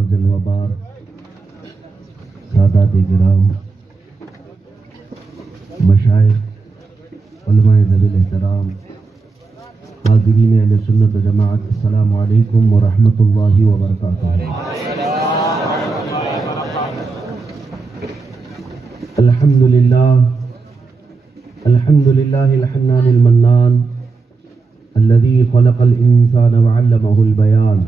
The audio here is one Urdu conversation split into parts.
برجل وبار، سادات کرام، مشائخ، علماء ذوی الاحترام، حاضرین اہل سنت و جماعت، السلام علیکم ورحمۃ اللہ وبرکاتہ۔ الحمد للہ الحنان المنان الذي خلق الإنسان وعلمه البيان،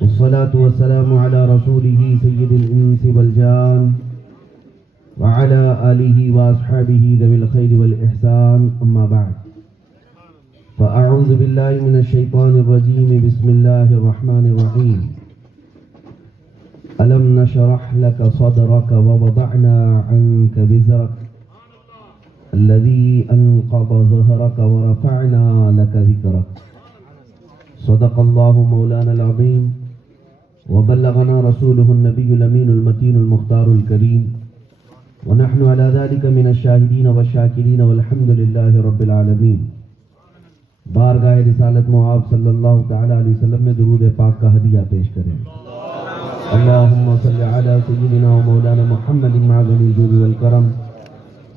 والصلاة والسلام على رسوله سيد الإنس والجان وعلى آله وأصحابه ذوي الخير والإحسان، أما بعد فأعوذ بالله من الشيطان الرجيم، بسم الله الرحمن الرحيم۔ ألم نشرح لك صدرك ووضعنا عنك وزرك الذي أنقض ظهرك ورفعنا لك ذكرك، صدق الله مولانا العظيم وبلغنا رسوله النبي الأمين المتين المختار الكريم، ونحن على ذلك من الشاهدين والشاكرين والحمد لله رب العالمين۔ بارگاہ رسالت معاب صلی اللہ تعالی علیہ وسلم میں درود پاک کا ہدیہ پیش کریں۔ اللہم صلی علی سیدنا و مولانا محمد معظم الجود والکرم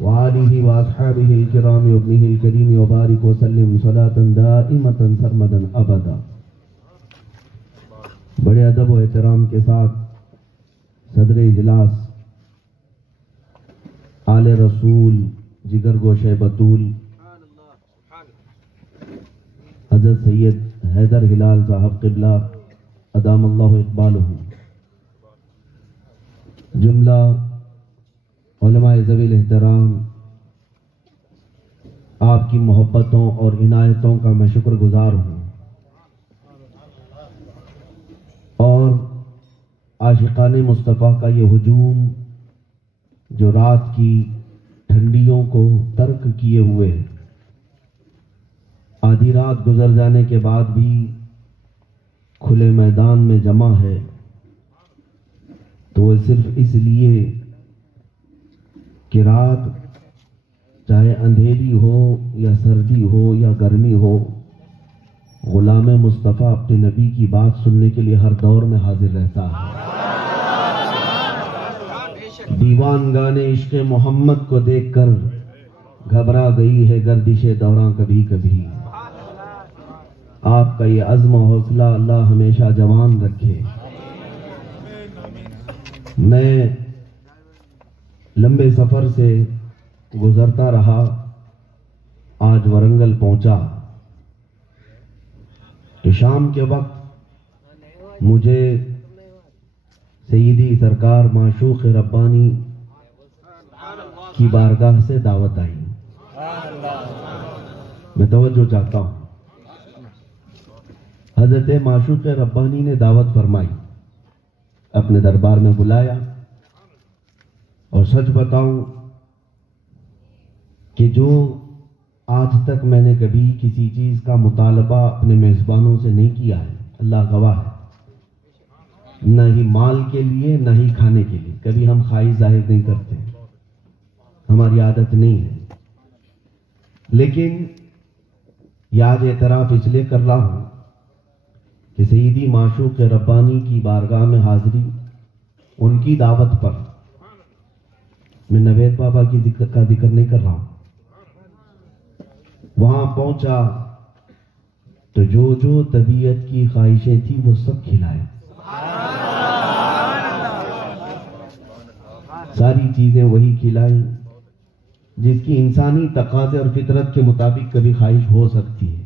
وآلہ واصحابہ الکرام وابنہ الکریم وبارک وسلم صلاة دائمة سرمدا ابدا۔ بڑے ادب و احترام کے ساتھ صدر اجلاس آل رسول جگر گوشہ بطول حضرت سید حیدر ہلال صاحب قبلہ ادام اللہ اقبالہ، جملہ علماء ذوی الاحترام، آپ کی محبتوں اور عنایتوں کا میں شکر گزار ہوں، اور عاشقان مصطفیٰ کا یہ ہجوم جو رات کی ٹھنڈیوں کو ترک کیے ہوئے آدھی رات گزر جانے کے بعد بھی کھلے میدان میں جمع ہے، تو وہ صرف اس لیے کہ رات چاہے اندھیری ہو یا سردی ہو یا گرمی ہو، غلام مصطفیٰ اپنے نبی کی بات سننے کے لیے ہر دور میں حاضر رہتا ہے۔ دیوان گانے عشق محمد کو دیکھ کر گھبرا گئی ہے گردش دوراں کبھی کبھی، آپ کا یہ عزم و حوصلہ اللہ ہمیشہ جوان رکھے۔ میں لمبے سفر سے گزرتا رہا، آج ورنگل پہنچا تو شام کے وقت مجھے سیدی سرکار معشوق ربانی کی بارگاہ سے دعوت آئی۔ میں توجہ چاہتا ہوں، حضرت معشوق ربانی نے دعوت فرمائی، اپنے دربار میں بلایا، اور سچ بتاؤں کہ جو آج تک میں نے کبھی کسی چیز کا مطالبہ اپنے میزبانوں سے نہیں کیا ہے، اللہ گواہ ہے، نہ ہی مال کے لیے نہ ہی کھانے کے لیے کبھی ہم خواہش ظاہر نہیں کرتے، ہماری عادت نہیں ہے، لیکن یاد اعتراف اس لیے کر رہا ہوں کہ سیدی معشوق ربانی کی بارگاہ میں حاضری، ان کی دعوت پر میں نوید بابا کی کا ذکر نہیں کر رہا ہوں، وہاں پہنچا تو جو جو طبیعت کی خواہشیں تھیں وہ سب کھلائے، ساری چیزیں وہی کھلائیں جس کی انسانی تقاضے اور فطرت کے مطابق کبھی خواہش ہو سکتی ہے۔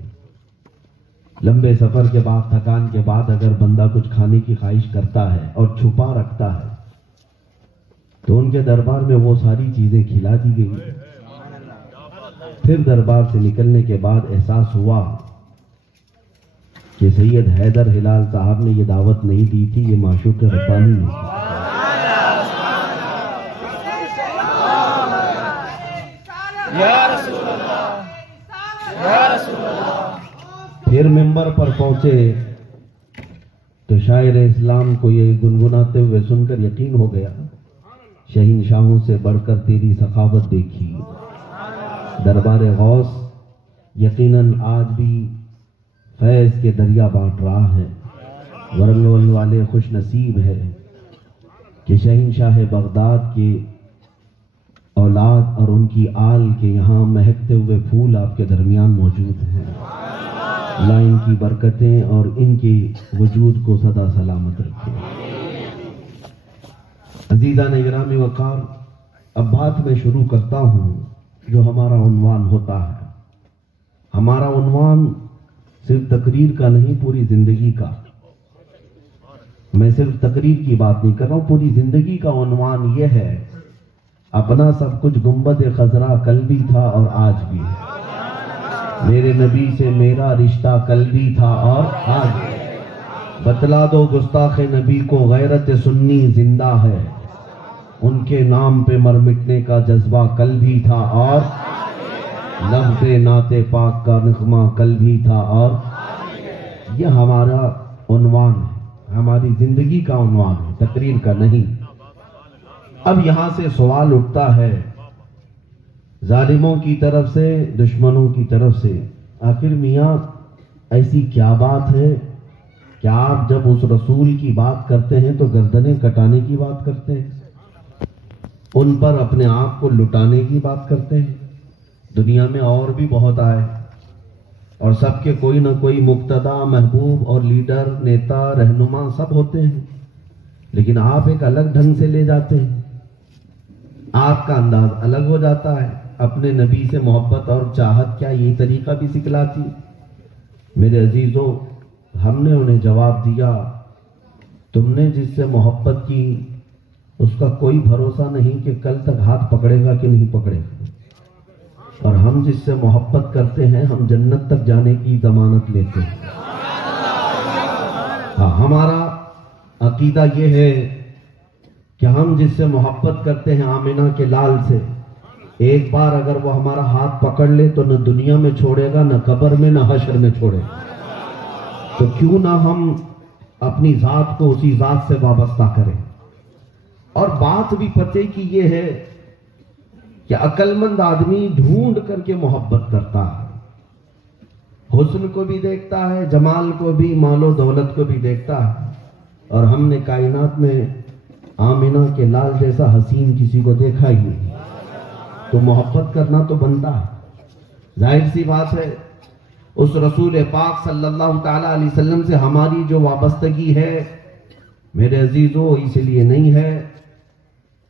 لمبے سفر کے بعد، تھکان کے بعد اگر بندہ کچھ کھانے کی خواہش کرتا ہے اور چھپا رکھتا ہے تو ان کے دربار میں وہ ساری چیزیں کھلا دی گئی۔ پھر دربار سے نکلنے کے بعد احساس ہوا کہ سید حیدر ہلال صاحب نے یہ دعوت نہیں دی تھی، یہ معشوق ربانی نے۔ پھر ممبر پر پہنچے تو شاعر اسلام کو یہ گنگناتے ہوئے سن کر یقین ہو گیا، شہنشاہوں سے بڑھ کر تیری سخاوت دیکھی۔ دربار غوث یقیناً آج بھی فیض کے دریا بانٹ رہا ہے، ورنگل والے خوش نصیب ہے کہ شہنشاہ بغداد کے اولاد اور ان کی آل کے یہاں مہکتے ہوئے پھول آپ کے درمیان موجود ہیں۔ اللہ ان کی برکتیں اور ان کے وجود کو سدا سلامت رکھے۔ عزیزان گرامی وقار، اب بات میں شروع کرتا ہوں جو ہمارا عنوان ہوتا ہے۔ ہمارا عنوان صرف تقریر کا نہیں، پوری زندگی کا۔ میں صرف تقریر کی بات نہیں کر رہا ہوں، پوری زندگی کا عنوان یہ ہے، اپنا سب کچھ گنبد خضرا کل بھی تھا اور آج بھی ہے، میرے نبی سے میرا رشتہ کل بھی تھا اور آج بھی۔ بتلا دو گستاخ نبی کو غیرت سنی زندہ ہے، ان کے نام پہ مر مٹنے کا جذبہ کل بھی تھا اور لفظ نعت پاک کا نغمہ کل بھی تھا اور یہ ہمارا عنوان ہے، ہماری زندگی کا عنوان ہے، تقریر کا نہیں۔ اب یہاں سے سوال اٹھتا ہے ظالموں کی طرف سے، دشمنوں کی طرف سے، آخر میاں ایسی کیا بات ہے کہ آپ جب اس رسول کی بات کرتے ہیں تو گردنیں کٹانے کی بات کرتے ہیں، ان پر اپنے آپ کو لٹانے کی بات کرتے ہیں؟ دنیا میں اور بھی بہت آئے اور سب کے کوئی نہ کوئی مقتدی، محبوب اور لیڈر، نیتا، رہنما سب ہوتے ہیں، لیکن آپ ایک الگ ڈھنگ سے لے جاتے ہیں، آپ کا انداز الگ ہو جاتا ہے۔ اپنے نبی سے محبت اور چاہت کیا یہ طریقہ بھی سکھلاتی؟ میرے عزیزوں، ہم نے انہیں جواب دیا، تم نے جس سے محبت کی اس کا کوئی بھروسہ نہیں کہ کل تک ہاتھ پکڑے گا کہ نہیں پکڑے گا، اور ہم جس سے محبت کرتے ہیں ہم جنت تک جانے کی ضمانت لیتے ہیں۔ ہاں، ہمارا عقیدہ یہ ہے کہ ہم جس سے محبت کرتے ہیں آمنہ کے لال سے، ایک بار اگر وہ ہمارا ہاتھ پکڑ لے تو نہ دنیا میں چھوڑے گا، نہ قبر میں، نہ حشر میں چھوڑے گا۔ تو کیوں نہ ہم اپنی ذات کو اسی ذات سے وابستہ کریں؟ اور بات بھی پتے کی یہ ہے کہ عقل مند آدمی ڈھونڈ کر کے محبت کرتا ہے، حسن کو بھی دیکھتا ہے، جمال کو بھی، مال و دولت کو بھی دیکھتا ہے، اور ہم نے کائنات میں آمنہ کے لال جیسا حسین کسی کو دیکھا ہی نہیں، تو محبت کرنا تو بنتا ہے۔ ظاہر سی بات ہے اس رسول پاک صلی اللہ تعالی علیہ وسلم سے ہماری جو وابستگی ہے میرے عزیزوں، اس لیے نہیں ہے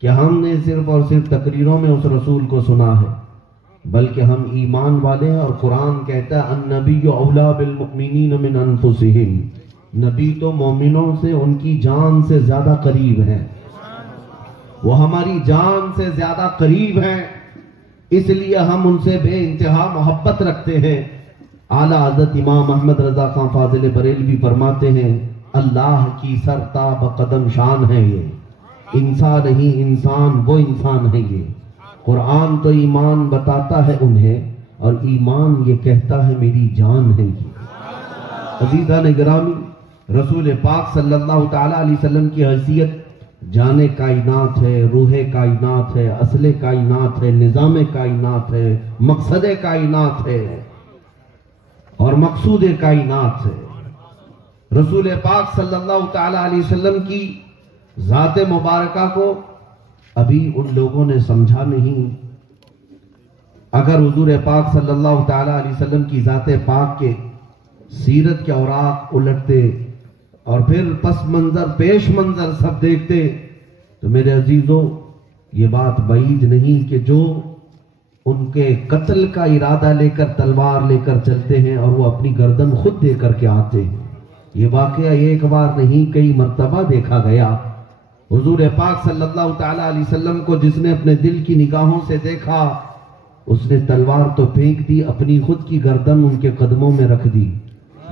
کہ ہم نے صرف اور صرف تقریروں میں اس رسول کو سنا ہے، بلکہ ہم ایمان والے ہیں، اور قرآن کہتا ہے النبی اولیٰ بالمؤمنین من انفسہم، نبی تو مومنوں سے ان کی جان سے زیادہ قریب ہیں، وہ ہماری جان سے زیادہ قریب ہیں، اس لیے ہم ان سے بے انتہا محبت رکھتے ہیں۔ اعلیٰ حضرت امام احمد رضا خان فاضل بریلوی فرماتے ہیں اللہ کی سرتاب قدم شان ہے یہ، انسان نہیں انسان وہ انسان ہے یہ، قرآن تو ایمان بتاتا ہے انہیں اور ایمان یہ کہتا ہے میری جان ہے یہ۔ عزیزان گرامی، رسول پاک صلی اللہ تعالی علیہ وسلم کی حیثیت جان کائنات ہے، روح کائنات ہے، اصل کائنات ہے، نظام کائنات ہے، مقصد کائنات ہے اور مقصود کائنات ہے۔ رسول پاک صلی اللہ تعالی علیہ وسلم کی ذات مبارکہ کو ابھی ان لوگوں نے سمجھا نہیں۔ اگر حضور پاک صلی اللہ تعالی علیہ وسلم کی ذات پاک کے سیرت کے اوراق الٹتے اور پھر پس منظر پیش منظر سب دیکھتے تو میرے عزیزوں یہ بات بعید نہیں کہ جو ان کے قتل کا ارادہ لے کر تلوار لے کر چلتے ہیں اور وہ اپنی گردن خود دے کر کے آتے ہیں، یہ واقعہ ایک بار نہیں کئی مرتبہ دیکھا گیا۔ حضور پاک صلی اللہ تعالی علیہ وسلم کو جس نے اپنے دل کی نگاہوں سے دیکھا اس نے تلوار تو پھینک دی، اپنی خود کی گردن ان کے قدموں میں رکھ دی،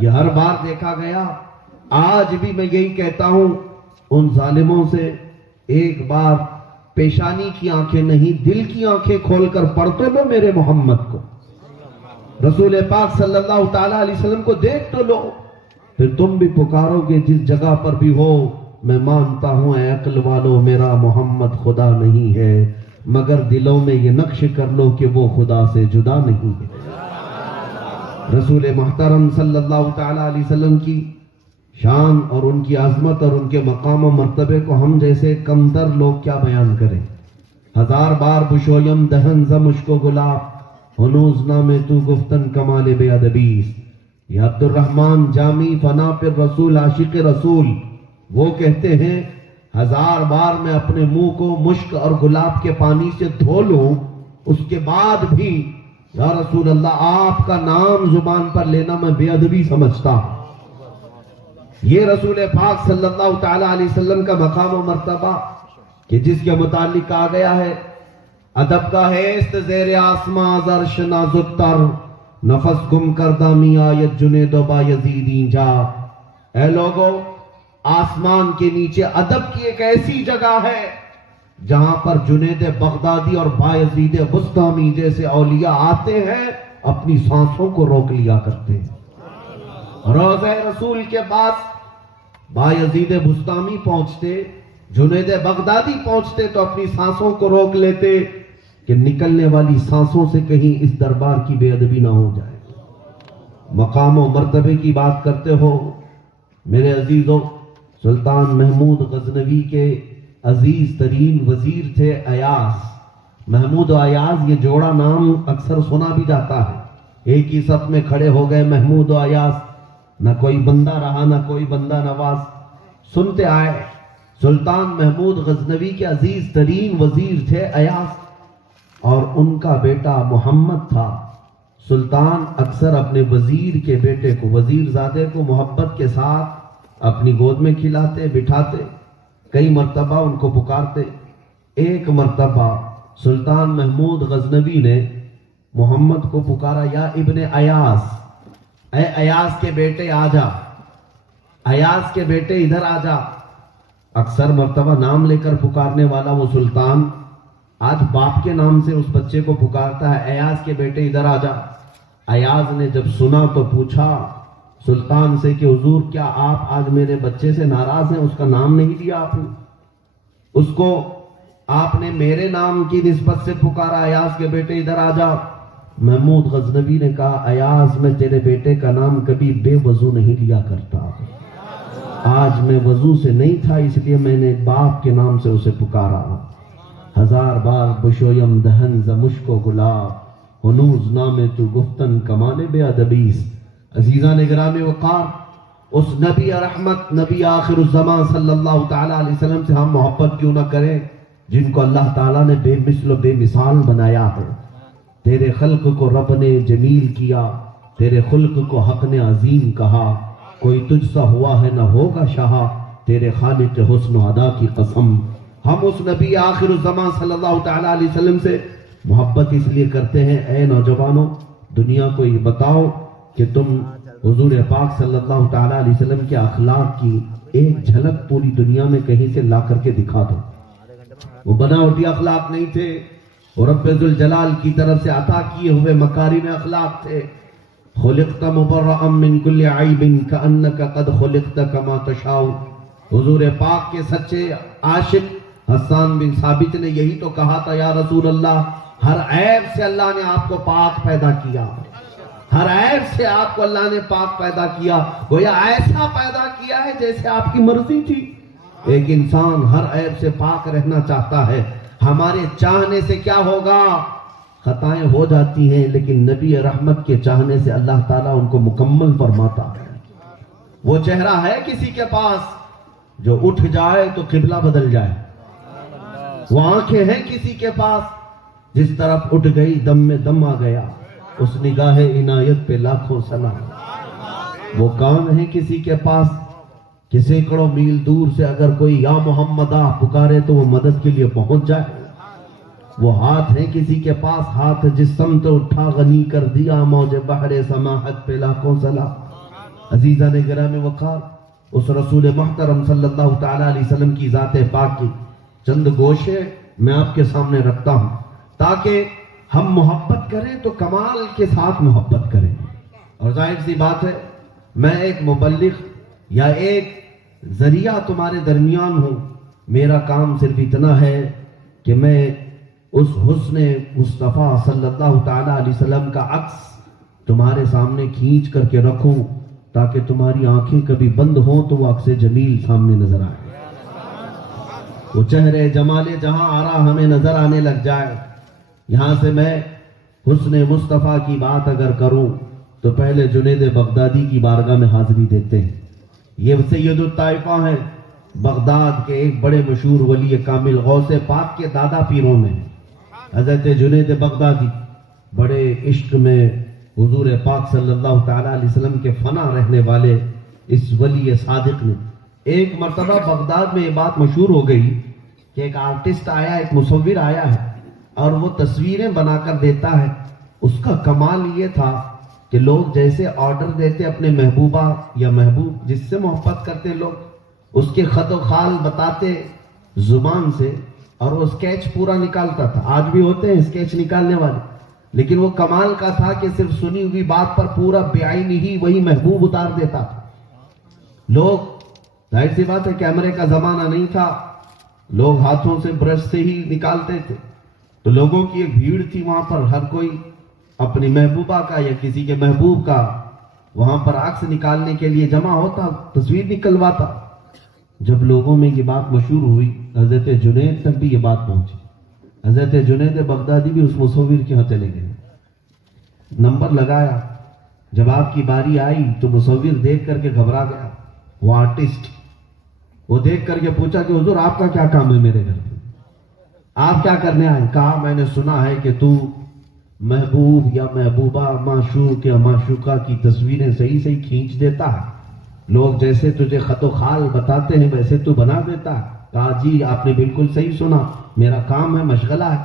یہ ہر بار دیکھا گیا۔ آج بھی میں یہی کہتا ہوں ان ظالموں سے ایک بار پیشانی کی آنکھیں نہیں دل کی آنکھیں کھول کر پڑھ تو لو میرے محمد کو، رسول پاک صلی اللہ تعالی علیہ وسلم کو دیکھ تو لو، پھر تم بھی پکارو گے جس جگہ پر بھی ہو میں مانتا ہوں اے عقل والو میرا محمد خدا نہیں ہے، مگر دلوں میں یہ نقش کر لو کہ وہ خدا سے جدا نہیں ہے۔ رسول محترم صلی اللہ تعالی علیہ وسلم کی شان اور ان کی عظمت اور ان کے مقام و مرتبے کو ہم جیسے کمتر لوگ کیا بیان کریں. ہزار بار بشویم دہن ز مشکو گلاب ہنوز نام تو گفتن کمال بے ادبیس. یہ عبد الرحمن جامی فنا پر رسول عاشق رسول وہ کہتے ہیں ہزار بار میں اپنے منہ کو مشک اور گلاب کے پانی سے دھو لوں اس کے بعد بھی یا رسول اللہ آپ کا نام زبان پر لینا میں بے ادبی سمجھتا ہوں. یہ رسول پاک صلی اللہ تعالی علیہ وسلم کا مقام و مرتبہ کہ جس کے متعلق کہا گیا ہے ادب کا ہیست زیر آسماں زرش نازتر نفس گم کردہ میاں جنید و بایزیدین جا. اے لوگو آسمان کے نیچے ادب کی ایک ایسی جگہ ہے جہاں پر جنید بغدادی اور بایزید بستامی جیسے اولیاء آتے ہیں اپنی سانسوں کو روک لیا کرتے ہیں. روضہ رسول کے پاس بایزید بستامی پہنچتے جنید بغدادی پہنچتے تو اپنی سانسوں کو روک لیتے کہ نکلنے والی سانسوں سے کہیں اس دربار کی بے ادبی نہ ہو جائے. مقام و مرتبے کی بات کرتے ہو میرے عزیزوں. سلطان محمود غزنوی کے عزیز ترین وزیر تھے ایاز. محمود و ایاز یہ جوڑا نام اکثر سنا بھی جاتا ہے. ایک ہی صف میں کھڑے ہو گئے محمود و ایاز. نہ کوئی بندہ رہا نہ کوئی بندہ نواز. سنتے آئے سلطان محمود غزنوی کے عزیز ترین وزیر تھے ایاز اور ان کا بیٹا محمد تھا. سلطان اکثر اپنے وزیر کے بیٹے کو وزیر زادے کو محبت کے ساتھ اپنی گود میں کھلاتے بٹھاتے کئی مرتبہ ان کو پکارتے. ایک مرتبہ سلطان محمود غزنوی نے محمد کو پکارا یا ابن ایاز اے ایاز کے بیٹے آ جا ایاز کے بیٹے ادھر آ جا. اکثر مرتبہ نام لے کر پکارنے والا وہ سلطان آج باپ کے نام سے اس بچے کو پکارتا ہے ایاز کے بیٹے ادھر آ جا. ایاز نے جب سنا تو پوچھا سلطان سے کہ حضور کیا آپ آج میرے بچے سے ناراض ہیں؟ اس کا نام نہیں لیا آپ نے, اس کو آپ نے میرے نام کی نسبت سے پکارا ایاز کے بیٹے ادھر آ جا. محمود غزنوی نے کہا ایاز میں تیرے بیٹے کا نام کبھی بے وضو نہیں لیا کرتا. آج میں وضو سے نہیں تھا اس لیے میں نے باپ کے نام سے اسے پکارا. ہزار بار بشویم دہن ز مشک و گلاب ہنوز نام تو گفتن کمال بے ادبیس. عزیزان گرامی وقار اس نبی رحمت نبی آخر الزمان صلی اللہ تعالی علیہ وسلم سے ہم محبت کیوں نہ کریں جن کو اللہ تعالیٰ نے بے مثل و بے مثال بنایا ہے. تیرے خلق کو رب نے جمیل کیا, تیرے خلق کو حق نے عظیم کہا. کوئی تجھ سا ہوا ہے نہ ہوگا شاہ, تیرے خالق حسن و ادا کی قسم. ہم اس نبی آخر الزمان صلی اللہ تعالی علیہ وسلم سے محبت اس لیے کرتے ہیں. اے نوجوانوں دنیا کو یہ بتاؤ کہ تم حضور پاک صلی اللہ تعالی علیہ وسلم کے اخلاق کی ایک جھلک پوری دنیا میں کہیں سے لا کر کے دکھا دو. وہ بناوٹی اخلاق نہیں تھے, وہ رب ذوالجلال کی طرف سے عطا کیے ہوئے مکارم اخلاق تھے. خلقت مبرئا من کل عیب کأنک قد خلقت کما تشاء. حضور پاک کے سچے عاشق حسان بن ثابت نے یہی تو کہا تھا یا رسول اللہ ہر عیب سے اللہ نے آپ کو پاک پیدا کیا, ہر عیب سے آپ کو اللہ نے پاک پیدا کیا. گویا ایسا پیدا کیا ہے جیسے آپ کی مرضی تھی. ایک انسان ہر عیب سے پاک رہنا چاہتا ہے. ہمارے چاہنے سے کیا ہوگا؟ خطائیں ہو جاتی ہیں لیکن نبی رحمت کے چاہنے سے اللہ تعالیٰ ان کو مکمل فرماتا ہے. وہ چہرہ ہے کسی کے پاس جو اٹھ جائے تو قبلہ بدل جائے. وہ آنکھیں ہیں کسی کے پاس جس طرف اٹھ گئی دم میں دم آ گیا. اس نگاہ عنایت پہ لاکھوں سلام. وہ کان ہے کسی کے پاس کہ سینکڑوں میل دور سے اگر کوئی یا محمدہ پکارے تو وہ مدد کے لیے پہنچ جائے. وہ ہاتھ ہے کسی کے پاس, ہاتھ جس سمت اٹھا غنی کر دیا موج بحر سماحت پہ لاکھوں سلام. عزیزان گرامی وقار اس رسول محترم صلی اللہ تعالی علیہ وسلم کی ذات پاک کی چند گوشے میں آپ کے سامنے رکھتا ہوں تاکہ ہم محبت کریں تو کمال کے ساتھ محبت کریں. اور ظاہر سی بات ہے میں ایک مبلغ یا ایک ذریعہ تمہارے درمیان ہوں. میرا کام صرف اتنا ہے کہ میں اس حسن مصطفیٰ صلی اللہ تعالی علیہ وسلم کا عکس تمہارے سامنے کھینچ کر کے رکھوں تاکہ تمہاری آنکھیں کبھی بند ہوں تو وہ عکس جمیل سامنے نظر آئے، وہ چہرے جمال جہاں آرا ہمیں نظر آنے لگ جائے۔ یہاں سے میں حسن مصطفیٰ کی بات اگر کروں تو پہلے جنید بغدادی کی بارگاہ میں حاضری دیتے ہیں۔ یہ سید الطائفہ ہیں، بغداد کے ایک بڑے مشہور ولی کامل غوث پاک کے دادا پیروں میں حضرت جنید بغدادی، بڑے عشق میں حضور پاک صلی اللہ تعالیٰ علیہ وسلم کے فنا رہنے والے اس ولی صادق نے ایک مرتبہ بغداد میں یہ بات مشہور ہو گئی کہ ایک آرٹسٹ آیا، ایک مصور آیا ہے اور وہ تصویریں بنا کر دیتا ہے۔ اس کا کمال یہ تھا کہ لوگ جیسے آرڈر دیتے اپنے محبوبہ یا محبوب جس سے محبت کرتے لوگ، اس کے خط و خال بتاتے زبان سے اور وہ اسکیچ پورا نکالتا تھا۔ آج بھی ہوتے ہیں اسکیچ نکالنے والے، لیکن وہ کمال کا تھا کہ صرف سنی ہوئی بات پر پورا بعینی ہی وہی محبوب اتار دیتا تھا۔ لوگ، ظاہر سی بات ہے کیمرے کا زمانہ نہیں تھا، لوگ ہاتھوں سے برش سے ہی نکالتے تھے، تو لوگوں کی ایک بھیڑ تھی وہاں پر، ہر کوئی اپنی محبوبہ کا یا کسی کے محبوب کا وہاں پر عکس نکالنے کے لیے جمع ہوتا، تصویر نکلواتا۔ جب لوگوں میں یہ بات مشہور ہوئی، حضرت جنید تک بھی یہ بات پہنچی۔ حضرت جنید بغدادی بھی اس مصور کے ہاں چلے گئے، نمبر لگایا۔ جب آپ کی باری آئی تو مصور دیکھ کر کے گھبرا گیا، وہ آرٹسٹ، وہ دیکھ کر کے پوچھا کہ حضور آپ کا کیا کام ہے میرے گھر میں، آپ کیا کرنے آئے؟ کہا میں نے سنا ہے کہ تو محبوب یا محبوبہ، معشوق یا معشوقہ کی تصویریں صحیح صحیح کھینچ دیتا ہے، لوگ جیسے تجھے خط و خال بتاتے ہیں ویسے تو بنا دیتا ہے۔ کہا جی آپ نے بالکل صحیح سنا، میرا کام ہے، مشغلہ ہے۔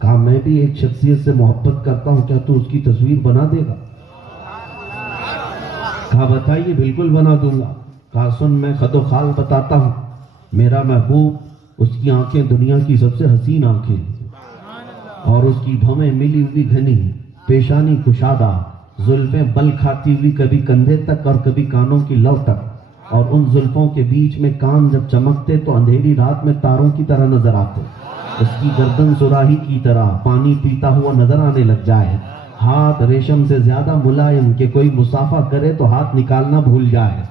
کہا میں بھی ایک شخصیت سے محبت کرتا ہوں، کیا تو اس کی تصویر بنا دے گا؟ کہا بتائیے، بالکل بنا دوں گا۔ کہا سن، میں خط و خال بتاتا ہوں، میرا محبوب، اس کی آنکھیں دنیا کی سب سے حسین آنکھیں اور اس کی بھویں ملی ہوئی گھنی، پیشانی کشادہ، زلفیں بل کھاتی ہوئی کبھی کندھے تک اور کبھی کانوں کی لو تک، اور ان زلفوں کے بیچ میں کان جب چمکتے تو اندھیری رات میں تاروں کی طرح نظر آتے، اس کی گردن سراہی کی طرح پانی پیتا ہوا نظر آنے لگ جائے، ہاتھ ریشم سے زیادہ ملائم کہ کوئی مسافہ کرے تو ہاتھ نکالنا بھول جائے،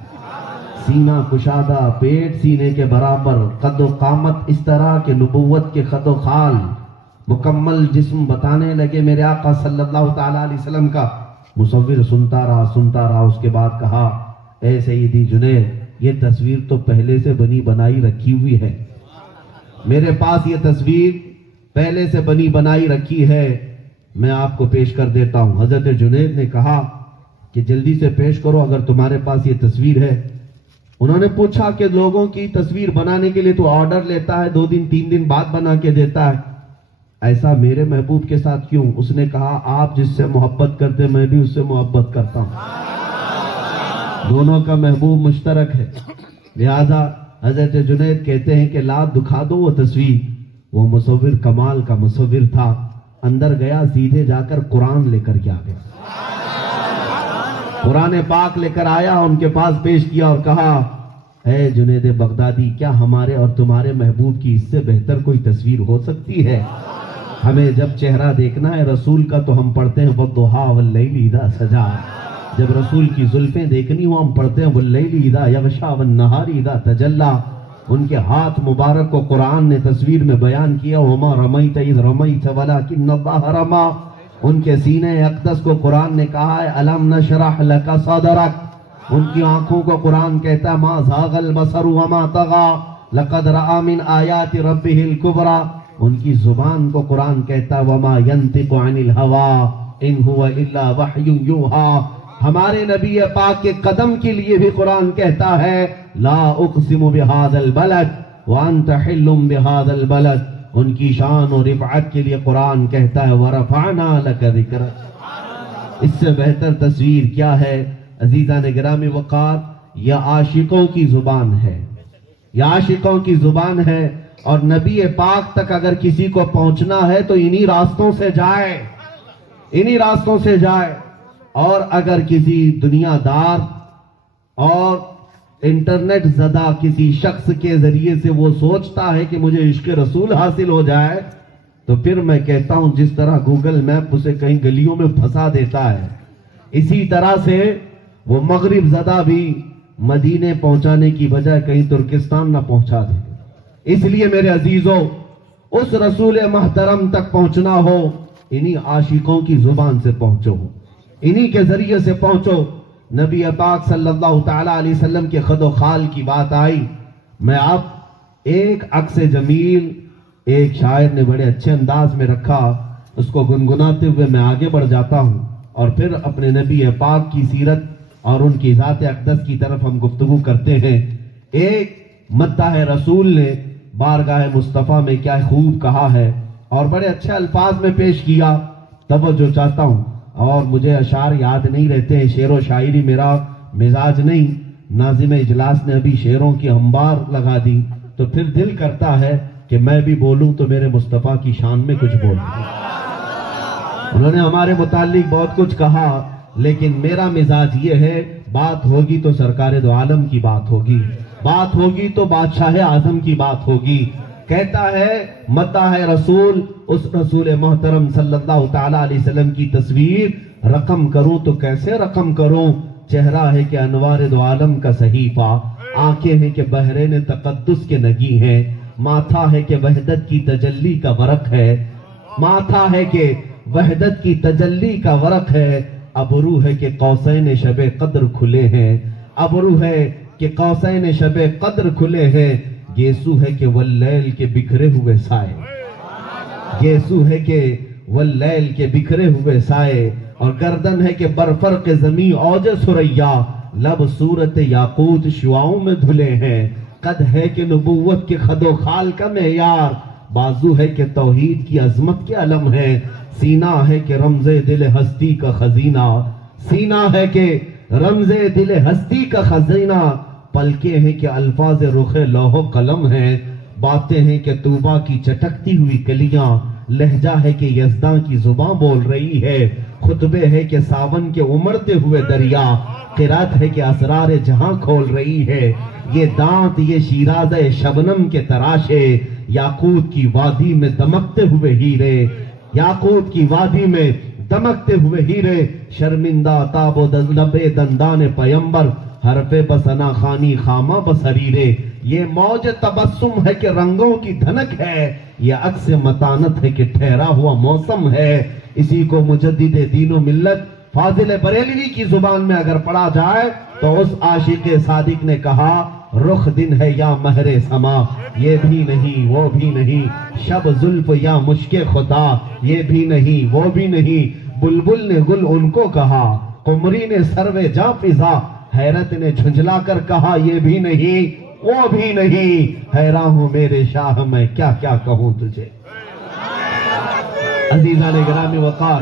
سینہ کشادہ، پیٹ سینے کے برابر، قد و قامت اس طرح کہ نبوت کے خط و خال، مکمل جسم بتانے لگے میرے آقا صلی اللہ تعالیٰ علیہ وسلم کا۔ مصور سنتا رہا، اس کے بعد کہا اے سیدی جنید، یہ تصویر تو پہلے سے بنی بنائی رکھی ہوئی ہے، میرے پاس یہ تصویر پہلے سے بنی بنائی رکھی ہے، میں آپ کو پیش کر دیتا ہوں۔ حضرت جنید نے کہا کہ جلدی سے پیش کرو اگر تمہارے پاس یہ تصویر ہے۔ انہوں نے پوچھا کہ لوگوں کی تصویر بنانے کے لیے تو آرڈر لیتا ہے، 2 دن 3 دن بعد بنا کے دیتا ہے، ایسا میرے محبوب کے ساتھ کیوں؟ اس نے کہا آپ جس سے محبت کرتے میں بھی اس سے محبت کرتا ہوں، دونوں کا محبوب مشترک ہے، لہذا حضرت جنید کہتے ہیں کہ لا دکھا دو وہ تصویر۔ وہ مصور کمال کا مصور تھا، اندر گیا، سیدھے جا کر قرآن لے کر کے آ گیا، قرآن پاک لے کر آیا، ان کے پاس پیش کیا اور کہا اے جنید بغدادی، کیا ہمارے اور تمہارے محبوب کی اس سے بہتر کوئی تصویر ہو سکتی ہے؟ ہمیں جب چہرہ دیکھنا ہے رسول کا تو ہم پڑھتے ہیں وَالضُّحَىٰ وَاللَّيْلِ اِذَا سَجَىٰ، جب رسول کی زلفیں دیکھنی ہو ہم پڑھتے ہیں وَاللَّيْلِ اِذَا يَغْشَىٰ وَالنَّهَارِ اِذَا تَجَلَّىٰ۔ ان کے ہاتھ مبارک کو قرآن نے تصویر میں بیان کیا، وَمَا رَمَيْتَ إِذْ رَمَيْتَ وَلَٰكِنَّ اللَّهَ رَمَىٰ۔ ان کے سینے اقدس کو قرآن نے کہا ہے أَلَمْ نَشْرَحْ لَكَ صَدْرَكَ۔ ان کی آنکھوں کو قرآن کہتا ہے مَا زَاغَ الْبَصَرُ وَمَا طَغَىٰ لَقَدْ رَأَىٰ مِنْ آيَاتِ رَبِّهِ الْكُبْرَىٰ۔ ان کی زبان کو قرآن کہتا ہے وَمَا يَنطِقُ عَنِ الْهَوَىٰ إِنْ هُوَ إِلَّا وَحْيٌ يُوحَىٰ۔ ہمارے نبی پاک کے قدم کے لیے بھی قرآن کہتا ہے لا اقسم بهذا البلد وانت حل بهذا البلد۔ ان کی شان اور رفعت کے لیے قرآن کہتا ہے ورفعنا لك ذکرک۔ اس سے بہتر تصویر کیا ہے؟ عزیزان گرامی وقار، یہ عاشقوں کی زبان ہے، یہ عاشقوں کی زبان ہے، اور نبی پاک تک اگر کسی کو پہنچنا ہے تو انہی راستوں سے جائے، انہی راستوں سے جائے۔ اور اگر کسی دنیا دار اور انٹرنیٹ زدہ کسی شخص کے ذریعے سے وہ سوچتا ہے کہ مجھے عشق رسول حاصل ہو جائے، تو پھر میں کہتا ہوں جس طرح گوگل میپ اسے کہیں گلیوں میں پھنسا دیتا ہے، اسی طرح سے وہ مغرب زدہ بھی مدینے پہنچانے کی بجائے کہیں ترکستان نہ پہنچا دے۔ اس لیے میرے عزیزوں، اس رسول محترم تک پہنچنا ہو، انہی عاشقوں کی زبان سے پہنچو، انہی کے ذریعے سے پہنچو۔ نبی پاک صلی اللہ تعالیٰ علیہ وسلم کے خد و خال کی بات آئی، میں اب ایک عکس جمیل ایک شاعر نے بڑے اچھے انداز میں رکھا، اس کو گنگناتے ہوئے میں آگے بڑھ جاتا ہوں، اور پھر اپنے نبی پاک کی سیرت اور ان کی ذات اقدس کی طرف ہم گفتگو کرتے ہیں۔ ایک مداح رسول نے بارگاہ مصطفیٰ میں کیا خوب کہا ہے اور بڑے اچھے الفاظ میں پیش کیا، توجہ چاہتا ہوں۔ اور مجھے اشعار یاد نہیں رہتے ہیں، شعر و شاعری میرا مزاج نہیں، ناظم اجلاس نے ابھی شعروں کی انبار لگا دی، تو پھر دل کرتا ہے کہ میں بھی بولوں تو میرے مصطفیٰ کی شان میں کچھ بولوں۔ انہوں نے ہمارے متعلق بہت کچھ کہا، لیکن میرا مزاج یہ ہے، بات ہوگی تو سرکار دو عالم کی بات ہوگی، بات ہوگی تو بادشاہ اعظم کی بات ہوگی۔ کہتا ہے مداح رسول، اس رسول محترم صلی اللہ تعالیٰ علیہ وسلم کی تصویر رقم کروں تو کیسے رقم کروں؟ چہرہ ہے کہ انوار دو عالم کا صحیفہ، آنکھیں ہیں کہ بحرین تقدس کے نگی ہیں، ماتھا ہے کہ وحدت کی تجلی کا ورق ہے، ماتھا ہے کہ وحدت کی تجلی کا ورق ہے، ابرو ہے کہ قوسین شب قدر کھلے ہیں، ابرو ہے کہ قوسین شب قدر کھلے ہیں، گیسو ہے کہ واللیل کے بکھرے ہوئے سائے، گیسو ہے کہ واللیل کے بکھرے ہوئے سائے، اور گردن ہے کہ برفرق زمین اوج سریا، لب صورت یاقوت شعاؤں میں دھلے ہیں، قد ہے کہ نبوت کے خد و خال کا معیار، بازو ہے کہ توحید کی عظمت کے علم ہے، سینہ ہے کہ رمز دل ہستی کا خزینہ، سینہ ہے کہ رمز دل ہستی کا خزینہ، پلکیں ہیں کہ الفاظ رخ لوح و قلم ہیں، باتیں ہیں کہ طوبہ کی چٹکتی ہوئی کلیاں، لہجہ ہے کہ یزداں کی زبان بول رہی ہے، خطبے ہے کہ ساون کے امڑتے ہوئے دریا، قرات ہے کہ اسرار جہاں کھول رہی ہے، یہ دانت یہ شیراز شبنم کے تراشے، یاقوت کی وادی میں دمکتے ہوئے ہیرے، یاقوت کی وادی میں دمکتے ہوئے ہیرے، شرمندہ تاب و لب دندان پیمبر، حرف بسنا خانی خامہ بسریرے، یہ موج تبسم ہے کہ رنگوں کی دھنک ہے، یہ عکس متانت ہے کہ ٹھہرا ہوا موسم ہے، اسی کو مجدد دین و ملت فاضل بریلوی کی زبان میں اگر پڑھا جائے تو اس عاشق صادق نے کہا، رخ دن ہے یا مہر سما، یہ بھی نہیں وہ بھی نہیں، شب زلف یا مشک خدا، یہ بھی نہیں وہ بھی نہیں، بلبل نے گل ان کو کہا، قمری نے سروے جاں فضا، حیرت نے جھنجلا کر کہا، یہ بھی نہیں وہ بھی نہیں، حیران ہوں میرے شاہ میں کیا کیا کہوں تجھے۔ عزیزان گرامی وقار،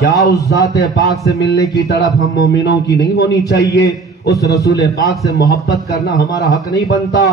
کیا اس ذات پاک سے ملنے کی طرف ہم مومنوں کی نہیں ہونی چاہیے؟ اس رسول پاک سے محبت کرنا ہمارا حق نہیں بنتا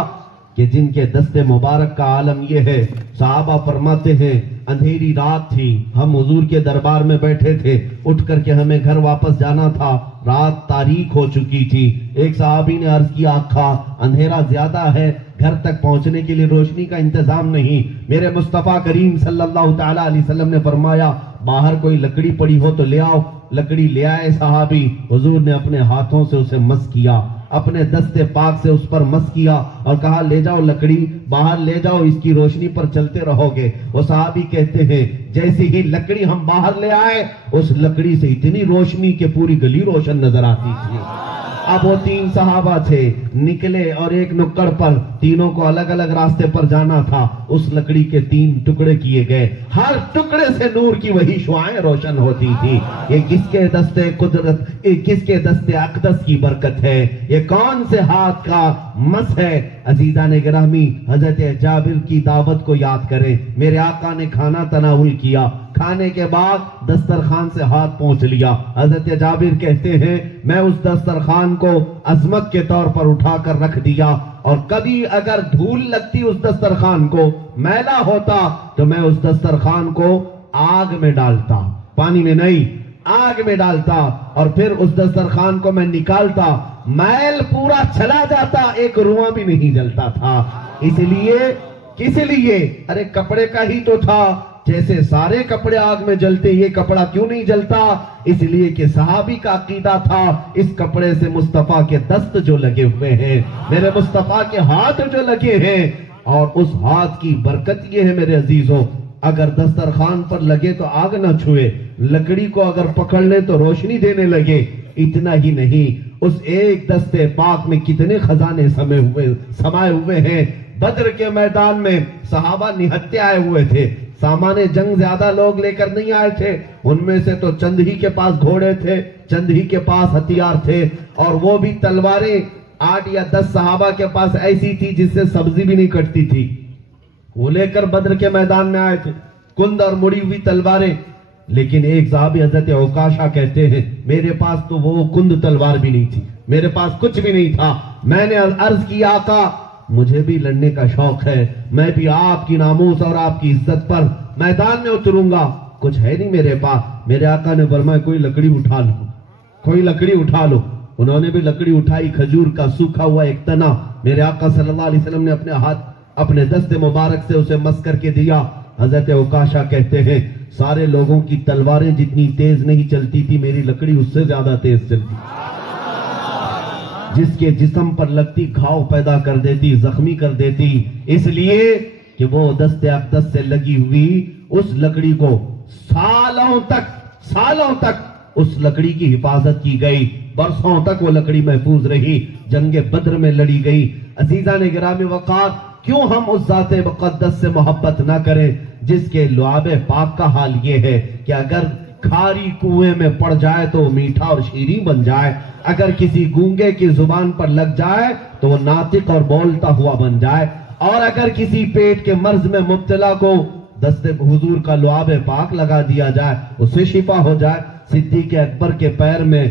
کہ جن کے دست مبارک کا عالم یہ ہے؟ صحابہ فرماتے ہیں اندھیری رات تھی، ہم حضور کے دربار میں بیٹھے تھے، اٹھ کر کے ہمیں گھر واپس جانا تھا، رات تاریک ہو چکی تھی، ایک صحابی نے عرض کیا آقا اندھیرا زیادہ ہے، گھر تک پہنچنے کے لیے روشنی کا انتظام نہیں۔ میرے مصطفیٰ کریم صلی اللہ تعالیٰ علیہ وسلم نے فرمایا باہر کوئی لکڑی پڑی ہو تو لے آؤ، لکڑی لے آئے صحابی، حضور نے اپنے ہاتھوں سے اسے مس کیا، اپنے دست پاک سے اس پر مس کیا اور کہا لے جاؤ لکڑی، باہر لے جاؤ، اس کی روشنی پر چلتے رہو گے۔ وہ صحابی کہتے ہیں جیسی ہی لکڑی ہم باہر لے آئے، اس لکڑی سے اتنی روشنی کہ پوری گلی روشن نظر آتی تھی۔ اب وہ تین صحابہ تھے، نکلے اور ایک نکڑ پر، تینوں کو الگ الگ راستے پر جانا تھا، اس لکڑی کے تین ٹکڑے کیے گئے، ہر ٹکڑے سے نور کی وہی شعاعیں روشن ہوتی تھی۔ یہ کس کے دست قدرت، کس کے دست اقدس کی برکت ہے؟ یہ کون سے ہاتھ کا مس ہے؟ عزیزان گرامی، حضرت جابر کی دعوت کو یاد کریں، میرے آقا نے کھانا تناول کیا، کھانے کے بعد دسترخوان سے ہاتھ پہنچ لیا۔ حضرت جابر کہتے ہیں میں اس دسترخوان کو عظمت کے طور پر اٹھا کر رکھ دیا، اور کبھی اگر دھول لگتی اس دسترخوان کو، میلا ہوتا، تو میں اس دسترخوان کو آگ میں ڈالتا، پانی میں نہیں، آگ میں ڈالتا، اور پھر اس دسترخوان کو میں نکالتا، میل پورا چلا جاتا، ایک رواں بھی نہیں جلتا تھا۔ اس لیے کس لیے؟ ارے کپڑے کا ہی تو تھا، جیسے سارے کپڑے آگ میں جلتے یہ کپڑا کیوں نہیں جلتا؟ اس لیے کہ صحابی کا عقیدہ تھا اس کپڑے سے مصطفیٰ کے دست جو لگے ہوئے ہیں، میرے مصطفیٰ کے ہاتھ جو لگے ہیں، اور اس ہاتھ کی برکت یہ ہے میرے عزیزوں، اگر دسترخوان پر لگے تو آگ نہ چھوئے، لکڑی کو اگر پکڑ لے تو روشنی دینے لگے۔ اتنا ہی نہیں، اس ایک دستے پاک میں کتنے خزانے سمائے ہوئے ہیں۔ بدر کے میدان میں صحابہ نہتے آئے ہوئے تھے، سامان جنگ زیادہ لوگ لے کر نہیں آئے تھے، ان میں سے تو چند ہی کے پاس گھوڑے تھے، چند ہی کے پاس ہتھیار تھے، اور وہ بھی تلواریں 8 یا 10 صحابہ کے پاس ایسی تھی جس سے سبزی بھی نہیں کٹتی تھی، وہ لے کر بدر کے میدان میں آئے تھے، کند اور مڑی ہوئی تلواریں۔ لیکن ایک صحابی حضرت عکاشہ کہتے ہیں میرے پاس تو وہ کند تلوار بھی نہیں تھی، میرے پاس کچھ بھی نہیں تھا۔ میں نے عرض کی آقا مجھے بھی لڑنے کا شوق ہے، میں بھی آپ کی ناموس اور آپ کی عزت پر میدان میں اتروں گا، کچھ ہے نہیں میرے پاس۔ میرے آقا نے فرمایا کوئی لکڑی اٹھا لو، کوئی لکڑی اٹھا لو۔ انہوں نے بھی لکڑی اٹھائی، کھجور کا سوکھا ہوا ایک تنا، میرے آقا صلی اللہ علیہ وسلم نے اپنے دست مبارک سے اسے مس کر کے دیا۔ حضرت عکاشہ کہتے ہیں سارے لوگوں کی تلواریں جتنی تیز نہیں چلتی تھی، میری لکڑی اس سے زیادہ تیز چلتی، جس کے جسم پر لگتی گھاؤ پیدا کر دیتی، زخمی کر دیتی، اس لیے کہ وہ دست اقدس سے لگی ہوئی اس لکڑی کو سالوں تک اس لکڑی کی حفاظت کی گئی، برسوں تک وہ لکڑی محفوظ رہی، جنگ بدر میں لڑی گئی۔ عزیزان گرامی وقار، کیوں ہم اس ذات مقدس سے محبت نہ کریں جس کے لعاب پاک کا حال یہ ہے کہ اگر کھاری کنویں میں پڑ جائے تو میٹھا اور شیریں بن جائے، اگر کسی گونگے کی زبان پر لگ جائے تو وہ ناطق اور بولتا ہوا بن جائے، اور اگر کسی پیٹ کے مرض میں مبتلا کو دست حضور کا لعاب پاک لگا دیا جائے اسے شفا ہو جائے۔ صدیق اکبر کے پیر میں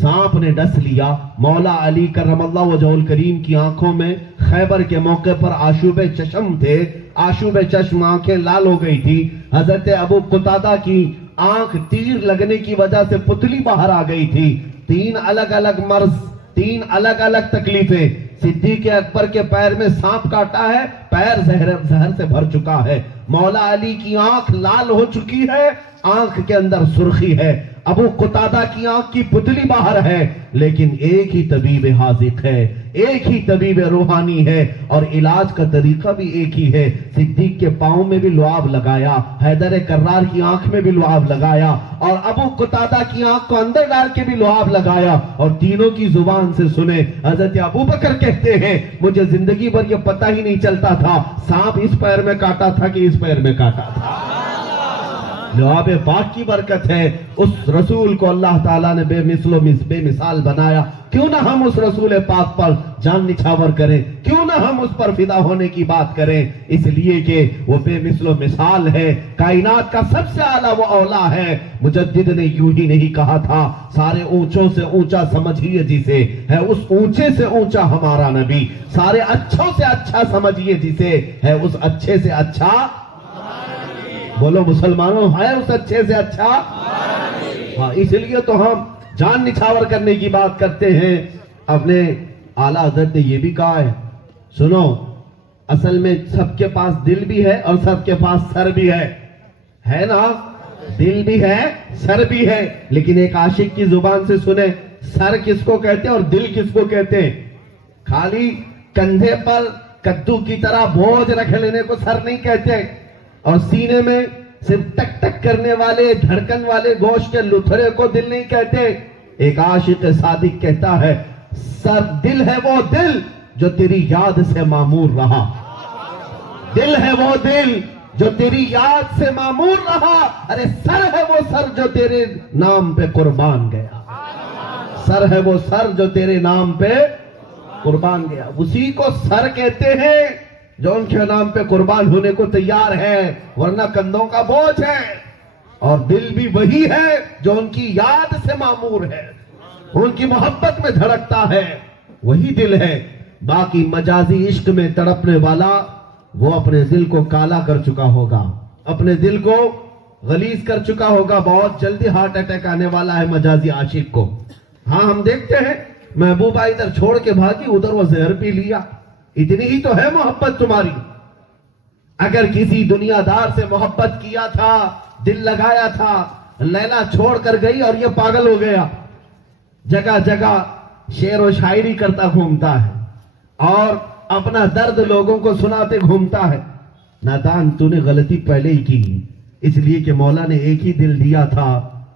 سانپ نے ڈس لیا، مولا علی کرم اللہ وجہہ الکریم کی آنکھوں میں خیبر کے موقع پر آشوب چشم تھے، آشوب چشم آنکھیں لال ہو گئی تھی۔ حضرت ابو قتادہ کی آنکھ تیر لگنے کی وجہ سے پتلی باہر آ گئی تھی۔ 3 الگ الگ مرض، 3 الگ الگ تکلیفیں۔ صدیق اکبر کے پیر میں سانپ کاٹا ہے، پیر زہر سے بھر چکا ہے۔ مولا علی کی آنکھ لال ہو چکی ہے، آنکھ کے اندر سرخی ہے۔ ابو قتادہ کی آنکھ کی پتلی باہر ہے، لیکن ایک ہی طبیب حاذق ہے، ایک ہی طبیب روحانی ہے، اور علاج کا طریقہ بھی ایک ہی ہے۔ صدیق کے پاؤں میں بھی لعاب لگایا، حیدر کرار کی آنکھ میں بھی لعاب لگایا، اور ابو قتادہ کی آنکھ کو اندر ڈال کے بھی لعاب لگایا، اور تینوں کی زبان سے سنے۔ حضرت ابو بکر کہتے ہیں مجھے زندگی بھر یہ پتہ ہی نہیں چلتا تھا سانپ اس پیر میں کاٹا تھا کہ اس پیر میں کاٹا تھا۔ لعاب پاک کی برکت ہے، اس رسول کو اللہ تعالیٰ نے بے مثال بنایا۔ کیوں نہ ہم اس رسول پاک پر جان نچھاور کریں، کیوں نہ ہم اس پر فدا ہونے کی بات کریں، اس لیے کہ وہ بے مثال ہے، کائنات کا سب سے اعلیٰ وہ اولا ہے۔ مجدد نے یوں ہی نہیں کہا تھا سارے اونچوں سے اونچا سمجھیے جسے، ہے اس اونچے سے اونچا ہمارا نبی، سارے اچھوں سے اچھا سمجھیے جسے، ہے اس اچھے سے اچھا۔ بولو مسلمانوں، ہے اس اچھے سے اچھا؟ ہاں، اس لیے تو ہم جان نچھاور کرنے کی بات کرتے ہیں۔ اپنے اعلیٰ حضرت نے یہ بھی کہا ہے، سنو، اصل میں سب کے پاس دل بھی ہے اور سب کے پاس سر بھی ہے نا؟ دل بھی ہے، سر بھی ہے، لیکن ایک عاشق کی زبان سے سنیں، سر کس کو کہتے ہیں اور دل کس کو کہتے ہیں؟ خالی کندھے پر کدو کی طرح بوجھ رکھ لینے کو سر نہیں کہتے، اور سینے میں صرف ٹک ٹک کرنے والے دھڑکن والے گوشت کے لتھڑے کو دل نہیں کہتے۔ ایک عاشق صادق کہتا ہے سر دل ہے وہ دل جو تیری یاد سے معمور رہا، دل ہے وہ دل جو تیری یاد سے معمور رہا، ارے سر ہے وہ سر جو تیرے نام پہ قربان گیا، سر ہے وہ سر جو تیرے نام پہ قربان گیا۔ اسی کو سر کہتے ہیں جو ان کے نام پہ قربان ہونے کو تیار ہے، ورنہ کندھوں کا بوجھ ہے۔ اور دل بھی وہی ہے جو ان کی یاد سے معمور ہے، ان کی محبت میں دھڑکتا ہے، وہی دل ہے۔ باقی مجازی عشق میں تڑپنے والا وہ اپنے دل کو کالا کر چکا ہوگا، اپنے دل کو غلیظ کر چکا ہوگا، بہت جلدی ہارٹ اٹیک آنے والا ہے مجازی عاشق کو۔ ہاں، ہم دیکھتے ہیں محبوبہ ادھر چھوڑ کے بھاگی، ادھر وہ زہر پی لیا، اتنی ہی تو ہے محبت تمہاری، اگر کسی دنیا دار سے محبت کیا تھا، دل لگایا تھا، لیلا چھوڑ کر گئی اور یہ پاگل ہو گیا، جگہ جگہ شعر و شاعری کرتا گھومتا ہے اور اپنا درد لوگوں کو سناتے گھومتا ہے، نادان تو نے غلطی پہلے ہی کی، اس لیے کہ مولا نے ایک ہی دل دیا تھا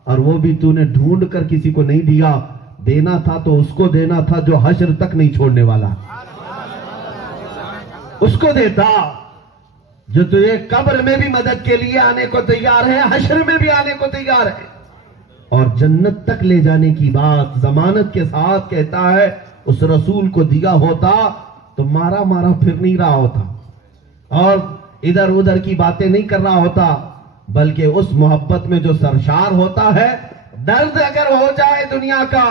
اور وہ بھی تو نے ڈھونڈ کر کسی کو نہیں دیا، دینا تھا تو اس کو دینا تھا جو حشر تک نہیں چھوڑنے والا، اس کو دیتا جو تجھے قبر میں بھی مدد کے لیے آنے کو تیار ہے، حشر میں بھی آنے کو تیار ہے، اور جنت تک لے جانے کی بات ضمانت کے ساتھ کہتا ہے، اس رسول کو دیا ہوتا تو مارا مارا پھر نہیں رہا ہوتا اور ادھر ادھر کی باتیں نہیں کر رہا ہوتا، بلکہ اس محبت میں جو سرشار ہوتا ہے، درد اگر ہو جائے دنیا کا،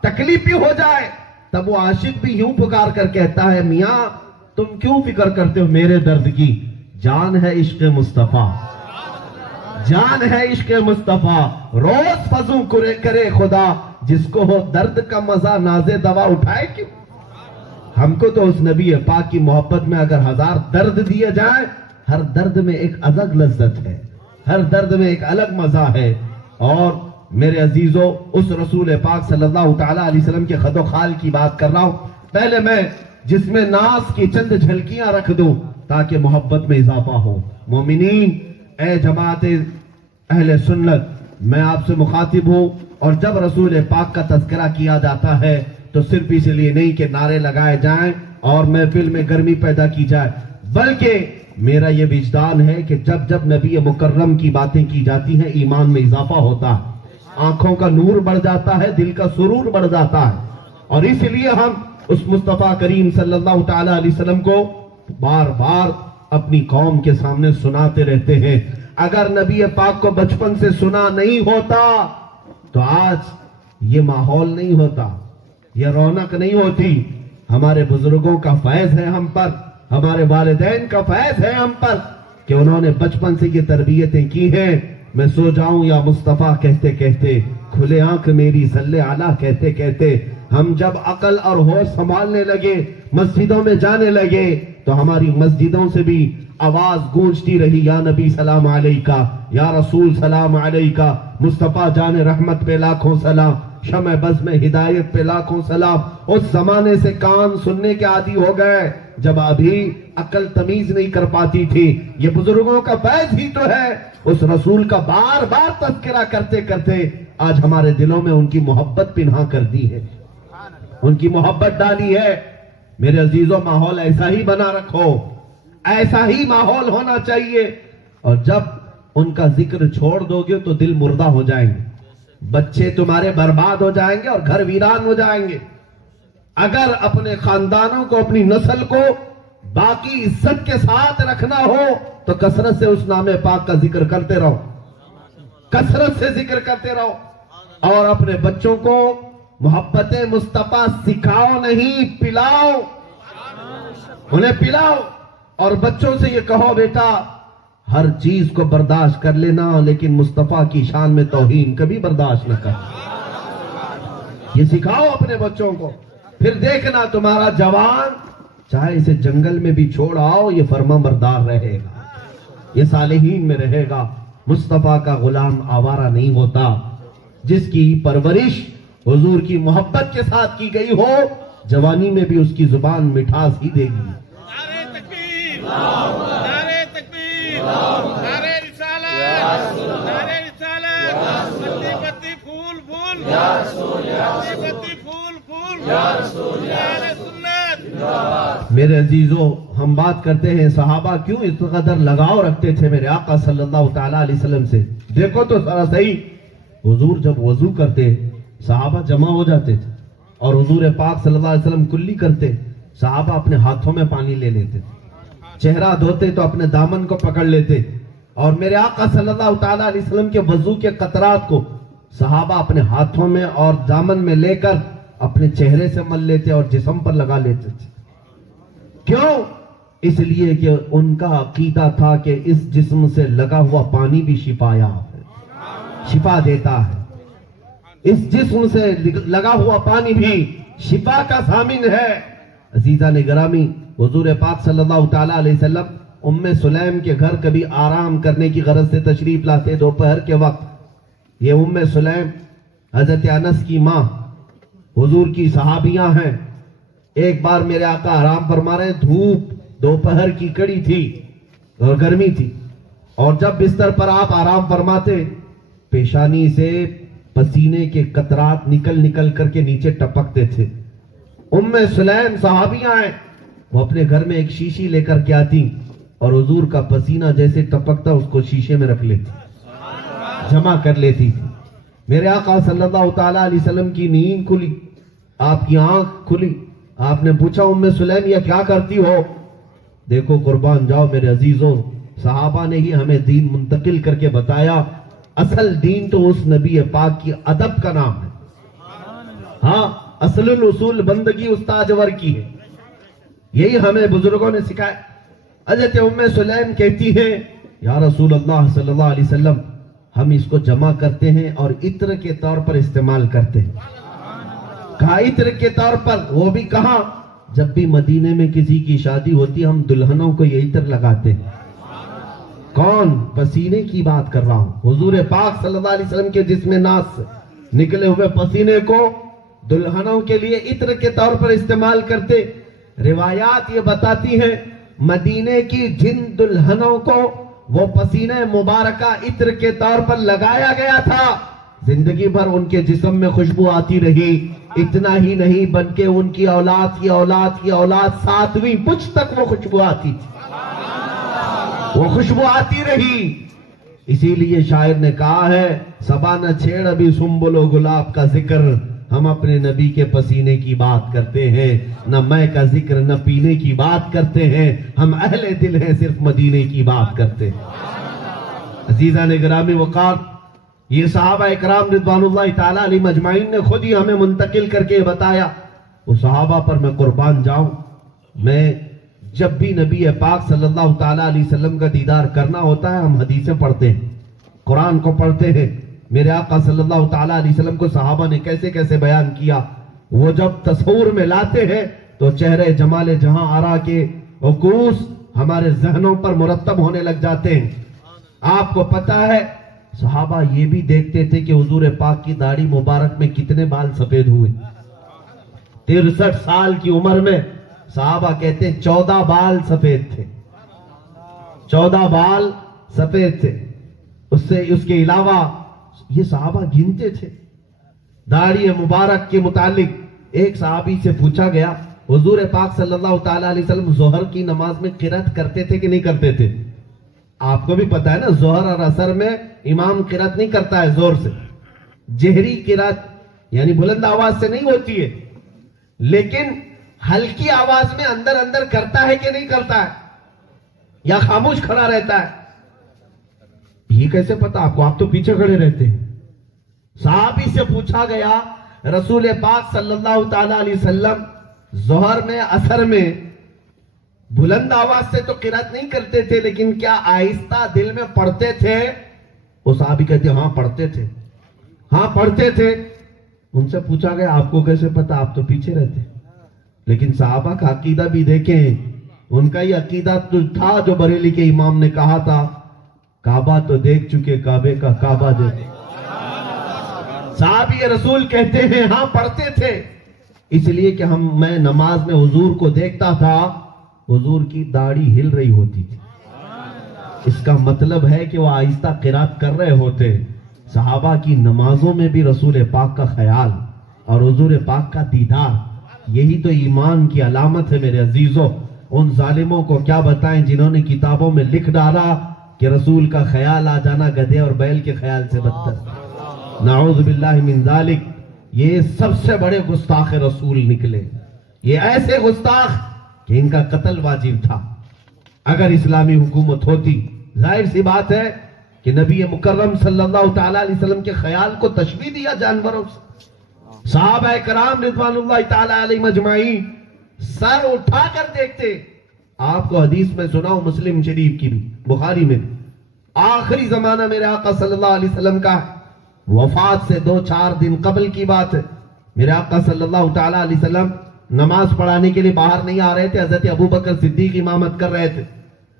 تکلیف بھی ہو جائے، تب وہ عاشق بھی یوں پکار کر کہتا ہے، میاں تم کیوں فکر کرتے ہو میرے درد کی، جان ہے عشق مصطفیٰ، جان ہے عشق مصطفیٰ، روز فضوں کرے خدا، جس کو ہو درد کا مزہ ناز دوا اٹھائے کیوں؟ ہم کو تو اس نبی پاک کی محبت میں اگر 1000 درد دیے جائیں، ہر درد میں ایک الگ لذت ہے، ہر درد میں ایک الگ مزہ ہے، اور میرے عزیزو اس رسول پاک صلی اللہ تعالیٰ علیہ وسلم کے خد و خال کی بات کر رہا ہوں، پہلے میں جس میں ناز کی چند جھلکیاں رکھ دوں تاکہ محبت میں اضافہ ہو۔ مومنین، اے جماعت اہل سنت، میں آپ سے مخاطب ہوں، اور جب رسول پاک کا تذکرہ کیا جاتا ہے تو صرف اس لیے نہیں کہ نعرے لگائے جائیں اور محفل میں گرمی پیدا کی جائے، بلکہ میرا یہ وجدان ہے کہ جب جب نبی مکرم کی باتیں کی جاتی ہیں ایمان میں اضافہ ہوتا ہے، آنکھوں کا نور بڑھ جاتا ہے، دل کا سرور بڑھ جاتا ہے، اور اس لیے ہم اس مصطفیٰ کریم صلی اللہ تعالیٰ علیہ وسلم کو بار بار اپنی قوم کے سامنے سناتے رہتے ہیں۔ اگر نبی پاک کو بچپن سے سنا نہیں ہوتا تو آج یہ ماحول نہیں ہوتا، یہ رونق نہیں ہوتی۔ ہمارے بزرگوں کا فیض ہے ہم پر، ہمارے والدین کا فیض ہے ہم پر کہ انہوں نے بچپن سے یہ تربیتیں کی ہیں۔ میں سو جاؤں یا مصطفیٰ کہتے کہتے، کھلے آنکھ میری صلی علیہ کہتے کہتے، ہم جب عقل اور ہوش سنبھالنے لگے، مسجدوں میں جانے لگے، تو ہماری مسجدوں سے بھی آواز گونجتی رہی، یا نبی سلام علیکہ، یا رسول سلام علیکہ، مصطفیٰ جان رحمت پہ لاکھوں سلام، شمع بز میں ہدایت پہ لاکھوں سلام۔ اس زمانے سے کان سننے کے عادی ہو گئے جب ابھی عقل تمیز نہیں کر پاتی تھی۔ یہ بزرگوں کا فیض ہی تو ہے، اس رسول کا بار بار تذکرہ کرتے کرتے آج ہمارے دلوں میں ان کی محبت پنہا کر دی ہے، ان کی محبت ڈالی ہے۔ میرے عزیزوں، ماحول ایسا ہی بنا رکھو، ایسا ہی ماحول ہونا چاہیے، اور جب ان کا ذکر چھوڑ دو گے تو دل مردہ ہو جائیں گے، بچے تمہارے برباد ہو جائیں گے اور گھر ویران ہو جائیں گے۔ اگر اپنے خاندانوں کو، اپنی نسل کو باقی عزت کے ساتھ رکھنا ہو تو کثرت سے اس نام پاک کا ذکر کرتے رہو، کثرت سے ذکر کرتے رہو، اور اپنے بچوں کو محبت مصطفیٰ سکھاؤ نہیں، پلاؤ، انہیں پلاؤ، اور بچوں سے یہ کہو بیٹا ہر چیز کو برداشت کر لینا لیکن مصطفیٰ کی شان میں توہین کبھی برداشت نہ کر۔ یہ سکھاؤ اپنے بچوں کو، پھر دیکھنا تمہارا جوان چاہے اسے جنگل میں بھی چھوڑ آؤ، یہ فرما بردار رہے گا، یہ صالحین میں رہے گا۔ مصطفیٰ کا غلام آوارہ نہیں ہوتا، جس کی پرورش حضور کی محبت کے ساتھ کی گئی ہو، جوانی میں بھی اس کی زبان مٹھاس ہی دے گی۔ نعرہ تکبیر، نعرہ تکبیر، نعرہ رسالت، نعرہ رسالت، بتی بتی پھول پھول، بتی بتی پھول پھول، اہل سنت۔ میرے عزیزو، ہم بات کرتے ہیں صحابہ کیوں اس قدر لگاؤ رکھتے تھے میرے آقا صلی اللہ تعالیٰ علیہ وسلم سے۔ دیکھو تو ذرا صحیح، حضور جب وضو کرتے صحابہ جمع ہو جاتے تھے، اور حضور پاک صلی اللہ علیہ وسلم کلی کرتے، صحابہ اپنے ہاتھوں میں پانی لے لیتے، چہرہ دھوتے تو اپنے دامن کو پکڑ لیتے، اور میرے آقا صلی اللہ تعالیٰ علیہ وسلم کے وضو کے قطرات کو صحابہ اپنے ہاتھوں میں اور دامن میں لے کر اپنے چہرے سے مل لیتے اور جسم پر لگا لیتے تھے۔ کیوں؟ اس لیے کہ ان کا عقیدہ تھا کہ اس جسم سے لگا ہوا پانی بھی شفا دیتا ہے، اس جسم سے لگا ہوا پانی بھی شفا کا ضامن ہے۔ عزیزان گرامی، حضور پاک صلی اللہ تعالیٰ علیہ وسلم ام سلیم کے گھر کبھی آرام کرنے کی غرض سے تشریف لاتے دوپہر کے وقت. یہ ام سلیم حضرت انس کی ماں حضور کی صحابیاں ہیں. ایک بار میرے آقا آرام فرما رہے، دھوپ دوپہر کی کڑی تھی اور گرمی تھی، اور جب بستر پر آپ آرام فرماتے پیشانی سے پسینے کے قطرات نکل نکل کر کے نیچے ٹپکتے تھے. ام سلیم صحابیاں ہیں، وہ اپنے گھر میں ایک شیشی لے کر کے آتی اور حضور کا پسینہ جیسے ٹپکتا اس کو شیشے میں رکھ لیتی، جمع کر لیتی تھی. میرے آقا صلی اللہ تعالی علیہ وسلم کی نیند کھلی، آپ کی آنکھ کھلی. آپ نے پوچھا ام سلیم یہ کیا کرتی ہو؟ دیکھو قربان جاؤ میرے عزیزوں، صحابہ نے ہی ہمیں دین منتقل کر کے بتایا. اصل دین تو اس نبی پاک کی ادب کا نام ہے. ہاں، اصل الاصول بندگی استاجور کی ہے، یہی ہمیں بزرگوں نے سکھایا. حضرت ام سلیم کہتی ہیں یا رسول اللہ صلی اللہ علیہ وسلم، ہم اس کو جمع کرتے ہیں اور عطر کے طور پر استعمال کرتے ہیں. کہا عطر کے طور پر؟ وہ بھی کہاں؟ جب بھی مدینے میں کسی کی شادی ہوتی ہم دلہنوں کو یہ عطر لگاتے ہیں. کون؟ پسینے کی بات کر رہا ہوں. حضور پاک صلی اللہ علیہ وسلم کے جسم ناز سے نکلے ہوئے پسینے کو دلہنوں کے لیے عطر کے طور پر استعمال کرتے. روایات یہ بتاتی ہیں مدینے کی جن دلہنوں کو وہ پسینے مبارکہ عطر کے طور پر لگایا گیا تھا، زندگی بھر ان کے جسم میں خوشبو آتی رہی. اتنا ہی نہیں بلکہ ان کی اولاد کی اولاد کی اولاد 7ویں پشت تک وہ خوشبو آتی تھی، وہ خوشبو آتی رہی. اسی لیے شاعر نے کہا ہے صبا نہ چھیڑ ابھی سنبل و گلاب کا ذکر، ہم اپنے نبی کے پسینے کی بات کرتے ہیں، نہ میں کا ذکر نہ پینے کی بات کرتے ہیں، ہم اہل دل ہیں صرف مدینے کی بات کرتے ہیں. عزیزان گرامی وقار، یہ صحابہ اکرام رضوان اللہ تعالیٰ علیہ مجمعین نے خود ہی ہمیں منتقل کر کے بتایا. وہ صحابہ پر میں قربان جاؤں، میں جب بھی نبی پاک صلی اللہ تعالیٰ علیہ وسلم کا دیدار کرنا ہوتا ہے ہم حدیثیں پڑھتے ہیں، قرآن کو پڑھتے ہیں. میرے آقا صلی اللہ تعالیٰ علیہ وسلم کو صحابہ نے کیسے کیسے بیان کیا. وہ جب تصور میں لاتے ہیں تو چہرے جمال جہاں آرا کے عکوس ہمارے ذہنوں پر مرتب ہونے لگ جاتے ہیں. آپ کو پتا ہے صحابہ یہ بھی دیکھتے تھے کہ حضور پاک کی داڑھی مبارک میں کتنے بال سفید ہوئے. 63 سال کی عمر میں صحابہ کہتے ہیں 14 بال سفید تھے، 14 بال سفید تھے. اس کے علاوہ یہ صحابہ گنتے تھے. داڑھی مبارک کے متعلق ایک صحابی سے پوچھا گیا حضور پاک صلی اللہ تعالیٰ علیہ وسلم ظہر کی نماز میں قرات کرتے تھے کہ نہیں کرتے تھے؟ آپ کو بھی پتا ہے نا ظہر اور عصر میں امام قرات نہیں کرتا ہے زور سے، جہری قرات یعنی بلند آواز سے نہیں ہوتی ہے، لیکن ہلکی آواز میں اندر اندر کرتا ہے کہ نہیں کرتا ہے، یا خاموش کھڑا رہتا ہے؟ یہ کیسے پتا آپ کو؟ آپ تو پیچھے کھڑے رہتے ہیں. صحابی سے پوچھا گیا رسول پاک صلی اللہ تعالیٰ علیہ وسلم ظہر میں عصر میں بلند آواز سے تو قرات نہیں کرتے تھے لیکن کیا آہستہ دل میں پڑھتے تھے؟ وہ صحابی کہتے ہاں پڑھتے تھے، ہاں پڑھتے تھے. ان سے پوچھا گیا آپ کو کیسے پتا؟ آپ تو پیچھے رہتے. لیکن صحابہ کا عقیدہ بھی دیکھیں، ان کا یہ عقیدہ تو تھا جو بریلی کے امام نے کہا تھا کعبہ تو دیکھ چکے، کعبے کا کعبہ دیکھ. صحابی رسول کہتے ہیں ہاں پڑھتے تھے، اس لیے کہ میں نماز میں حضور کو دیکھتا تھا، حضور کی داڑھی ہل رہی ہوتی تھی. اس کا مطلب ہے کہ وہ آہستہ قرات کر رہے ہوتے. صحابہ کی نمازوں میں بھی رسول پاک کا خیال اور حضور پاک کا دیدار، یہی تو ایمان کی علامت ہے میرے عزیزوں. ان ظالموں کو کیا بتائیں جنہوں نے کتابوں میں لکھ ڈالا کہ رسول کا خیال آ جانا گدھے اور بیل کے خیال سے بدتر. نعوذ باللہ من ذالک. یہ سب سے بڑے گستاخ رسول نکلے، یہ ایسے گستاخ کہ ان کا قتل واجب تھا. اگر اسلامی حکومت ہوتی ظاہر سی بات ہے کہ نبی مکرم صلی اللہ تعالیٰ علیہ وسلم کے خیال کو تشبیہ دیا جانوروں سے. صحابہ کرام رضوان اللہ تعالیٰ علیہ مجمعین سر اٹھا کر دیکھتے. آپ کو حدیث میں سناؤں مسلم شریف کی بھی، بخاری میں بھی، آخری زمانہ میرے آقا صلی اللہ علیہ وسلم کا وفات سے 2-4 دن قبل کی بات ہے. میرے آقا صلی اللہ تعالیٰ علیہ وسلم نماز پڑھانے کے لیے باہر نہیں آ رہے تھے، حضرت ابو بکر صدیق امامت کر رہے تھے.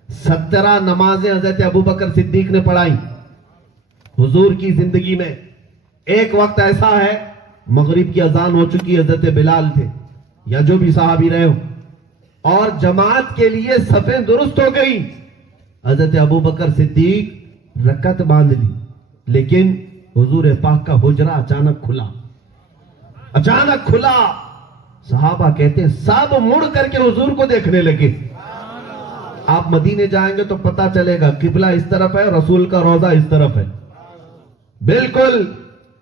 17 نمازیں حضرت ابو بکر صدیق نے پڑھائی حضور کی زندگی میں. ایک وقت ایسا ہے مغرب کی اذان ہو چکی، حضرت بلال تھے یا جو بھی صحابی رہے ہو، اور جماعت کے لیے صفیں درست ہو گئی. حضرت ابو بکر صدیق رکعت باندھ لی، لیکن حضور پاک کا حجرہ اچانک کھلا. صحابہ کہتے ہیں سب مڑ کر کے حضور کو دیکھنے لگے. آپ مدینے جائیں گے تو پتا چلے گا قبلہ اس طرف ہے، رسول کا روضہ اس طرف ہے. بالکل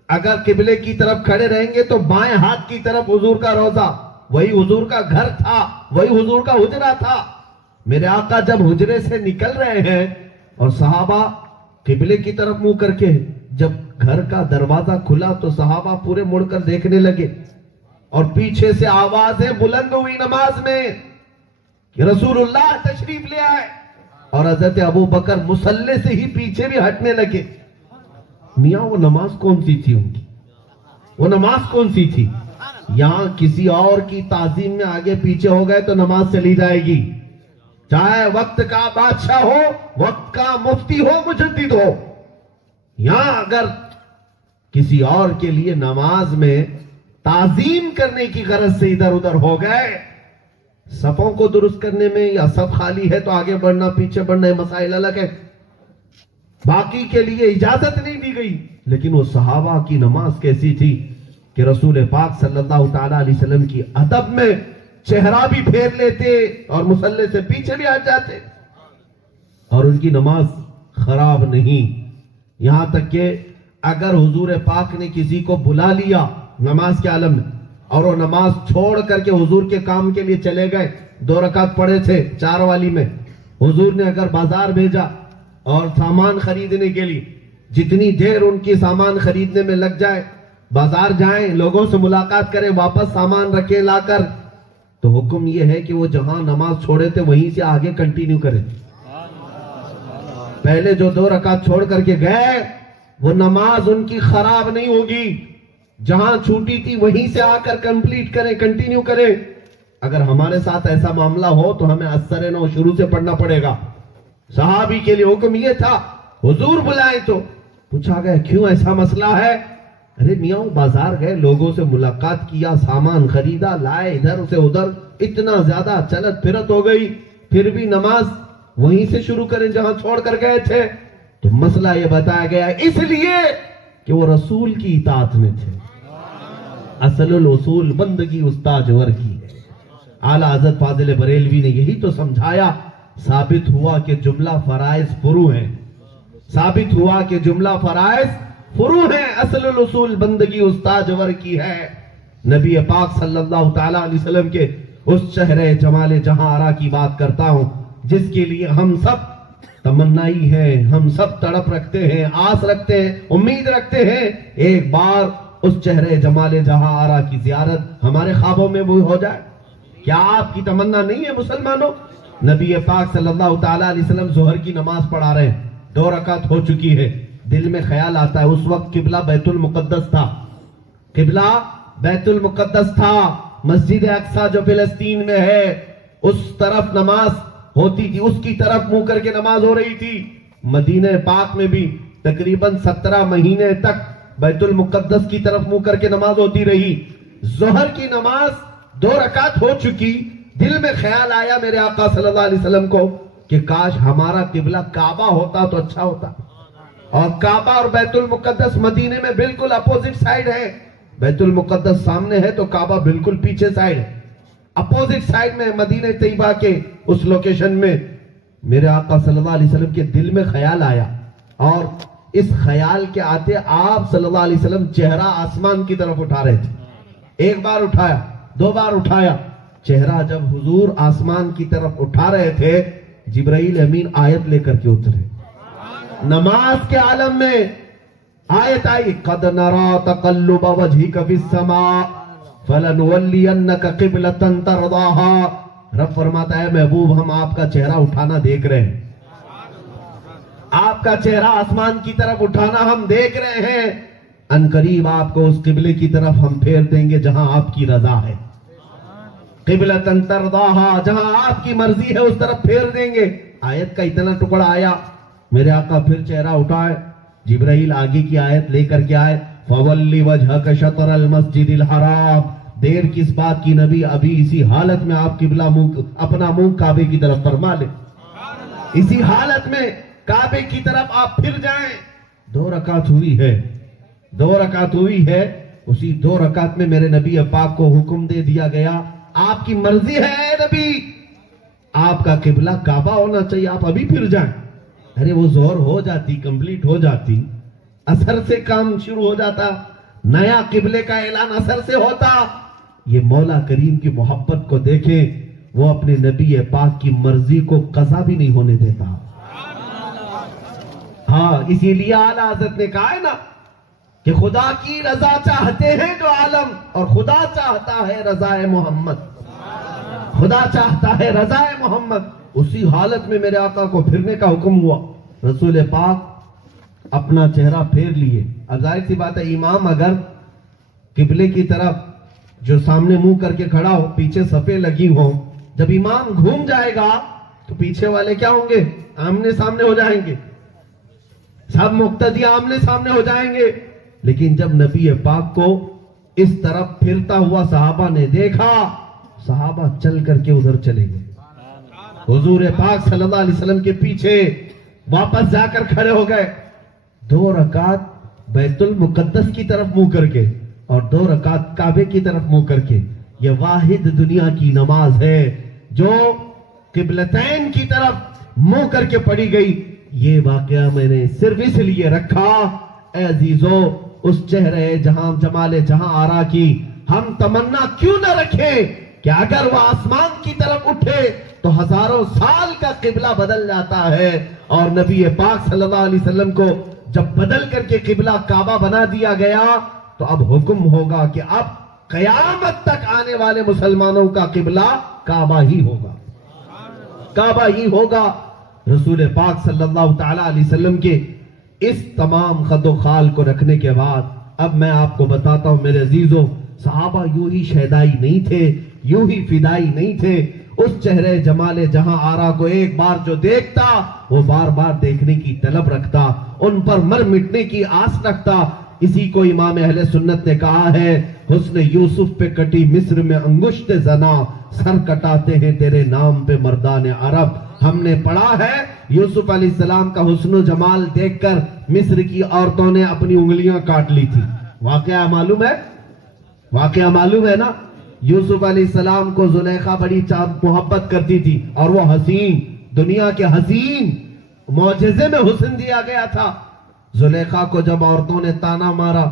اگر قبلے کی طرف کھڑے رہیں گے تو بائیں ہاتھ کی طرف حضور کا روضہ، وہی حضور کا گھر تھا، وہی حضور کا حجرہ تھا. میرے آقا جب حجرے سے نکل رہے ہیں اور صحابہ قبلے کی طرف منہ کر کے، جب گھر کا دروازہ کھلا تو صحابہ پورے مڑ کر دیکھنے لگے، اور پیچھے سے آوازیں بلند ہوئی نماز میں کہ رسول اللہ تشریف لے آئے. اور حضرت ابو بکر مصلی سے ہی پیچھے بھی ہٹنے لگے. میاں وہ نماز کون سی تھی ان کی؟ وہ نماز کون سی تھی؟ یہاں کسی اور کی تعظیم میں آگے پیچھے ہو گئے تو نماز چلی جائے گی، چاہے وقت کا بادشاہ ہو، وقت کا مفتی ہو، مجدد ہو. یہاں اگر کسی اور کے لیے نماز میں تعظیم کرنے کی غرض سے ادھر ادھر ہو گئے، صفوں کو درست کرنے میں یا صف خالی ہے تو آگے بڑھنا پیچھے بڑھنا مسائل الگ ہے، باقی کے لیے اجازت نہیں دی گئی. لیکن وہ صحابہ کی نماز کیسی تھی کہ رسول پاک صلی اللہ تعالی علیہ وسلم کی ادب میں چہرہ بھی پھیر لیتے اور مصلی سے پیچھے بھی ہٹ جاتے، اور ان کی نماز خراب نہیں. یہاں تک کہ اگر حضور پاک نے کسی کو بلا لیا نماز کے عالم میں اور وہ نماز چھوڑ کر کے حضور کے کام کے لیے چلے گئے، 2 رکعت پڑھے تھے 4 والی میں، حضور نے اگر بازار بھیجا اور سامان خریدنے کے لیے، جتنی دیر ان کی سامان خریدنے میں لگ جائے، بازار جائیں، لوگوں سے ملاقات کریں، واپس سامان رکھیں لا کر، تو حکم یہ ہے کہ وہ جہاں نماز چھوڑے تھے وہیں سے آگے کنٹینیو کریں. پہلے جو 2 رکعت چھوڑ کر کے گئے وہ نماز ان کی خراب نہیں ہوگی، جہاں چھوٹی تھی وہیں سے آ کر کمپلیٹ کریں، کنٹینیو کریں. اگر ہمارے ساتھ ایسا معاملہ ہو تو ہمیں اثر نو شروع سے پڑھنا پڑے گا. صحابی کے لیے حکم یہ تھا، حضور بلائے تو پوچھا گیا کیوں ایسا مسئلہ ہے؟ ارے میاں بازار گئے، لوگوں سے ملاقات کیا، سامان خریدا، لائے، ادھر سے ادھر، اتنا زیادہ چلت پھرت ہو گئی، پھر بھی نماز وہیں سے شروع کریں جہاں چھوڑ کر گئے تھے. تو مسئلہ یہ بتایا گیا اس لیے کہ وہ رسول کی اطاعت میں تھے. اصل الاصول بندگی استاجور کی ہے. اعلیٰ حضرت فاضل بریلوی نے یہی تو سمجھایا. ثابت ہوا کہ جملہ فرائض فرو ہیں، ثابت ہوا کہ جملہ فرائض فرو ہیں، اصل الاصول بندگی استاجور کی ہے. نبی پاک صلی اللہ تعالی علیہ وسلم کے اس شہر جمال جہاں آرا کی بات کرتا ہوں جس کے لیے ہم سب تمنائی ہیں، ہم سب تڑپ رکھتے ہیں، آس رکھتے ہیں، امید رکھتے ہیں ایک بار اس چہرے جمال جہاں آرا کی زیارت ہمارے خوابوں میں وہ ہو جائے. کیا آپ کی تمنا نہیں ہے مسلمانوں؟ نبی پاک صلی اللہ تعالی علیہ وسلم ظہر کی نماز پڑھا رہے ہیں، 2 رکعت ہو چکی ہے، دل میں خیال آتا ہے اس وقت قبلہ بیت المقدس تھا، قبلہ بیت المقدس تھا، مسجد اقصی جو فلسطین میں ہے اس طرف نماز ہوتی تھی، اس کی طرف منہ کر کے نماز ہو رہی تھی. مدینہ پاک میں بھی تقریباً 17 مہینے تک بیت المقدس کی طرف منہ کر کے نماز ہوتی رہی. ظہر کی نماز 2 رکعت ہو چکی، دل میں خیال آیا میرے آقا صلی اللہ علیہ وسلم کو کہ کاش ہمارا قبلہ کعبہ ہوتا تو اچھا ہوتا. اور کعبہ اور بیت المقدس مدینے میں بالکل اپوزٹ سائیڈ ہے. بیت المقدس سامنے ہے تو کعبہ بالکل پیچھے سائیڈ ہے، اپوزٹ سائیڈ میں مدینہ طیبہ کے اس لوکیشن میں. میرے آقا صلی اللہ علیہ وسلم کے دل میں خیال آیا، اور اس خیال کے آتے آپ صلی اللہ علیہ وسلم چہرہ آسمان کی طرف اٹھا رہے تھے. 1 بار اٹھایا، 2 بار اٹھایا. چہرہ جب حضور آسمان کی طرف اٹھا رہے تھے جبرائیل امین آیت لے کر کے اترے. نماز کے عالم میں آیت آئی، قد نرا تقلب وجہک فی السماء فلنولینک قبلۃ ترضاها. رب فرماتا ہے محبوب ہم آپ کا چہرہ اٹھانا دیکھ رہے ہیں، آپ کا چہرہ آسمان کی طرف اٹھانا ہم دیکھ رہے ہیں، ان قریب آپ کو اس قبلے کی طرف ہم پھیر دیں گے جہاں آپ کی رضا ہے. قبلۃ ترضاها، جہاں آپ کی مرضی ہے اس طرف پھیر دیں گے. آیت کا اتنا ٹکڑا آیا, میرے آقا پھر چہرہ اٹھائے, جبرائیل آگے کی آیت لے کر کے آئے, فَوَلِّ وَجْهَكَ شَطْرَ الْمَسْجِدِ الْحَرَامِ. دیر کس بات کی نبی, ابھی اسی حالت میں آپ قبلہ اپنا منہ کعبے کی طرف فرما لیں, اسی حالت میں کعبے کی طرف آپ پھر جائیں. 2 رکعت ہوئی ہے, 2 رکعت ہوئی ہے, اسی 2 رکعت میں میرے نبی پاک کو حکم دے دیا گیا, آپ کی مرضی ہے اے نبی, آپ کا قبلہ کعبہ ہونا چاہیے, آپ ابھی پھر جائیں. ارے وہ ظہر ہو جاتی, کمپلیٹ ہو جاتی, اثر سے کام شروع ہو جاتا, نیا قبلے کا اعلان اثر سے ہوتا. یہ مولا کریم کی محبت کو دیکھیں, وہ اپنے نبی پاک کی مرضی کو قضا بھی نہیں ہونے دیتا. ہاں, اسی لیے اعلیٰ حضرت نے کہا ہے نا کہ خدا کی رضا چاہتے ہیں جو عالم, اور خدا چاہتا ہے رضا محمد, خدا چاہتا ہے رضا محمد. اسی حالت میں میرے آقا کو پھرنے کا حکم ہوا. رسول پاک اپنا چہرہ پھیر لیے. اب ظاہر سی بات ہے, امام اگر قبلے کی طرف جو سامنے منہ کر کے کھڑا ہو, پیچھے صفیں لگی ہوں, جب امام گھوم جائے گا تو پیچھے والے کیا ہوں گے, آمنے سامنے ہو جائیں گے, سب مقتدی آمنے سامنے ہو جائیں گے. لیکن جب نبی پاک کو اس طرف پھرتا ہوا صحابہ نے دیکھا, صحابہ چل کر کے ادھر چلے گئے, حضور پاک صلی اللہ علیہ وسلم کے پیچھے واپس جا کر کھڑے ہو گئے. 2 رکعت بیت المقدس کی طرف منہ کر کے اور 2 رکعت کعبے کی طرف منہ کر کے. یہ واحد دنیا کی نماز ہے جو قبلتین کی طرف منہ کر کے پڑھی گئی. یہ واقعہ میں نے صرف اس لیے رکھا, اے عزیزو, اس چہرے جہاں جمال جہاں آرا کی ہم تمنا کیوں نہ رکھیں کہ اگر وہ آسمان کی طرف اٹھے تو ہزاروں سال کا قبلہ بدل جاتا ہے. اور نبی پاک صلی اللہ علیہ وسلم کو جب بدل کر کے قبلہ کعبہ بنا دیا گیا تو اب حکم ہوگا کہ اب قیامت تک آنے والے مسلمانوں کا قبلہ کعبہ ہی ہوگا, کعبہ ہی ہوگا. رسول پاک صلی اللہ تعالی علیہ وسلم کے اس تمام خد و خال کو رکھنے کے بعد اب میں آپ کو بتاتا ہوں میرے عزیزوں, صحابہ یوں ہی شہدائی نہیں تھے, یوں ہی فدائی نہیں تھے. اس چہرے جمال جہاں آرا کو ایک بار جو دیکھتا وہ بار بار دیکھنے کی طلب رکھتا, ان پر مر مٹنے کی آس رکھتا. اسی کو امام اہل سنت نے کہا ہے, حسن یوسف پہ کٹی مصر میں انگشت زنا, سر کٹاتے ہیں تیرے نام پہ مردان عرب. ہم نے پڑھا ہے یوسف علیہ السلام کا حسن و جمال دیکھ کر مصر کی عورتوں نے اپنی انگلیاں کاٹ لی تھی. واقعہ معلوم ہے, واقعہ معلوم ہے نا. یوسف علیہ السلام کو زلیخا بڑی محبت کرتی تھی, اور وہ حسین, دنیا کے حسین معجزے میں حسن دیا گیا تھا. زلیخا کو جب عورتوں نے تانا مارا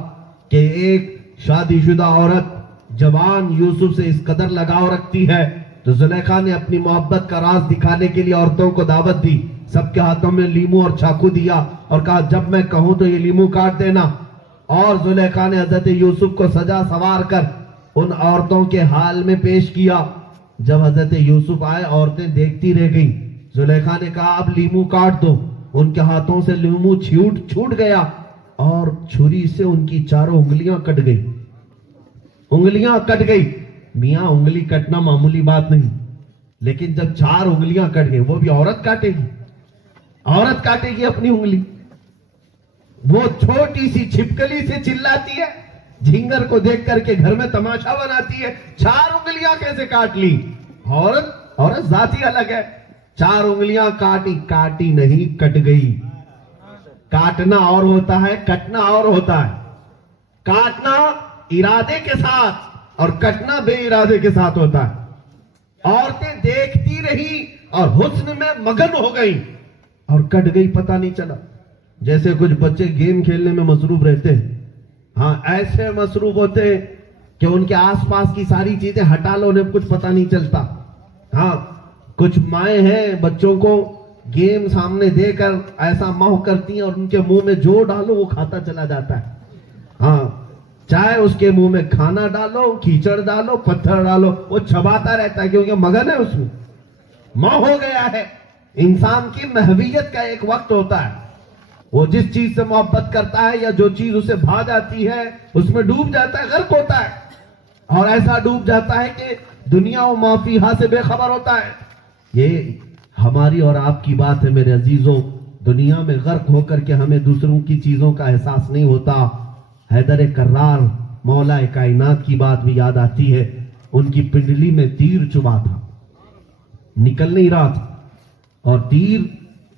کہ ایک شادی شدہ عورت جوان یوسف سے اس قدر لگاؤ رکھتی ہے, تو زلیخا نے اپنی محبت کا راز دکھانے کے لیے عورتوں کو دعوت دی. سب کے ہاتھوں میں لیمو اور چاقو دیا اور کہا جب میں کہوں تو یہ لیمو کاٹ دینا. اور زلیخا نے حضرت یوسف کو سجا سوار کر ان عورتوں کے حال میں پیش کیا. جب حضرت یوسف آئے عورتیں دیکھتی رہ گئیں. زلیخا نے کہا اب لیمو کاٹ دو. ان کے ہاتھوں سے لیمو چھوٹ گیا اور چھری سے ان کی چاروں انگلیاں کٹ گئی, انگلیاں کٹ گئی. میاں انگلی کٹنا معمولی بات نہیں, لیکن جب 4 انگلیاں کٹ گئی, وہ بھی عورت کاٹے گی, عورت کاٹے گی اپنی انگلی. وہ چھوٹی سی چھپکلی سے چلاتی ہے, جھینگر کو دیکھ کر کے گھر میں تماشا بناتی ہے, 4 انگلیاں کیسے کاٹ لی. عورت ذاتی الگ ہے. 4 انگلیاں کاٹی نہیں, کٹ گئی. کاٹنا اور ہوتا ہے, کٹنا اور ہوتا ہے. کاٹنا ارادے کے ساتھ اور کٹنا بے ارادے کے ساتھ ہوتا ہے. عورتیں دیکھتی رہی اور حسن میں مگن ہو گئی اور کٹ گئی, پتہ نہیں چلا. جیسے کچھ بچے گیم کھیلنے میں مصروف رہتے ہیں, ہاں ایسے مصروف ہوتے ہیں کہ ان کے آس پاس کی ساری چیزیں ہٹا لو, انہیں کچھ پتہ نہیں چلتا. ہاں کچھ مائیں ہیں بچوں کو گیم سامنے دے کر ایسا موہ کرتی ہیں اور ان کے منہ میں جو ڈالو وہ کھاتا چلا جاتا ہے. ہاں چاہے اس کے منہ میں کھانا ڈالو, کیچڑ ڈالو, پتھر ڈالو, وہ چباتا رہتا ہے کیونکہ مگن ہے, اس میں موہ ہو گیا ہے. انسان کی محویت کا ایک وقت ہوتا ہے, وہ جس چیز سے محبت کرتا ہے یا جو چیز اسے بھا جاتی ہے اس میں ڈوب جاتا ہے, غرق ہوتا ہے, اور ایسا ڈوب جاتا ہے کہ دنیا و ما فیہا سے بے خبر ہوتا ہے. یہ ہماری اور آپ کی بات ہے میرے عزیزوں، دنیا میں غرق ہو کر کے ہمیں دوسروں کی چیزوں کا احساس نہیں ہوتا۔ حیدر کرار مولا کائنات کی بات بھی یاد آتی ہے، ان کی پنڈلی میں تیر چبھا تھا، نکل نہیں رہا تھا، اور تیر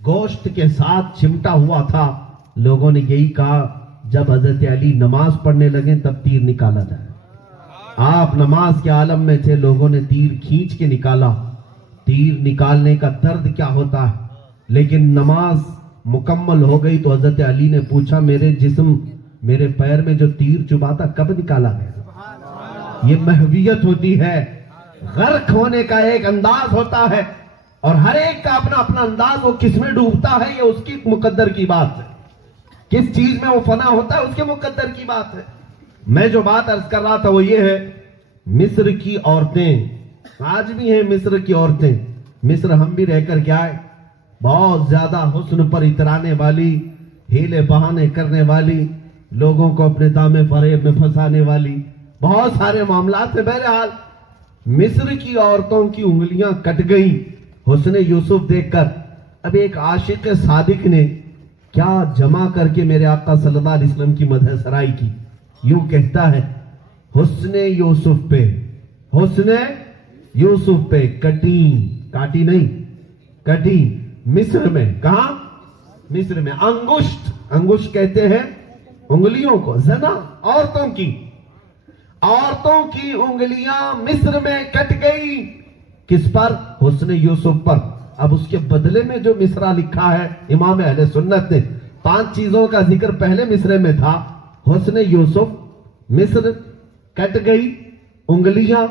گوشت کے ساتھ چمٹا ہوا تھا۔ لوگوں نے یہی کہا جب حضرت علی نماز پڑھنے لگے تب تیر نکالا جائے۔ آپ نماز کے عالم میں تھے، لوگوں نے تیر کھینچ کے نکالا۔ تیر نکالنے کا درد کیا ہوتا ہے، لیکن نماز مکمل ہو گئی تو حضرت علی نے پوچھا میرے جسم، میرے پیر میں جو تیر چبھا تھا کب نکالا گیا؟ یہ محویت ہوتی ہے، غرق ہونے کا ایک انداز ہوتا ہے، اور ہر ایک کا اپنا اپنا انداز، وہ کس میں ڈوبتا ہے یہ اس کی مقدر کی بات ہے، کس چیز میں وہ فنا ہوتا ہے اس کے مقدر کی بات ہے۔ میں جو بات عرض کر رہا تھا وہ یہ ہے، مصر کی عورتیں آج بھی ہیں، مصر کی عورتیں، مصر ہم بھی رہ کر کیا ہے، بہت زیادہ حسن پر اترانے والی، ہیلے بہانے کرنے والی، لوگوں کو اپنے دامے فریب میں پھنسانے والی، بہت سارے معاملات ہیں۔ بہرحال مصر کی عورتوں کی انگلیاں کٹ گئی حسن یوسف دیکھ کر۔ اب ایک عاشق صادق نے کیا جمع کر کے میرے آقا صلی اللہ علیہ وسلم کی مدح سرائی کی، یوں کہتا ہے حسن یوسف پہ، حسن یوسف پہ کٹی، کاٹی نہیں کٹی، مصر میں، کہاں؟ مصر میں انگشت، انگشت کہتے ہیں انگلیوں کو، زنا عورتوں کی انگلیاں مصر میں کٹ گئی، کس پر؟ حسن یوسف پر۔ اب اس کے بدلے میں جو مصرع لکھا ہے امام اہل سنت نے، 5 چیزوں کا ذکر پہلے مصرے میں تھا، حسن یوسف، مصر کٹ گئی، انگلیاں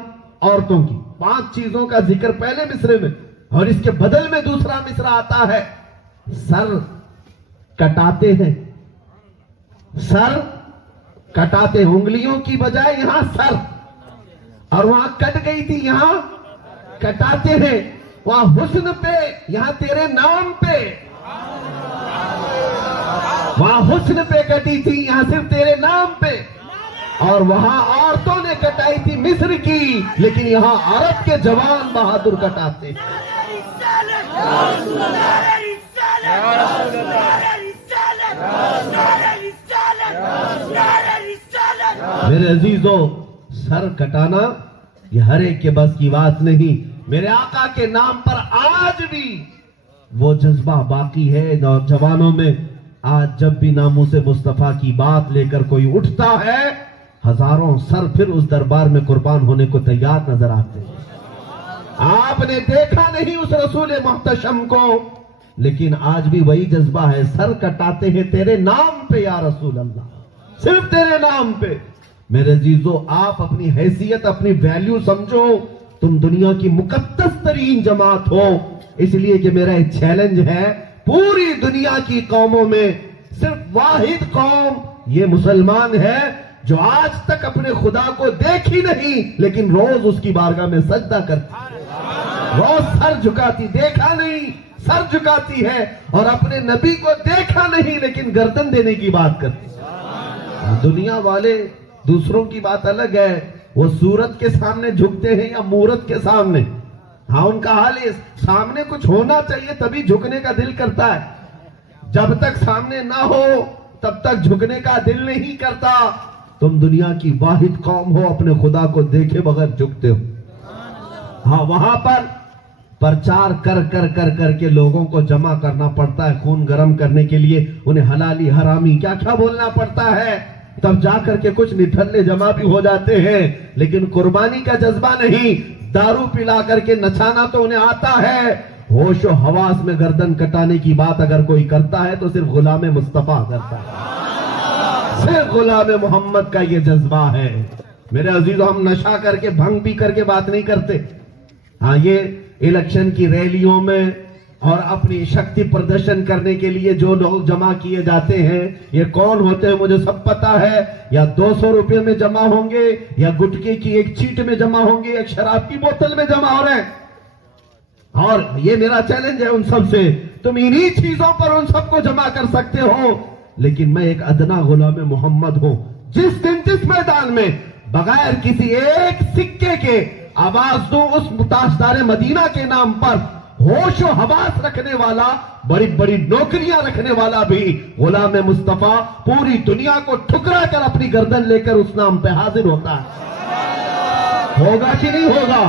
عورتوں کی، 5 چیزوں کا ذکر پہلے مصرے میں، اور اس کے بدل میں دوسرا مصرع آتا ہے، سر کٹاتے ہیں، سر کٹاتے، انگلیوں کی بجائے یہاں سر، اور وہاں کٹ گئی تھی، یہاں کٹاتے ہیں، وہاں حسن پہ، یہاں تیرے نام پہ، وہاں حسن پہ کٹی تھی، یہاں صرف تیرے نام پہ، اور وہاں عورتوں نے کٹائی تھی مصر کی، لیکن یہاں عرب کے جوان بہادر کٹاتے ہیں۔ میرے عزیزوں، سر کٹانا یہ ہر ایک کے بس کی بات نہیں۔ میرے آقا کے نام پر آج بھی وہ جذبہ باقی ہے نوجوانوں میں۔ آج جب بھی ناموس مصطفیٰ کی بات لے کر کوئی اٹھتا ہے، ہزاروں سر پھر اس دربار میں قربان ہونے کو تیار نظر آتے ہیں۔ آپ نے دیکھا نہیں اس رسول محتشم کو، لیکن آج بھی وہی جذبہ ہے، سر کٹاتے ہیں تیرے نام پہ یا رسول اللہ، صرف تیرے نام پہ۔ میرے عزیزو، آپ اپنی حیثیت، اپنی ویلیو سمجھو، تم دنیا کی مقدس ترین جماعت ہو، اس لیے کہ میرا ایک چیلنج ہے، پوری دنیا کی قوموں میں صرف واحد قوم یہ مسلمان ہے جو آج تک اپنے خدا کو دیکھی نہیں، لیکن روز اس کی بارگاہ میں سجدہ کرتی، روز سر جھکاتی، دیکھا نہیں سر جھکاتی ہے، اور اپنے نبی کو دیکھا نہیں لیکن گردن دینے کی بات کرتی۔ دنیا والے دوسروں کی بات الگ ہے، وہ صورت کے سامنے جھکتے ہیں یا مورت کے سامنے، ہاں ان کا حال ہے، سامنے کچھ ہونا چاہیے تبھی جھکنے کا دل کرتا ہے، جب تک سامنے نہ ہو تب تک جھکنے کا دل نہیں کرتا۔ تم دنیا کی واحد قوم ہو اپنے خدا کو دیکھے بغیر جھکتے ہو۔ ہاں وہاں پر پرچار کر کر کر کر کے لوگوں کو جمع کرنا پڑتا ہے، خون گرم کرنے کے لیے انہیں حلالی حرامی کیا کیا بولنا پڑتا ہے، تب جا کر کے کچھ نٹھلے جمع بھی ہو جاتے ہیں، لیکن قربانی کا جذبہ نہیں۔ دارو پلا کر کے نچانا تو انہیں آتا ہے، ہوش و حواس میں گردن کٹانے کی بات اگر کوئی کرتا ہے تو صرف غلام مصطفیٰ کرتا ہے، صرف غلام محمد کا یہ جذبہ ہے۔ میرے عزیزو، ہم نشہ کر کے بھنگ پی کر کے بات نہیں کرتے، ہاں یہ الیکشن کی ریلیوں میں اور اپنی شکتی پردرشن کرنے کے لیے جو لوگ جمع کیے جاتے ہیں، یہ کون ہوتے ہیں مجھے سب پتا ہے، یا 200 روپے میں جمع ہوں گے، یا گٹکے کی ایک چیٹ میں جمع ہوں گے، ایک شراب کی بوتل میں جمع ہو رہے ہیں۔ اور یہ میرا چیلنج ہے ان سب سے، تم انہی چیزوں پر ان سب کو جمع کر سکتے ہو، لیکن میں ایک ادنا غلام محمد ہوں، جس دن جس میدان میں بغیر کسی ایک سکے کے آواز دوں اس تاجدار مدینہ کے نام پر، ہوش و حواس رکھنے والا, بڑی بڑی نوکریاں رکھنے والا بھی غلام مصطفیٰ پوری دنیا کو ٹھکرا کر اپنی گردن لے کر اس نام پہ حاضر ہوتا ہے. ہوگا کہ نہیں ہوگا؟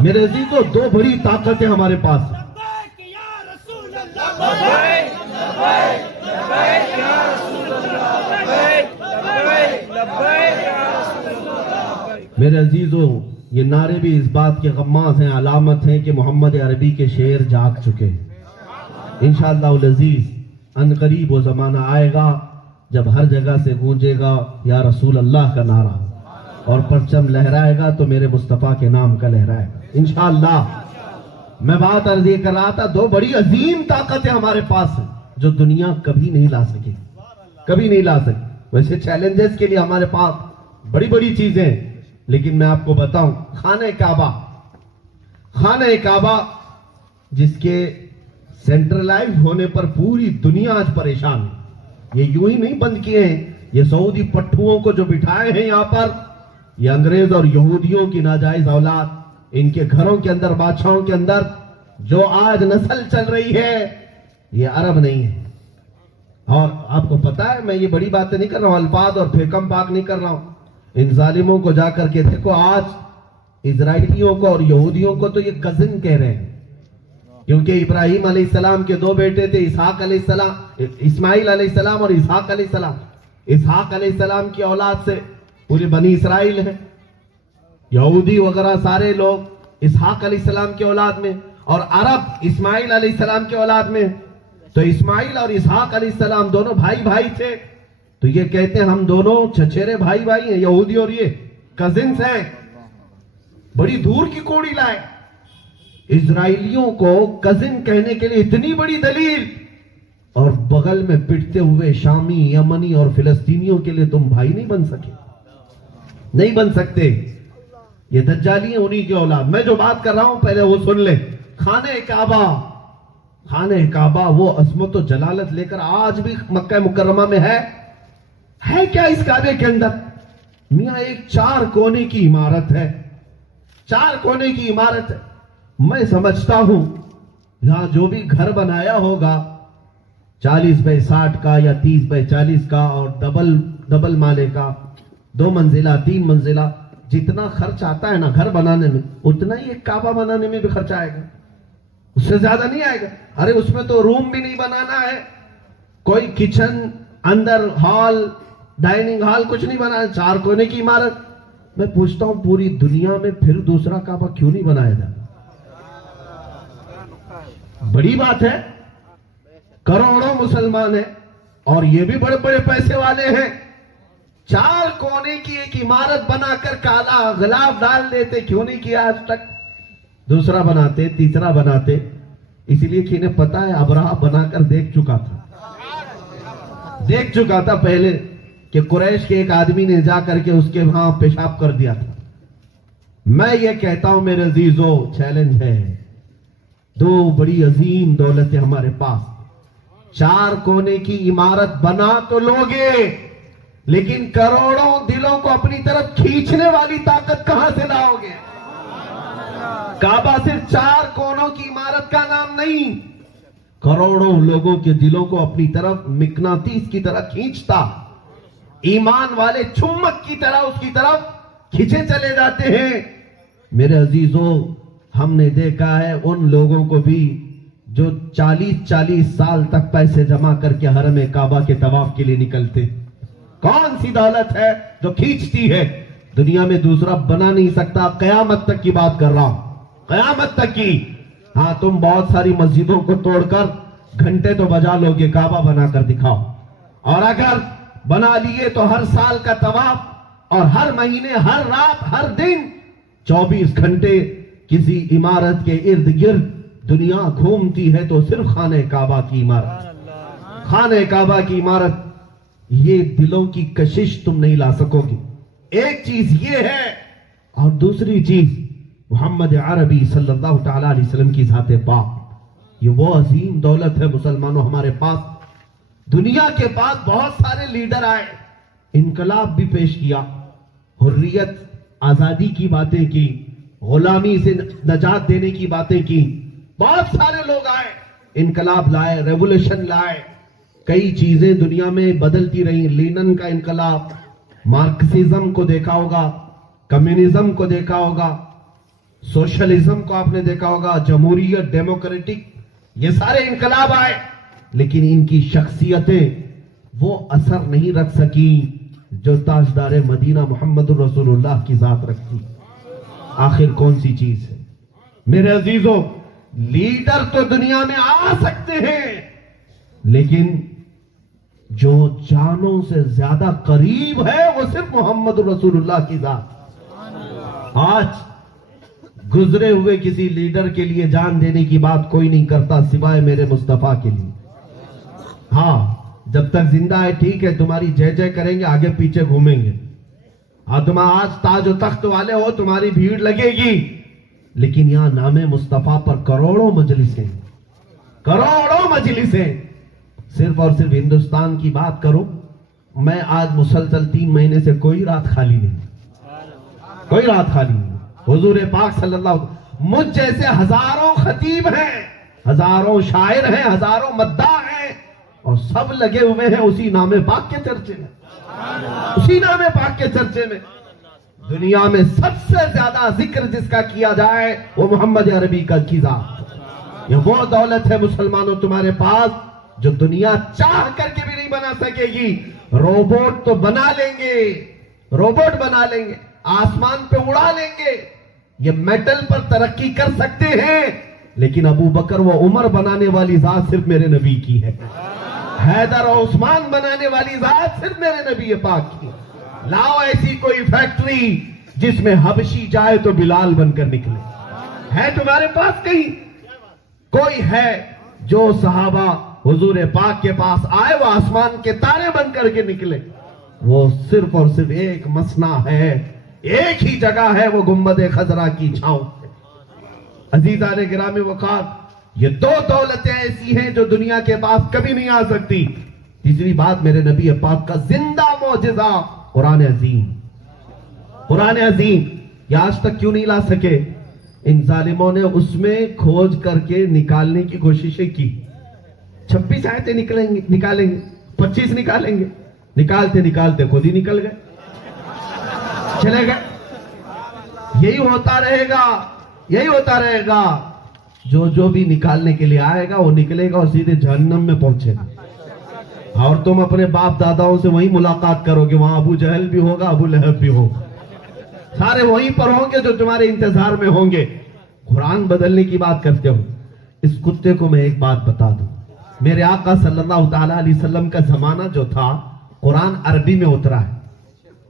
میرے عزیزوں, دو بڑی طاقتیں ہمارے پاس ہیں. میرے عزیزوں, یہ نعرے بھی اس بات کے غماز ہیں, علامت ہیں کہ محمد عربی کے شعر جاگ چکے ہیں. انشاءاللہ العزیز ان قریب وہ زمانہ آئے گا جب ہر جگہ سے گونجے گا یا رسول اللہ کا نعرہ, اور پرچم لہرائے گا تو میرے مصطفیٰ کے نام کا لہرائے گا انشاءاللہ. میں بات عرض یہ کر رہا تھا, دو بڑی عظیم طاقتیں ہمارے پاس ہیں جو دنیا کبھی نہیں لا سکے, کبھی نہیں لا سکے. ویسے چیلنجز کے لیے ہمارے پاس بڑی بڑی چیزیں ہیں, لیکن میں آپ کو بتاؤں, خانہ کعبہ جس کے سینٹرلائز ہونے پر پوری دنیا آج پریشان ہے. یہ یوں ہی نہیں بند کیے ہیں, یہ سعودی پٹھوؤں کو جو بٹھائے ہیں یہاں پر, یہ انگریز اور یہودیوں کی ناجائز اولاد, ان کے گھروں کے اندر, بادشاہوں کے اندر جو آج نسل چل رہی ہے, یہ عرب نہیں ہے. اور آپ کو پتا ہے, میں یہ بڑی باتیں نہیں کر رہا ہوں, الفاظ اور پھیکم پاک نہیں کر رہا ہوں. ان ظالموں کو جا کر کے دیکھو, آج اسرائیلیوں کو اور یہودیوں کو تو یہ کزن کہہ رہے ہیں, کیونکہ ابراہیم علیہ السلام کے دو بیٹے تھے, اسحاق علیہ السلام, اسماعیل علیہ السلام اور اسحاق علیہ السلام. اسحاق علیہ السلام کی اولاد سے پوری بنی اسرائیل ہے. یہودی وغیرہ سارے لوگ اسحاق علیہ السلام کی اولاد میں, اور عرب اسماعیل علیہ السلام کی اولاد میں. تو اسماعیل اور اسحاق علیہ السلام دونوں بھائی تھے, تو یہ کہتے ہیں ہم دونوں چچیرے بھائی ہیں, یہودی اور یہ کزنز ہیں. بڑی دور کی کوڑی لائے. اسرائیلیوں کو کزن کہنے کے لیے اتنی بڑی دلیل, اور بغل میں پٹتے ہوئے شامی, یمنی اور فلسطینیوں کے لیے تم بھائی نہیں بن سکے, نہیں بن سکتے. یہ دجالی ہیں, انہی کی اولاد. میں جو بات کر رہا ہوں پہلے وہ سن لیں. خانہ کعبہ وہ عظمت و جلالت لے کر آج بھی مکہ مکرمہ میں ہے کیا اس کعبے کے اندر؟ میاں ایک 4 کونے کی عمارت ہے, 4 کونے کی عمارت ہے. میں سمجھتا ہوں یہاں جو بھی گھر بنایا ہوگا 40x60 کا یا 30x40 کا, اور ڈبل مالے کا, 2 منزلہ 3 منزلہ, جتنا خرچ آتا ہے نا گھر بنانے میں, اتنا ہی ایک کعبہ بنانے میں بھی خرچ آئے گا, اس سے زیادہ نہیں آئے گا. ارے اس میں تو روم بھی نہیں بنانا ہے, کوئی کچن, اندر ہال, ڈائننگ ہال کچھ نہیں بنانا, 4 کونے کی عمارت. میں پوچھتا ہوں پوری دنیا میں پھر دوسرا کعبہ کیوں نہیں بنایا جاتا؟ بڑی بات ہے. کروڑوں مسلمان ہیں اور یہ بھی بڑے بڑے پیسے والے ہیں, 4 کونے کی ایک عمارت بنا کر کالا غلاف ڈال دیتے. کیوں نہیں کیا آج تک؟ دوسرا بناتے, تیسرا بناتے. اس لیے کہ انہیں پتا ہے ابراہ بنا کر دیکھ چکا تھا پہلے کہ قریش کے ایک آدمی نے جا کر کے اس کے وہاں پیشاب کر دیا تھا. میں یہ کہتا ہوں میرے عزیزو, چیلنج ہے, 2 بڑی عظیم دولتیں ہمارے پاس. 4 کونے کی عمارت بنا تو لوگے, لیکن کروڑوں دلوں کو اپنی طرف کھینچنے والی طاقت کہاں سے لاؤ گے؟ کعبہ صرف 4 کونوں کی عمارت کا نام نہیں, کروڑوں لوگوں کے دلوں کو اپنی طرف مقناطیس کی طرح کھینچتا. ایمان والے چمک کی طرح اس کی طرف کھینچے چلے جاتے ہیں. میرے عزیزوں, ہم نے دیکھا ہے ان لوگوں کو بھی جو 40 سال تک پیسے جمع کر کے حرم کعبہ کے طواف کے لیے نکلتے. کون سی دولت ہے جو کھینچتی ہے؟ دنیا میں دوسرا بنا نہیں سکتا. قیامت تک کی بات کر رہا ہوں, قیامت تک کی. ہاں تم بہت ساری مسجدوں کو توڑ کر گھنٹے تو بجا لو گے, کعبہ بنا کر دکھاؤ. اور اگر بنا لیے تو ہر سال کا طواف, اور ہر مہینے, ہر رات, ہر دن 24 گھنٹے کسی عمارت کے ارد گرد دنیا گھومتی ہے تو صرف خانہ کعبہ کی عمارت, خانہ کعبہ کی عمارت. یہ دلوں کی کشش تم نہیں لا سکو گی. ایک چیز یہ ہے, اور دوسری چیز محمد عربی صلی اللہ تعالی علیہ وسلم کی ذات پاک. یہ وہ عظیم دولت ہے مسلمانوں ہمارے پاس دنیا کے بعد بہت سارے لیڈر آئے, انقلاب بھی پیش کیا, حریت آزادی کی باتیں کی, غلامی سے نجات دینے کی باتیں کی. بہت سارے لوگ آئے, انقلاب لائے, ریولوشن لائے, کئی چیزیں دنیا میں بدلتی رہیں. لینن کا انقلاب, مارکسزم کو دیکھا ہوگا, کمیونزم کو دیکھا ہوگا, سوشلزم کو آپ نے دیکھا ہوگا, جمہوریت, ڈیموکریٹک, یہ سارے انقلاب آئے, لیکن ان کی شخصیتیں وہ اثر نہیں رکھ سکیں جو تاجدار مدینہ محمد رسول اللہ کی ذات رکھتی. آخر کون سی چیز ہے میرے عزیزوں؟ لیڈر تو دنیا میں آ سکتے ہیں, لیکن جو جانوں سے زیادہ قریب ہے وہ صرف محمد رسول اللہ کی ذات. آج گزرے ہوئے کسی لیڈر کے لیے جان دینے کی بات کوئی نہیں کرتا سوائے میرے مصطفیٰ کے لیے. ہاں, جب تک زندہ ہے ٹھیک ہے, تمہاری جے جے کریں گے, آگے پیچھے گھومیں گے. ہاں, تم آج تاج و تخت والے ہو, تمہاری بھیڑ لگے گی, لیکن یہاں نام مصطفیٰ پر کروڑوں مجلسیں, کروڑوں مجلسیں. صرف اور صرف ہندوستان کی بات کرو, میں آج مسلسل 3 مہینے سے کوئی رات خالی نہیں, کوئی رات خالی نہیں. حضور پاک صلی اللہ علیہ وسلم, مجھ جیسے ہزاروں خطیب ہیں, ہزاروں شاعر ہیں, ہزاروں مداح ہیں, اور سب لگے ہوئے ہیں اسی نام پاک کے چرچے میں, اسی نام پاک کے چرچے میں. دنیا میں سب سے زیادہ ذکر جس کا کیا جائے وہ محمد عربی کی ذات. یہ وہ دولت ہے مسلمانوں تمہارے پاس جو دنیا چاہ کر کے بھی نہیں بنا سکے گی. روبوٹ تو بنا لیں گے, روبوٹ بنا لیں گے, آسمان پہ اڑا لیں گے, یہ میٹل پر ترقی کر سکتے ہیں, لیکن ابو بکر و عمر بنانے والی ذات صرف میرے نبی کی ہے. حیدر و عثمان بنانے والی ذات صرف میرے نبی پاک کی. لاؤ ایسی کوئی فیکٹری جس میں حبشی جائے تو بلال بن کر نکلے. ہے تمہارے پاس کہیں کوئی ہے جو صحابہ حضور پاک کے پاس آئے وہ آسمان کے تارے بن کر کے نکلے؟ وہ صرف اور صرف ایک مسنا ہے, ایک ہی جگہ ہے, وہ گنبد خضرا کی چھاؤں. عزیزان گرامی وقار, یہ 2 دولتیں ایسی ہیں جو دنیا کے پاس کبھی نہیں آ سکتی. تیسری بات, میرے نبی پاک کا زندہ معجزہ قرآن عظیم. قرآن عظیم یہ آج تک کیوں نہیں لا سکے؟ ان ظالموں نے اس میں کھوج کر کے نکالنے کی کوششیں کی. 26 آیتیں نکالیں گے, 25 نکالیں گے, نکالتے نکالتے خود ہی نکل گئے, چلے گئے. یہی ہوتا رہے گا, یہی ہوتا رہے گا. جو بھی نکالنے کے لیے آئے گا وہ نکلے گا اور سیدھے جہنم میں پہنچے گا. اور تم اپنے باپ داداؤں سے وہیں ملاقات کرو گے, وہاں ابو جہل بھی ہوگا, ابو لہب بھی ہوگا, سارے وہیں پر ہوں گے جو تمہارے انتظار میں ہوں گے. قرآن بدلنے کی بات کرتے ہو, اس کتے کو میں ایک بات بتا دوں. میرے آقا صلی اللہ تعالیٰ علیہ وسلم کا زمانہ جو تھا, قرآن عربی میں اترا ہے,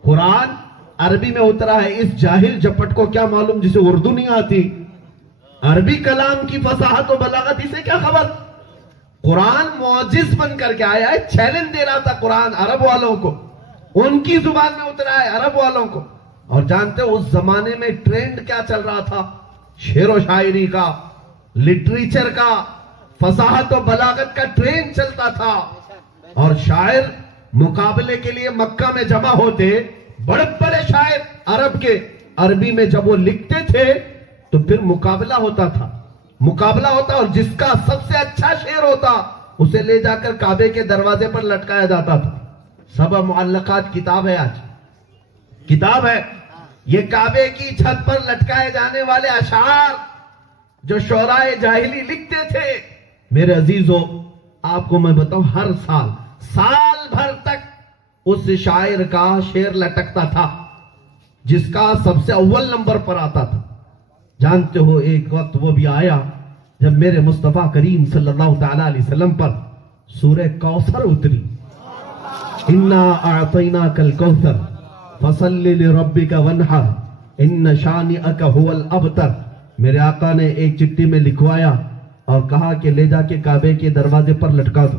قرآن عربی میں اترا ہے. اس جاہل جپٹ کو کیا معلوم جسے اردو نہیں آتی, عربی کلام کی فصاحت و بلاغت اسے کیا خبر؟ قرآن معجز بن کر کے آیا ہے, چیلنج دے رہا تھا قرآن عرب والوں کو, ان کی زبان میں اترا ہے عرب والوں کو. اور جانتے ہو اس زمانے میں ٹرینڈ کیا چل رہا تھا؟ شعر و شاعری کا, لٹریچر کا, فصاحت و بلاغت کا ٹرینڈ چلتا تھا. اور شاعر مقابلے کے لیے مکہ میں جمع ہوتے, بڑے بڑے شاعر عرب کے, عربی میں جب وہ لکھتے تھے تو پھر مقابلہ ہوتا تھا, مقابلہ ہوتا, اور جس کا سب سے اچھا شعر ہوتا اسے لے جا کر کعبے کے دروازے پر لٹکایا جاتا تھا. سبع معلقات کتاب ہے, آج کتاب ہے, یہ کعبے کی چھت پر لٹکائے جانے والے اشعار جو شعراء جاہلی لکھتے تھے. میرے عزیزو, آپ کو میں بتاؤں, ہر سال بھر تک اس شاعر کا شعر لٹکتا تھا جس کا سب سے اول نمبر پر آتا تھا. جانتے ہو ایک وقت وہ بھی آیا جب میرے مصطفیٰ کریم صلی اللہ تعالیٰ علیہ وسلم پر سورہ کوثر اتری. انا اعطیناک الکوثر فصل لربک وانحر ان شانئک هو الابتر. میرے آقا نے ایک چٹھی میں لکھوایا اور کہا کہ لے جا کے کعبے کے دروازے پر لٹکا دو.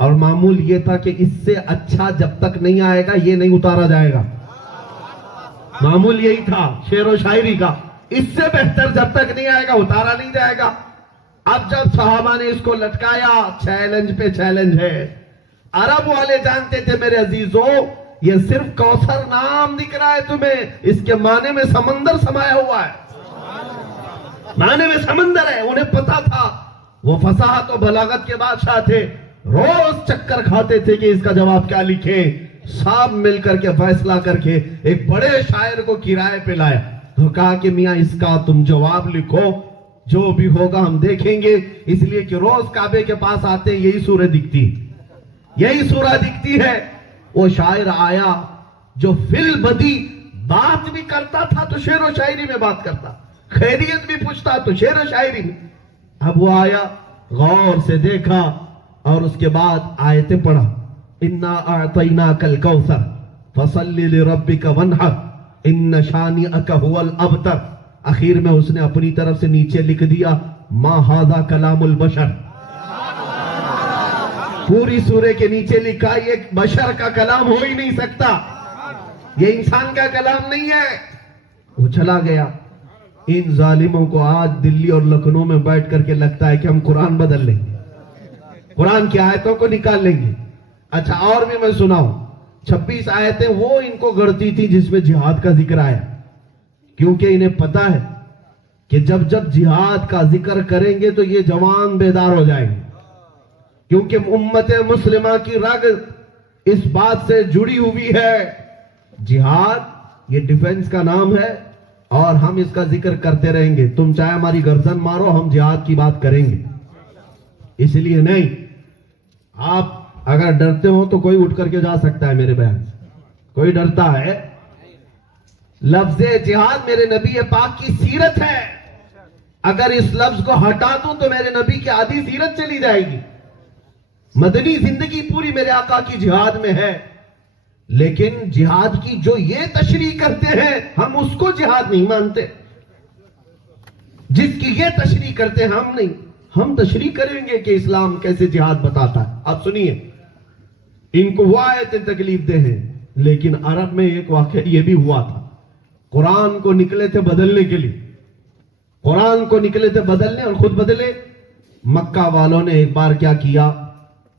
اور معمول یہ تھا کہ اس سے اچھا جب تک نہیں آئے گا یہ نہیں اتارا جائے گا. معمول یہی تھا شعر و شاعری کا, اس سے بہتر جب تک نہیں آئے گا اتارا نہیں جائے گا. اب جب صحابہ نے اس کو لٹکایا، چیلنج پہ چیلنج ہے. عرب والے جانتے تھے میرے عزیزوں یہ صرف کوثر نام دکھ رہا ہے تمہیں، اس کے معنی میں سمندر سمایا ہوا ہے، معنی میں سمندر ہے. انہیں پتا تھا، وہ فصاحت و بلاغت کے بادشاہ تھے، روز چکر کھاتے تھے کہ اس کا جواب کیا لکھیں. سب مل کر کے فیصلہ کر کے ایک بڑے شاعر کو کرائے پہ لایا، تو کہا کہ میاں اس کا تم جواب لکھو، جو بھی ہوگا ہم دیکھیں گے. اس لیے کہ روز کعبے کے پاس آتے ہیں یہی سورہ دکھتی، یہی سورہ دکھتی ہے. وہ شاعر آیا جو فی البدی بات بھی کرتا تھا تو شعر و شاعری میں بات کرتا، خیریت بھی پوچھتا تو شعر و شاعری میں. اب وہ آیا، غور سے دیکھا اور اس کے بعد آیتیں پڑھا. انا اعطیناک الکوثر فصل لربک وانحر ان شانئک هو الابتر. اخیر میں اس نے اپنی طرف سے نیچے لکھ دیا ما ھذا کلام البشر. پوری سورے کے نیچے لکھا یہ بشر کا کلام ہو ہی نہیں سکتا، یہ انسان کا کلام نہیں ہے. وہ چلا گیا. ان ظالموں کو آج دلی اور لکھنؤ میں بیٹھ کر کے لگتا ہے کہ ہم قرآن بدل لیں گے، قرآن کی آیتوں کو نکال لیں گے. اچھا اور بھی میں سناؤں، 26 آیتیں وہ ان کو گڑتی تھی جس میں جہاد کا ذکر آیا، کیونکہ انہیں پتا ہے کہ جب جب جہاد کا ذکر کریں گے تو یہ جوان بیدار ہو جائیں گے، کیونکہ امت مسلمہ کی رگ اس بات سے جڑی ہوئی ہے. جہاد یہ ڈیفنس کا نام ہے اور ہم اس کا ذکر کرتے رہیں گے. تم چاہے ہماری گردن مارو، ہم جہاد کی بات کریں گے. اس لیے نہیں، آپ اگر ڈرتے ہو تو کوئی اٹھ کر کے جا سکتا ہے میرے بیان سے. کوئی ڈرتا ہے؟ لفظ جہاد میرے نبی پاک کی سیرت ہے. اگر اس لفظ کو ہٹا دوں تو میرے نبی کی آدھی سیرت چلی جائے گی. مدنی زندگی پوری میرے آقا کی جہاد میں ہے، لیکن جہاد کی جو یہ تشریح کرتے ہیں ہم اس کو جہاد نہیں مانتے. جس کی یہ تشریح کرتے ہیں ہم نہیں. ہم تشریح کریں گے کہ اسلام کیسے جہاد بتاتا ہے. آپ سنیے، ان کو وہ آیتیں تکلیف دہ ہیں، لیکن عرب میں ایک واقعہ یہ بھی ہوا تھا. قرآن کو نکلے تھے بدلنے کے لیے، قرآن کو نکلے تھے بدلنے اور خود بدلے. مکہ والوں نے ایک بار کیا کیا،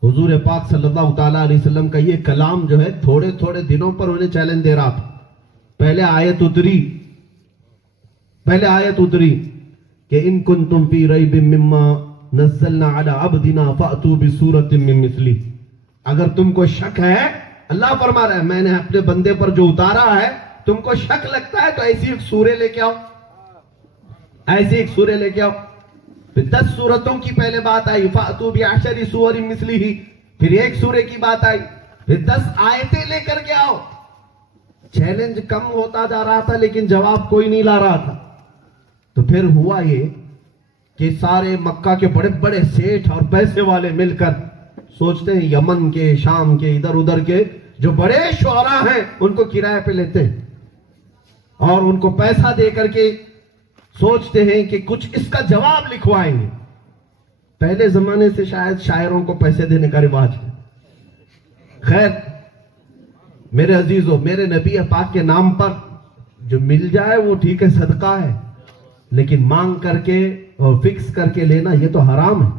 حضور پاک صلی اللہ تعالیٰ علیہ وسلم کا یہ کلام جو ہے تھوڑے تھوڑے دنوں پر انہیں چیلنج دے رہا تھا. پہلے آیت اتری کہ ان کنتم فی ریب مما نزلنا علی عبدنا فأتوا بسورۃ من مثلہ. اگر تم کو شک ہے، اللہ فرما رہا ہے میں نے اپنے بندے پر جو اتارا ہے، تم کو شک لگتا ہے تو ایسی ایک سورہ لے کے آؤ، ایسی ایک سورہ لے کے آؤ. پھر 10 سورتوں کی پہلے بات آئی فَأْتُوا بِعَشَرِ سُوَرٍ مِثْلِهِ. پھر ایک سورے کی بات آئی، پھر 10 آیتیں لے کر کے آؤ. چیلنج کم ہوتا جا رہا تھا لیکن جواب کوئی نہیں لا رہا تھا. تو پھر ہوا یہ کہ سارے مکہ کے بڑے بڑے سیٹھ اور پیسے والے مل کر سوچتے ہیں، یمن کے، شام کے، ادھر ادھر کے جو بڑے شعراء ہیں ان کو کرایہ پہ لیتے ہیں اور ان کو پیسہ دے کر کے سوچتے ہیں کہ کچھ اس کا جواب لکھوائیں گے. پہلے زمانے سے شاید شاعروں کو پیسے دینے کا رواج ہے. خیر میرے عزیزوں، میرے نبی پاک کے نام پر جو مل جائے وہ ٹھیک ہے، صدقہ ہے، لیکن مانگ کر کے اور فکس کر کے لینا یہ تو حرام ہے.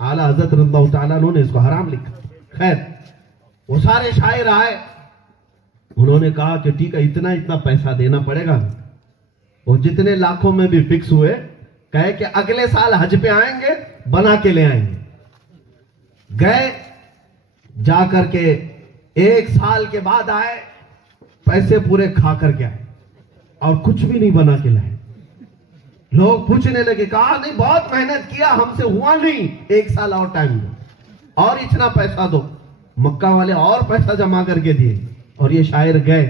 اعلیٰ حضرت رضی اللہ تعالیٰ عنہ نے اس کو حرام لکھا. خیر وہ سارے شاعر آئے، انہوں نے کہا کہ ٹھیک ہے اتنا پیسہ دینا پڑے گا. وہ جتنے لاکھوں میں بھی فکس ہوئے، کہے کہ اگلے سال حج پہ آئیں گے، بنا کے لے آئیں گے. گئے، جا کر کے 1 سال کے بعد آئے، پیسے پورے کھا کر کے آئے اور کچھ بھی نہیں بنا کے لائے. لوگ پوچھنے لگے، کہا نہیں بہت محنت کیا، ہم سے ہوا نہیں، 1 سال اور ٹائم دو اور اتنا پیسہ دو. مکہ والے اور پیسہ جمع کر کے دیے اور یہ شاعر گئے.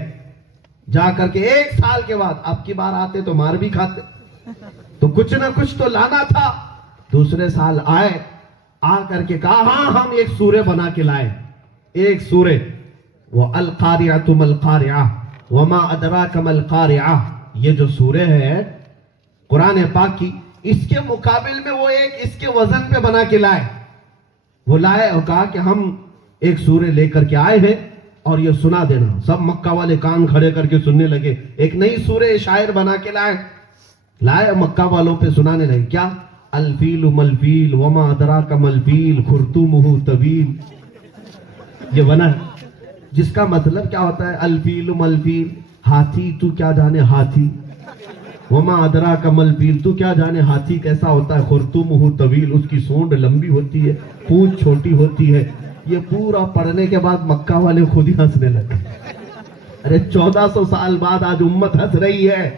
جا کر کے 1 سال کے بعد اب کی بار آتے تو مار بھی کھاتے، تو کچھ نہ کچھ تو لانا تھا. دوسرے سال آئے، آ کر کے کہا ہاں ہم ایک سورہ بنا کے لائے. ایک سورہ، وہ القارعۃ ما القارعہ وما ادراک ما القارعہ. یہ جو سورہ ہے قرآن پاک کی، اس کے مقابل میں وہ ایک اس کے وزن پہ بنا کے لائے. وہ لائے اور کہا کہ ہم ایک سورہ لے کر کے آئے ہیں اور یہ سنا دینا. سب مکہ والے کان کھڑے کر کے سننے لگے. ایک نئی سورہ شاعر بنا کے لائے مکہ والوں پہ سنانے لگے. کیا؟ الفیل ملفیل وما ادراک ملفیل خرطومہ طویل، یہ بنا ہے جس کا مطلب کیا ہوتا ہے؟ الفیل ملفیل، ہاتھی تو کیا جانے ہاتھی، وما ادراک ملفیل تو کیا جانے ہاتھی کیسا ہوتا ہے، خرطومہ طویل، اس کی سونڈ لمبی ہوتی ہے، پونچھ چھوٹی ہوتی ہے۔ یہ پورا پڑھنے کے بعد مکہ والے خود ہی ہنسنے لگے۔ ارے 1400 سال بعد آج امت ہنس رہی ہے۔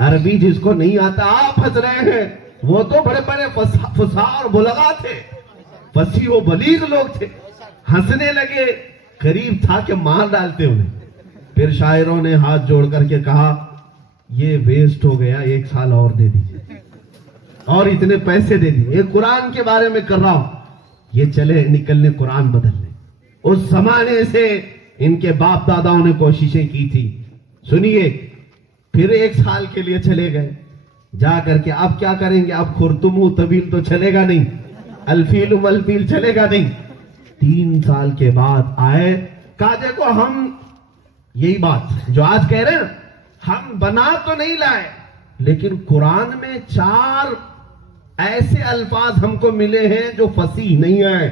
عربی جس کو نہیں آتا آپ ہنس رہے ہیں، وہ تو بڑے بڑے فصاح اور بلغا تھے، فصیح و بلیغ لوگ تھے، ہنسنے لگے، قریب تھا کہ مار ڈالتے انہیں۔ پھر شاعروں نے ہاتھ جوڑ کر کے کہا یہ ویسٹ ہو گیا، 1 سال اور دے دیجیے اور اتنے پیسے دے دیے۔ یہ قرآن کے بارے میں کر رہا ہوں، یہ چلے نکلنے قرآن بدلنے۔ اس زمانے سے ان کے باپ داداؤں نے کوششیں کی تھی۔ سنیے، پھر 1 سال کے لیے چلے گئے، جا کر کے اب کیا کریں گے؟ اب خرطومہ طویل تو چلے گا نہیں، الفیل ملفیل چلے گا نہیں۔ 3 سال کے بعد آئے، کہا دیکھو ہم یہی بات جو آج کہہ رہے ہیں، ہم بنا تو نہیں لائے، لیکن قرآن میں 4 ایسے الفاظ ہم کو ملے ہیں جو فصیح نہیں ہیں،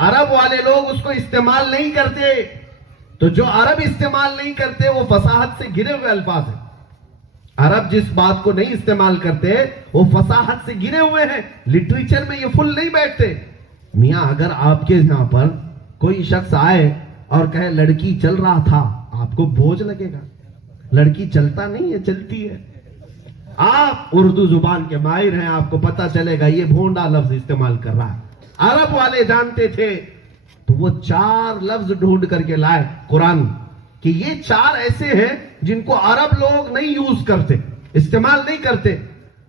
عرب والے لوگ اس کو استعمال نہیں کرتے، تو جو عرب استعمال نہیں کرتے وہ فصاحت سے گرے ہوئے الفاظ ہیں۔ عرب جس بات کو نہیں استعمال کرتے وہ فصاحت سے گرے ہوئے ہیں، لٹریچر میں یہ فل نہیں بیٹھتے۔ میاں اگر آپ کے یہاں پر کوئی شخص آئے اور کہے لڑکی چل رہا تھا، آپ کو بوجھ لگے گا، لڑکی چلتا نہیں ہے، چلتی ہے۔ آپ اردو زبان کے ماہر ہیں، آپ کو پتا چلے گا یہ بھونڈا لفظ استعمال کر رہا ہے۔ عرب والے جانتے تھے، تو وہ 4 لفظ ڈھونڈ کر کے لائے قرآن کہ یہ 4 ایسے ہیں جن کو عرب لوگ نہیں یوز کرتے، استعمال نہیں کرتے،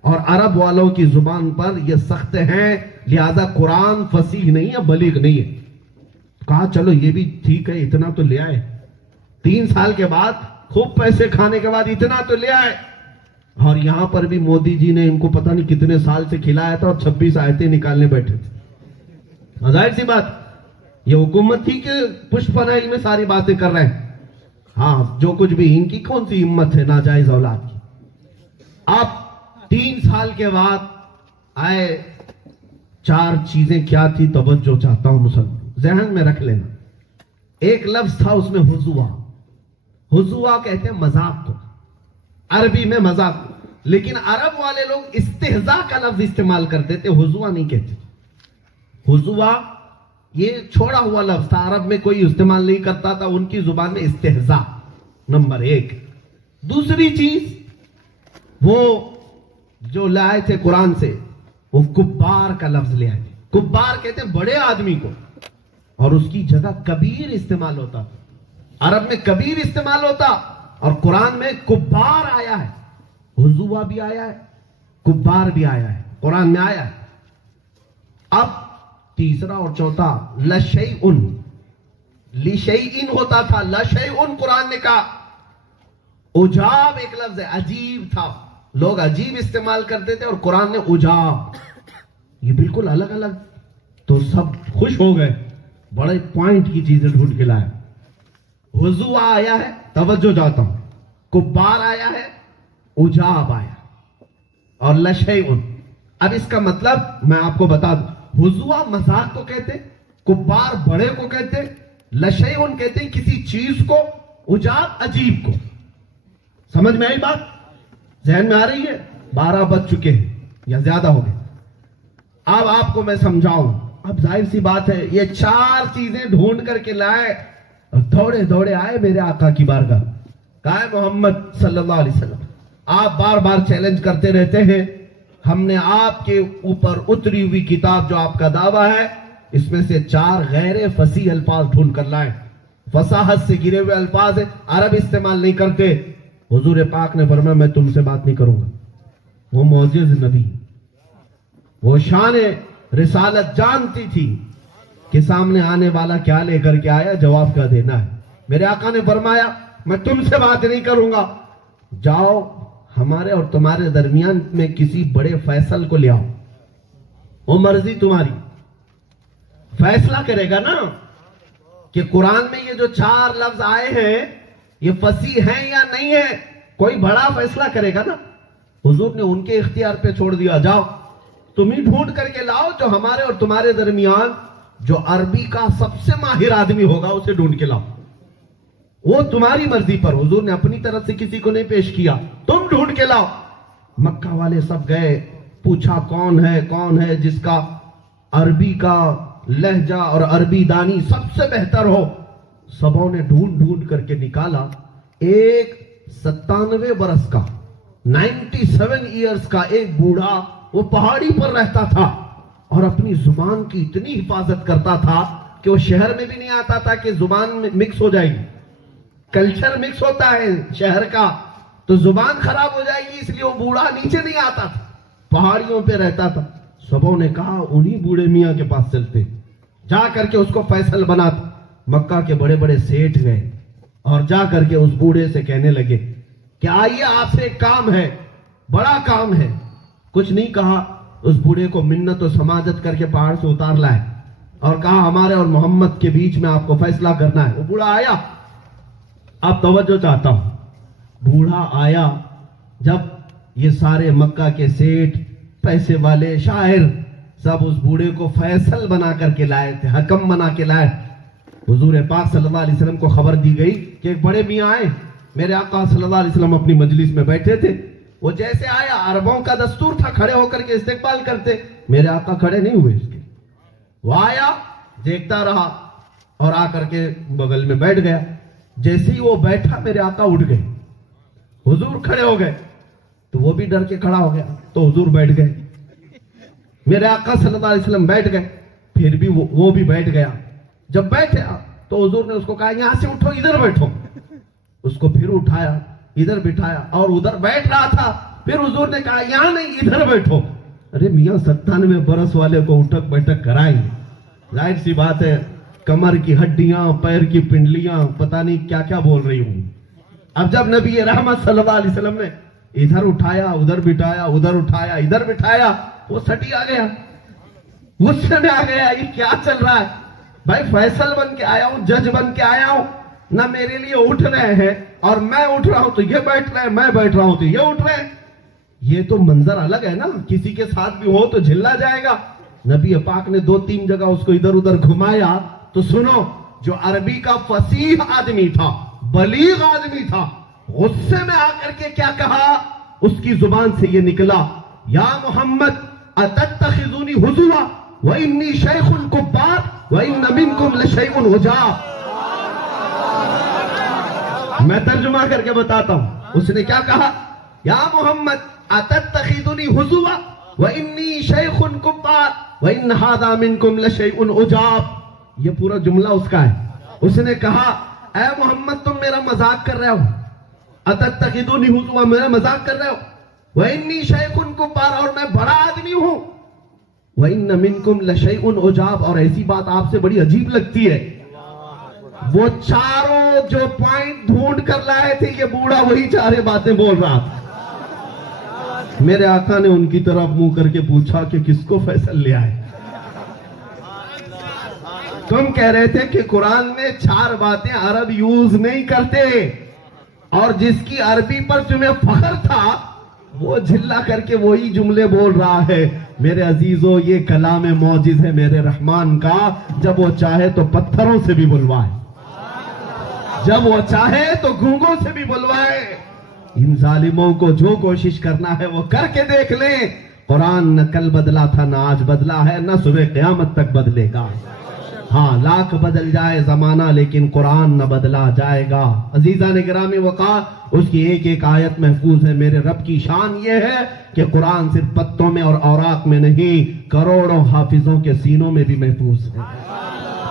اور عرب والوں کی زبان پر یہ سخت ہیں، لہذا قرآن فصیح نہیں ہے، بلیغ نہیں ہے۔ کہا چلو یہ بھی ٹھیک ہے، اتنا تو لے آئے، 3 سال کے بعد خوب پیسے کھانے کے بعد اتنا تو لے آئے۔ اور یہاں پر بھی مودی جی نے ان کو پتہ نہیں کتنے سال سے کھلایا تھا اور 26 آیتیں نکالنے بیٹھے تھے۔ ظاہر سی بات یہ حکومت تھی کہ پشت پناہی میں ساری باتیں کر رہے ہیں۔ ہاں جو کچھ بھی، ان کی کون سی ہمت ہے ناجائز اولاد کی۔ اب 3 سال کے بعد آئے، 4 چیزیں کیا تھی توجہ چاہتا ہوں مسلمان ذہن میں رکھ لینا۔ ایک لفظ تھا اس میں حضوا، حضوا کہتے ہیں مذاق کو، عربی میں مذاق، لیکن عرب والے لوگ استہزاء کا لفظ استعمال کرتے تھے، حضوا نہیں کہتے۔ حضوا یہ چھوڑا ہوا لفظ تھا، عرب میں کوئی استعمال نہیں کرتا تھا، ان کی زبان میں استہزاء نمبر 1۔ دوسری چیز وہ جو لائے تھے قرآن سے، وہ کبار کا لفظ لے آئے تھے۔ کبار کہتے ہیں بڑے آدمی کو، اور اس کی جگہ کبیر استعمال ہوتا تھا۔ عرب میں کبیر استعمال ہوتا اور قرآن میں کبار آیا ہے، حضوا بھی آیا ہے، کبار بھی آیا ہے، قرآن میں آیا ہے۔ اب تیسرا اور چوتھا لشیئن، لشیئن ہوتا تھا، لشیئن قرآن نے کہا۔ عجاب ایک لفظ ہے، عجیب تھا، لوگ عجیب استعمال کرتے تھے اور قرآن نے عجاب، یہ بالکل الگ الگ، تو سب خوش ہو گئے، بڑے پوائنٹ کی چیزیں ڈھونڈ کے لائے۔ حضوا آیا ہے، توجہ جاتا ہوں، کبار آیا ہے، عجاب آیا، اور لشیئن۔ اب اس کا مطلب میں آپ کو بتا دوں، حضوا مذاق کو کہتے، کبار بڑے کو کہتے، لشیئن کہتے ہیں کسی چیز کو، عجاب عجیب کو۔ سمجھ میں آئی بات؟ ذہن میں آ رہی ہے؟ 12 بج چکے ہیں یا زیادہ ہو گئے۔ اب آپ کو میں سمجھاؤں، اب ظاہر سی بات ہے یہ 4 چیزیں ڈھونڈ کر کے لائے اور دوڑے دوڑے آئے میرے آقا کی بارگاہ، کہا محمد صلی اللہ علیہ وسلم آپ بار بار چیلنج کرتے رہتے ہیں، ہم نے آپ کے اوپر اتری ہوئی کتاب جو آپ کا دعویٰ ہے، اس میں سے 4 غیر فصیح الفاظ ڈھونڈ کر لائے، فصاحت سے گرے ہوئے الفاظ ہیں، عرب استعمال نہیں کرتے۔ حضور پاک نے فرمایا میں تم سے بات نہیں کروں گا۔ وہ معجز نبی، وہ شان رسالت جانتی تھی کہ سامنے آنے والا کیا لے کر کے آیا، جواب کیا دینا ہے۔ میرے آقا نے فرمایا میں تم سے بات نہیں کروں گا، جاؤ ہمارے اور تمہارے درمیان میں کسی بڑے فیصل کو لے آؤ، وہ مرضی تمہاری، فیصلہ کرے گا نا کہ قرآن میں یہ جو 4 لفظ آئے ہیں یہ فصیح ہیں یا نہیں ہے، کوئی بڑا فیصلہ کرے گا نا۔ حضور نے ان کے اختیار پہ چھوڑ دیا، جاؤ تم ہی ڈھونڈ کر کے لاؤ جو ہمارے اور تمہارے درمیان جو عربی کا سب سے ماہر آدمی ہوگا اسے ڈھونڈ کے لاؤ، وہ تمہاری مرضی پر۔ حضور نے اپنی طرف سے کسی کو نہیں پیش کیا، تم ڈھونڈ کے لاؤ۔ مکہ والے سب گئے، پوچھا کون ہے جس کا عربی کا لہجہ اور عربی دانی سب سے بہتر ہو۔ سبوں نے ڈھونڈ کر کے نکالا ایک 97 برس کا 97 ایئرز کا ایک بوڑھا، وہ پہاڑی پر رہتا تھا اور اپنی زبان کی اتنی حفاظت کرتا تھا کہ وہ شہر میں بھی نہیں آتا تھا کہ زبان میں مکس ہو جائے گی، کلچر مکس ہوتا ہے شہر کا تو زبان خراب ہو جائے گی، اس لیے وہ بوڑھا نیچے نہیں آتا تھا، پہاڑیوں پہ رہتا تھا۔ سبوں نے کہا انہی بوڑھے میاں کے پاس چلتے، جا کر کے اس کو فیصل بناتا۔ مکہ کے بڑے بڑے سیٹھ گئے اور جا کر کے اس بوڑھے سے کہنے لگے کہ آئیے آپ سے ایک کام ہے، بڑا کام ہے۔ کچھ نہیں کہا، اس بوڑھے کو منت و سماجت کر کے پہاڑ سے اتار لائے اور کہا ہمارے اور محمد کے بیچ میں آپ کو فیصلہ کرنا ہے۔ وہ بوڑھا آیا، آپ توجہ چاہتا ہوں، بوڑھا آیا، جب یہ سارے مکہ کے سیٹھ، پیسے والے، شاعر سب اس بوڑھے کو فیصل بنا کر کے لائے تھے، حکم بنا کے لائے۔ حضور پاک صلی اللہ علیہ وسلم کو خبر دی گئی کہ ایک بڑے میاں آئے، میرے آقا صلی اللہ علیہ وسلم اپنی مجلس میں بیٹھے تھے، وہ جیسے آیا عربوں کا دستور تھا کھڑے ہو کر کے استقبال کرتے، میرے آقا کھڑے نہیں ہوئے، اس کے وہ آیا، دیکھتا رہا اور آ کر کے بغل میں بیٹھ گیا۔ جیسے ہی وہ بیٹھا میرے آقا اٹھ گئے، حضور کھڑے ہو گئے تو وہ بھی ڈر کے کھڑا ہو گیا، تو حضور بیٹھ گئے، میرے آقا صلی اللہ علیہ وسلم بیٹھ گئے، پھر بھی وہ بھی بیٹھ گیا۔ جب بیٹھے تو حضور نے اس کو کہا یہاں سے اٹھو، ادھر بیٹھو، اس کو پھر اٹھایا، ادھر بٹھایا، اور ادھر بیٹھ رہا تھا، پھر حضور نے کہا یہاں نہیں ادھر بیٹھو۔ ارے میاں 97 برس والے کو اٹھک بیٹھک کرائیں گے، ظاہر سی بات ہے کمر کی ہڈیاں، پیر کی پنڈلیاں، پتہ نہیں کیا کیا بول رہی ہوں۔ اب جب نبی رحمت صلی اللہ علیہ وسلم نے ادھر اٹھایا، ادھر بٹھایا، ادھر اٹھایا، ادھر بٹھایا، وہ سٹی آ گیا، غصے میں آ گیا، یہ کیا چل رہا ہے بھائی؟ فیصل بن کے آیا ہوں، جج بن کے آیا ہوں، نہ میرے لیے اٹھ رہے ہیں، اور میں اٹھ رہا ہوں تو یہ بیٹھ رہے ہیں، میں بیٹھ رہا ہوں تو یہ اٹھ رہے ہیں، یہ تو منظر الگ ہے نا، کسی کے ساتھ بھی ہو تو جھلا جائے گا۔ نبی پاک نے 2-3 جگہ اس کو ادھر ادھر گھمایا تو سنو، جو عربی کا فصیح آدمی تھا، بلیغ آدمی تھا، غصے میں آ کر کے کیا کہا، اس کی زبان سے یہ نکلا، یا محمد اتتخذونی ہزوا وانی شیخ کبار وان منکم لشیء عجاب۔ میں ترجمہ کر کے بتاتا ہوں، اس نے کیا کہا، یا محمد اتتخذونی ہزوا وانی شیخ کبار وان ھذا منکم لشیء عجاب۔ یہ پورا جملہ اس کا ہے۔ اس نے کہا اے محمد تم میرا مذاق کر رہے ہو، اتتخذونی ہزوا، میرا مذاق کر رہے ہو، وانی شیخ کبار، اور میں بڑا آدمی ہوں، وان منکم لشیء عجاب، اور ایسی بات آپ سے بڑی عجیب لگتی ہے۔ وہ چاروں جو پوائنٹ ڈھونڈ کر لائے تھے، یہ بوڑھا وہی چارے باتیں بول رہا تھا۔ میرے آقا نے ان کی طرف منہ کر کے پوچھا کہ کس کو فیصل لے آئے؟ تم کہہ رہے تھے کہ قرآن میں 4 باتیں عرب یوز نہیں کرتے، اور جس کی عربی پر تمہیں فخر تھا وہ جھلا کر کے وہی جملے بول رہا ہے۔ میرے عزیزو، یہ کلام معجز ہے میرے رحمان کا، جب وہ چاہے تو پتھروں سے بھی بلوائے، جب وہ چاہے تو گونگوں سے بھی بلوائے۔ ان ظالموں کو جو کوشش کرنا ہے وہ کر کے دیکھ لیں، قرآن نہ کل بدلا تھا، نہ آج بدلا ہے، نہ صبح قیامت تک بدلے گا۔ ہاں، لاکھ بدل جائے زمانہ لیکن قرآن نہ بدلا جائے گا۔ عزیزان گرامی وقار، اس کی ایک ایک آیت محفوظ ہے۔ میرے رب کی شان یہ ہے کہ قرآن صرف پتوں میں اور اوراق میں نہیں، کروڑوں حافظوں کے سینوں میں بھی محفوظ ہے۔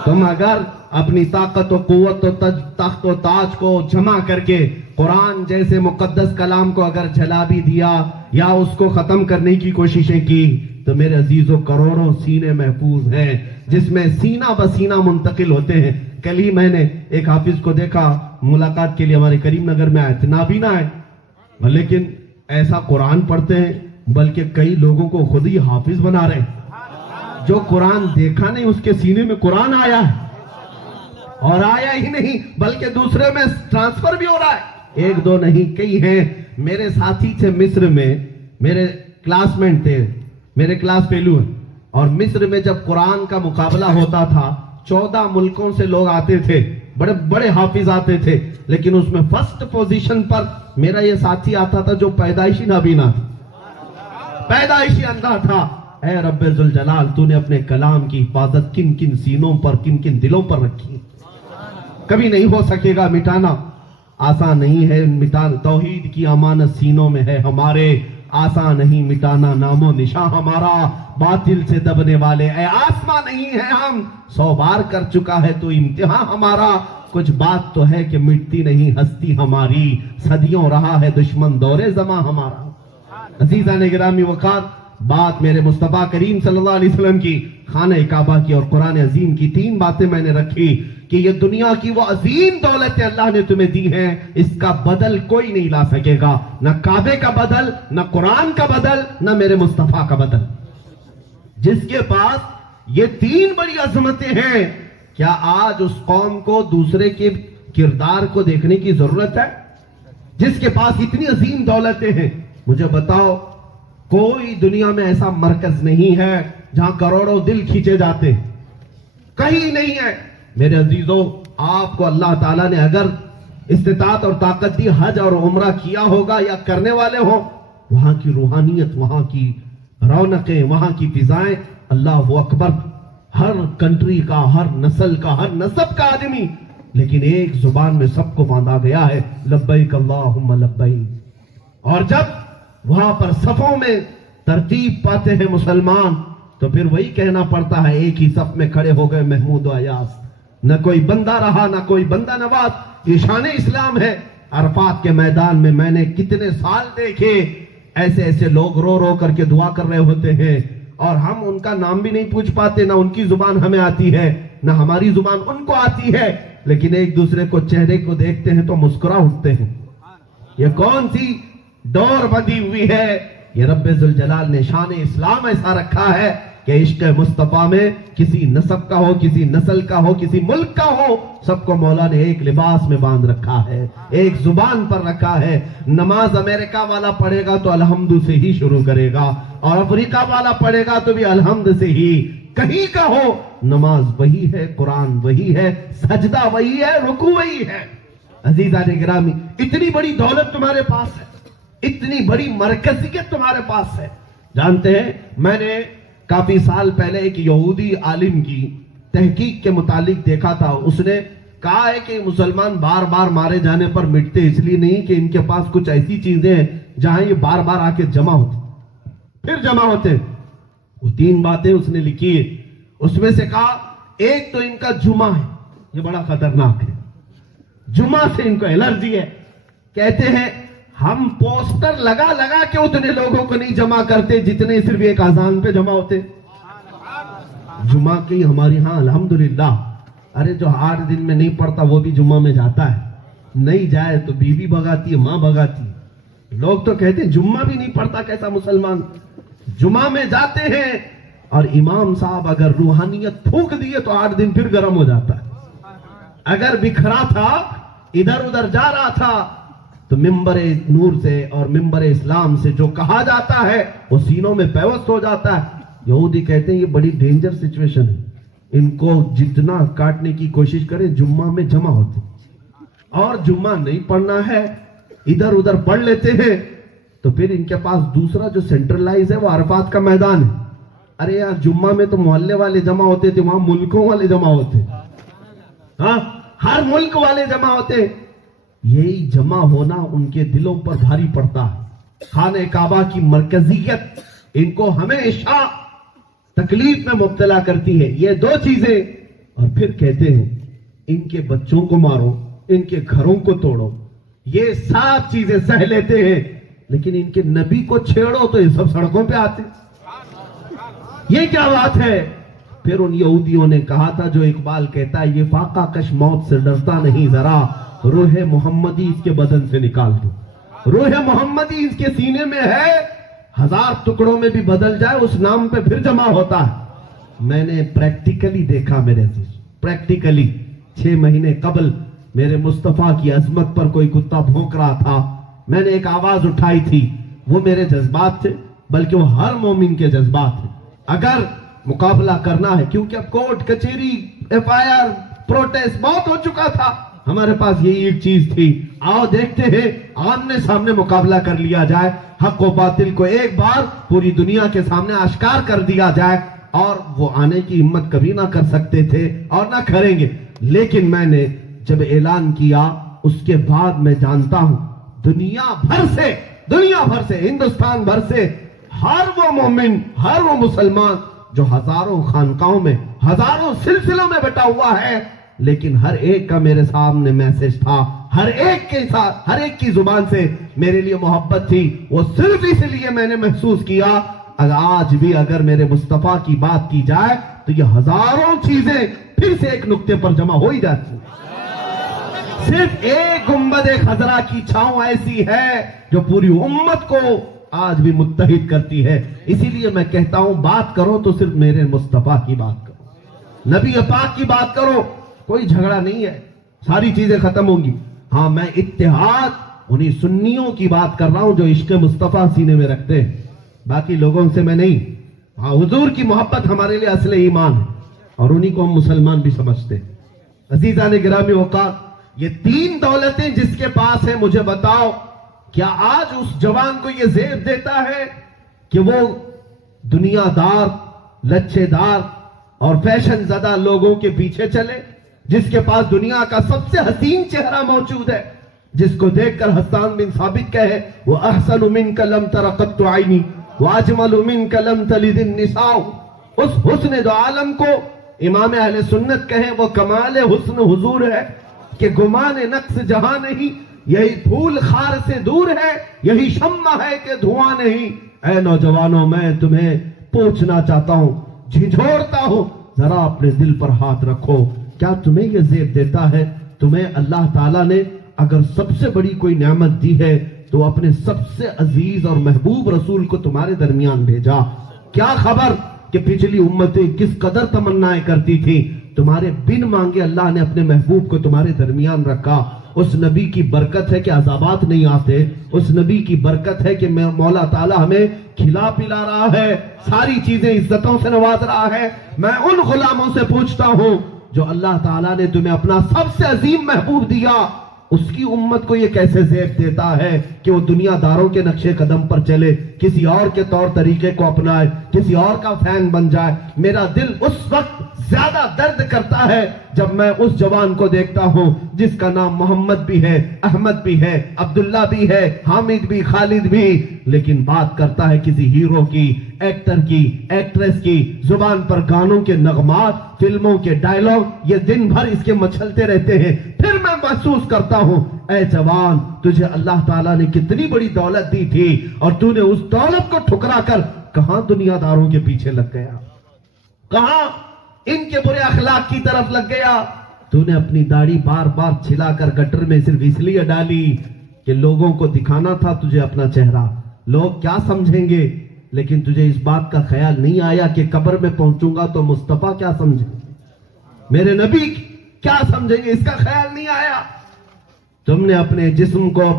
تم اگر اپنی طاقت و قوت و تخت و تاج کو جمع کر کے قرآن جیسے مقدس کلام کو اگر جلا بھی دیا یا اس کو ختم کرنے کی کوششیں کی تو میرے عزیزوں کروڑوں سینے محفوظ ہیں جس میں سینہ بسینہ منتقل ہوتے ہیں۔ کل ہی میں نے ایک حافظ کو دیکھا، ملاقات کے لیے ہمارے کریم نگر میں آئے تھے، نابینا ہے لیکن ایسا قرآن پڑھتے ہیں بلکہ کئی لوگوں کو خود ہی حافظ بنا رہے ہیں۔ جو قرآن دیکھا نہیں اس کے سینے میں قرآن آیا ہے، اور آیا ہی نہیں بلکہ دوسرے میں ٹرانسفر بھی ہو رہا ہے۔ 1 2 نہیں، کئی ہیں۔ میرے ساتھی تھے مصر میں، میرے کلاس میٹ تھے، میرے کلاس فیلو ہیں، اور مصر میں جب قرآن کا مقابلہ ہوتا تھا 14 ملکوں سے لوگ آتے تھے، بڑے بڑے حافظ آتے تھے، لیکن اس میں فرسٹ پوزیشن پر میرا یہ ساتھی آتا تھا جو پیدائشی نابینا تھا، پیدائشی اندھا تھا۔ اے رب ذوالجلال، تو نے اپنے کلام کی حفاظت کن کن سینوں پر، کن کن دلوں پر رکھی، کبھی نہیں ہو سکے گا مٹانا، آسان نہیں ہے مٹانا، توحید کی امانت سینوں میں ہے ہمارے، آسان نہیں مٹانا نام و نشاں ہمارا، باطل سے دبنے والے اے آسماں نہیں ہے ہم، 100 بار کر چکا ہے تو امتحان ہمارا، کچھ بات تو ہے کہ مٹتی نہیں ہستی ہماری، صدیوں رہا ہے دشمن دور زماں ہمارا۔ عزیزان گرامی وقار، بات میرے مصطفیٰ کریم صلی اللہ علیہ وسلم کی، خانہ کعبہ کی اور قرآن عظیم کی 3 باتیں میں نے رکھی کہ یہ دنیا کی وہ عظیم دولتیں اللہ نے تمہیں دی ہیں، اس کا بدل کوئی نہیں لا سکے گا، نہ کعبے کا بدل، نہ قرآن کا بدل، نہ میرے مصطفیٰ کا بدل۔ جس کے پاس یہ 3 بڑی عظمتیں ہیں، کیا آج اس قوم کو دوسرے کے کردار کو دیکھنے کی ضرورت ہے؟ جس کے پاس اتنی عظیم دولتیں ہیں، مجھے بتاؤ کوئی دنیا میں ایسا مرکز نہیں ہے جہاں کروڑوں دل کھینچے جاتے ہیں، کہیں نہیں ہے۔ میرے عزیزوں، آپ کو اللہ تعالیٰ نے اگر استطاعت اور طاقت دی، حج اور عمرہ کیا ہوگا یا کرنے والے ہوں، وہاں کی روحانیت، وہاں کی رونقیں، وہاں کی فضائیں، اللہ اکبر، ہر کنٹری کا، ہر نسل کا، ہر نسب کا آدمی، لیکن ایک زبان میں سب کو باندھا گیا ہے، لبیک اللہم لبیک۔ اور جب وہاں پر صفوں میں ترتیب پاتے ہیں مسلمان، تو پھر وہی کہنا پڑتا ہے، ایک ہی صف میں کھڑے ہو گئے محمود و ایاز، نہ کوئی بندہ رہا نہ کوئی بندہ نواز۔ یہ شان اسلام ہے۔ عرفات کے میدان میں میں نے کتنے سال دیکھے، ایسے ایسے لوگ رو رو کر کے دعا کر رہے ہوتے ہیں، اور ہم ان کا نام بھی نہیں پوچھ پاتے، نہ ان کی زبان ہمیں آتی ہے نہ ہماری زبان ان کو آتی ہے، لیکن ایک دوسرے کو چہرے کو دیکھتے ہیں تو مسکرا اٹھتے ہیں۔ یہ کون سی ڈور بندھی ہوئی ہے؟ یہ رب ذوالجلال نے شان اسلام ایسا رکھا ہے کہ عشق مصطفیٰ میں کسی نسب کا ہو، کسی نسل کا ہو، کسی ملک کا ہو، سب کو مولا نے ایک لباس میں باندھ رکھا ہے، ایک زبان پر رکھا ہے۔ نماز امریکہ والا پڑھے گا تو الحمد سے ہی شروع کرے گا، اور افریقہ والا پڑھے گا تو بھی الحمد سے ہی، کہیں کا ہو نماز وہی ہے، قرآن وہی ہے، سجدہ وہی ہے، رکوع وہی ہے۔ عزیزان گرامی، اتنی بڑی دولت تمہارے پاس ہے، اتنی بڑی مرکزیت تمہارے پاس ہے۔ جانتے ہیں، میں نے کافی سال پہلے ایک یہودی عالم کی تحقیق کے متعلق دیکھا تھا، اس نے کہا ہے کہ مسلمان بار بار مارے جانے پر مٹتے اس لیے نہیں کہ ان کے پاس کچھ ایسی چیزیں ہیں جہاں یہ بار بار آ کے جمع ہوتے، پھر جمع ہوتے۔ وہ 3 باتیں اس نے لکھی ہے، اس میں سے کہا ایک تو ان کا جمعہ ہے، یہ بڑا خطرناک ہے، جمعہ سے ان کو الرجی ہے۔ کہتے ہیں ہم پوسٹر لگا لگا کے اتنے لوگوں کو نہیں جمع کرتے جتنے صرف ایک اذان پہ جمع ہوتے۔ جمعہ کی ہماری ہاں الحمدللہ، ارے جو 8 دن میں نہیں پڑھتا وہ بھی جمعہ میں جاتا ہے، نہیں جائے تو بیوی بھگاتی ہے، ماں بھگاتی ہے۔ لوگ تو کہتے ہیں جمعہ بھی نہیں پڑھتا کیسا مسلمان، جمعہ میں جاتے ہیں، اور امام صاحب اگر روحانیت پھونک دیے تو 8 دن پھر گرم ہو جاتا ہے۔ اگر بکھرا تھا، ادھر ادھر جا رہا تھا، تو ممبر نور سے اور ممبر اسلام سے جو کہا جاتا ہے وہ سینوں میں پیوست ہو جاتا ہے۔ یہودی کہتے ہیں یہ بڑی ڈینجر سچویشن ہے، ان کو جتنا کاٹنے کی کوشش کریں جمعہ میں جمع ہوتے، اور جمعہ نہیں پڑھنا ہے ادھر ادھر پڑھ لیتے ہیں، تو پھر ان کے پاس دوسرا جو سینٹرلائز ہے وہ عرفات کا میدان ہے۔ ارے یار جمعہ میں تو محلے والے جمع ہوتے تھے، وہاں ملکوں والے جمع ہوتے، ہاں ہر ملک والے جمع ہوتے۔ یہی جمع ہونا ان کے دلوں پر بھاری پڑتا ہے۔ خانہ کعبہ کی مرکزیت ان کو ہمیشہ تکلیف میں مبتلا کرتی ہے، یہ 2 چیزیں، اور پھر کہتے ہیں ان کے بچوں کو مارو، ان کے گھروں کو توڑو، یہ 7 چیزیں سہ لیتے ہیں، لیکن ان کے نبی کو چھیڑو تو یہ سب سڑکوں پہ آتے۔ یہ کیا بات ہے؟ پھر ان یہودیوں نے کہا تھا جو اقبال کہتا ہے، یہ فاقہ کش موت سے ڈرتا نہیں ذرا، روح محمدی اس کے بدن سے نکال دو۔ روح محمدی اس کے سینے میں ہے، 1000 ٹکڑوں میں بھی بدل جائے اس نام پہ پھر جمع ہوتا ہے۔ میں نے پریکٹیکلی دیکھا میرے عزیز، پریکٹیکلی 6 مہینے قبل میرے مصطفیٰ کی عظمت پر کوئی کتا بھونک رہا تھا، میں نے ایک آواز اٹھائی تھی، وہ میرے جذبات تھے بلکہ وہ ہر مومن کے جذبات تھے. اگر مقابلہ کرنا ہے، کیونکہ اب کورٹ کچہری FIR پروٹیسٹ بہت ہو چکا تھا، ہمارے پاس یہی ایک چیز تھی، آؤ دیکھتے ہیں آمنے سامنے مقابلہ کر لیا جائے، حق و باطل کو ایک بار پوری دنیا کے سامنے آشکار کر دیا جائے. اور وہ آنے کی ہمت کبھی نہ کر سکتے تھے اور نہ کریں گے. لیکن میں نے جب اعلان کیا اس کے بعد میں جانتا ہوں دنیا بھر سے ہندوستان بھر سے ہر وہ مومن، ہر وہ مسلمان جو ہزاروں خانقاہوں میں، ہزاروں سلسلوں میں بٹا ہوا ہے، لیکن ہر ایک کا میرے سامنے میسج تھا، ہر ایک کے ساتھ، ہر ایک کی زبان سے میرے لیے محبت تھی. وہ صرف اس لیے میں نے محسوس کیا آج بھی اگر میرے مصطفیٰ کی بات کی جائے تو یہ ہزاروں چیزیں پھر سے ایک نقطے پر جمع ہو ہی جاتی. صرف ایک گنبد خضرا کی چھاؤں ایسی ہے جو پوری امت کو آج بھی متحد کرتی ہے. اسی لیے میں کہتا ہوں بات کرو تو صرف میرے مصطفیٰ کی بات کرو، نبی پاک کی بات کرو. کوئی جھگڑا نہیں ہے، ساری چیزیں ختم ہوں گی. ہاں میں اتحاد انہی سنیوں کی بات کر رہا ہوں جو عشق مصطفیٰ سینے میں رکھتے ہیں، باقی لوگوں سے میں نہیں. ہاں حضور کی محبت ہمارے لیے اصل ایمان ہے اور انہی کو ہم مسلمان بھی سمجھتے ہیں. عزیزان گرامی وقار، یہ تین دولتیں جس کے پاس ہیں، مجھے بتاؤ کیا آج اس جوان کو یہ زیب دیتا ہے کہ وہ دنیا دار، لچھے دار اور فیشن زدہ لوگوں کے پیچھے چلے؟ جس کے پاس دنیا کا سب سے حسین چہرہ موجود ہے، جس کو دیکھ کر حسان بن ثابت کہے وَأَحْسَنُ مِنْكَ لَمْ تَرَ قَطُّ عَيْنِي وَأَجْمَلُ مِنْكَ لَمْ تَلِدِ النِّسَاءُ. اس حسن دو عالم کو امام اہل سنت کہیں وہ کمال حسن حضور ہے کہ گمان نقص جہاں نہیں، یہی پھول خار سے دور ہے، یہی شمع ہے کہ دھواں نہیں. اے نوجوانوں میں تمہیں پوچھنا چاہتا ہوں، جھنجھوڑتا ہوں، ذرا اپنے دل پر ہاتھ رکھو. کیا تمہیں یہ زیب دیتا ہے؟ تمہیں اللہ تعالیٰ نے اگر سب سے بڑی کوئی نعمت دی ہے تو اپنے سب سے عزیز اور محبوب رسول کو تمہارے درمیان بھیجا. کیا خبر کہ پچھلی امتیں کس قدر تمنائیں کرتی تھی، تمہارے بن مانگے اللہ نے اپنے محبوب کو تمہارے درمیان رکھا. اس نبی کی برکت ہے کہ عذابات نہیں آتے، اس نبی کی برکت ہے کہ مولا تعالیٰ ہمیں کھلا پلا رہا ہے، ساری چیزیں عزتوں سے نواز رہا ہے. میں ان غلاموں سے پوچھتا ہوں جو اللہ تعالیٰ نے تمہیں اپنا سب سے عظیم محبوب دیا، اس کی امت کو یہ کیسے زیب دیتا ہے کہ وہ دنیا داروں کے نقشے قدم پر چلے، کسی اور کے طور طریقے کو اپنائے، کسی اور کا فین بن جائے؟ میرا دل اس وقت زیادہ درد کرتا ہے جب میں اس جوان کو دیکھتا ہوں جس کا نام محمد بھی ہے، احمد بھی ہے، عبداللہ بھی ہے، حامد بھی، خالد بھی، لیکن بات کرتا ہے کسی ہیرو کی، ایکٹر کی، ایکٹریس کی، زبان پر گانوں کے نغمات، فلموں کے ڈائلاگ یہ دن بھر اس کے مچھلتے رہتے ہیں. پھر میں محسوس کرتا ہوں اے جوان، تجھے اللہ تعالیٰ نے کتنی بڑی دولت دی تھی اور تو نے اس دولت کو ٹھکرا کر کہاں دنیا داروں کے پیچھے لگ گیا، کہاں ان کے برے اخلاق کی طرف لگ گیا. تو نے اپنی داڑھی بار بار چھلا کر گٹر میں صرف اس لیے ڈالی کہ لوگوں کو دکھانا تھا تجھے اپنا چہرہ، لوگ کیا سمجھیں گے. لیکن تجھے اس بات کا خیال نہیں آیا کہ قبر میں پہنچوں گا تو مصطفیٰ کیا سمجھیں گے، میرے نبی کیا سمجھیں گے، اس کا خیال نہیں آیا. تم نے اپنے جسم کو،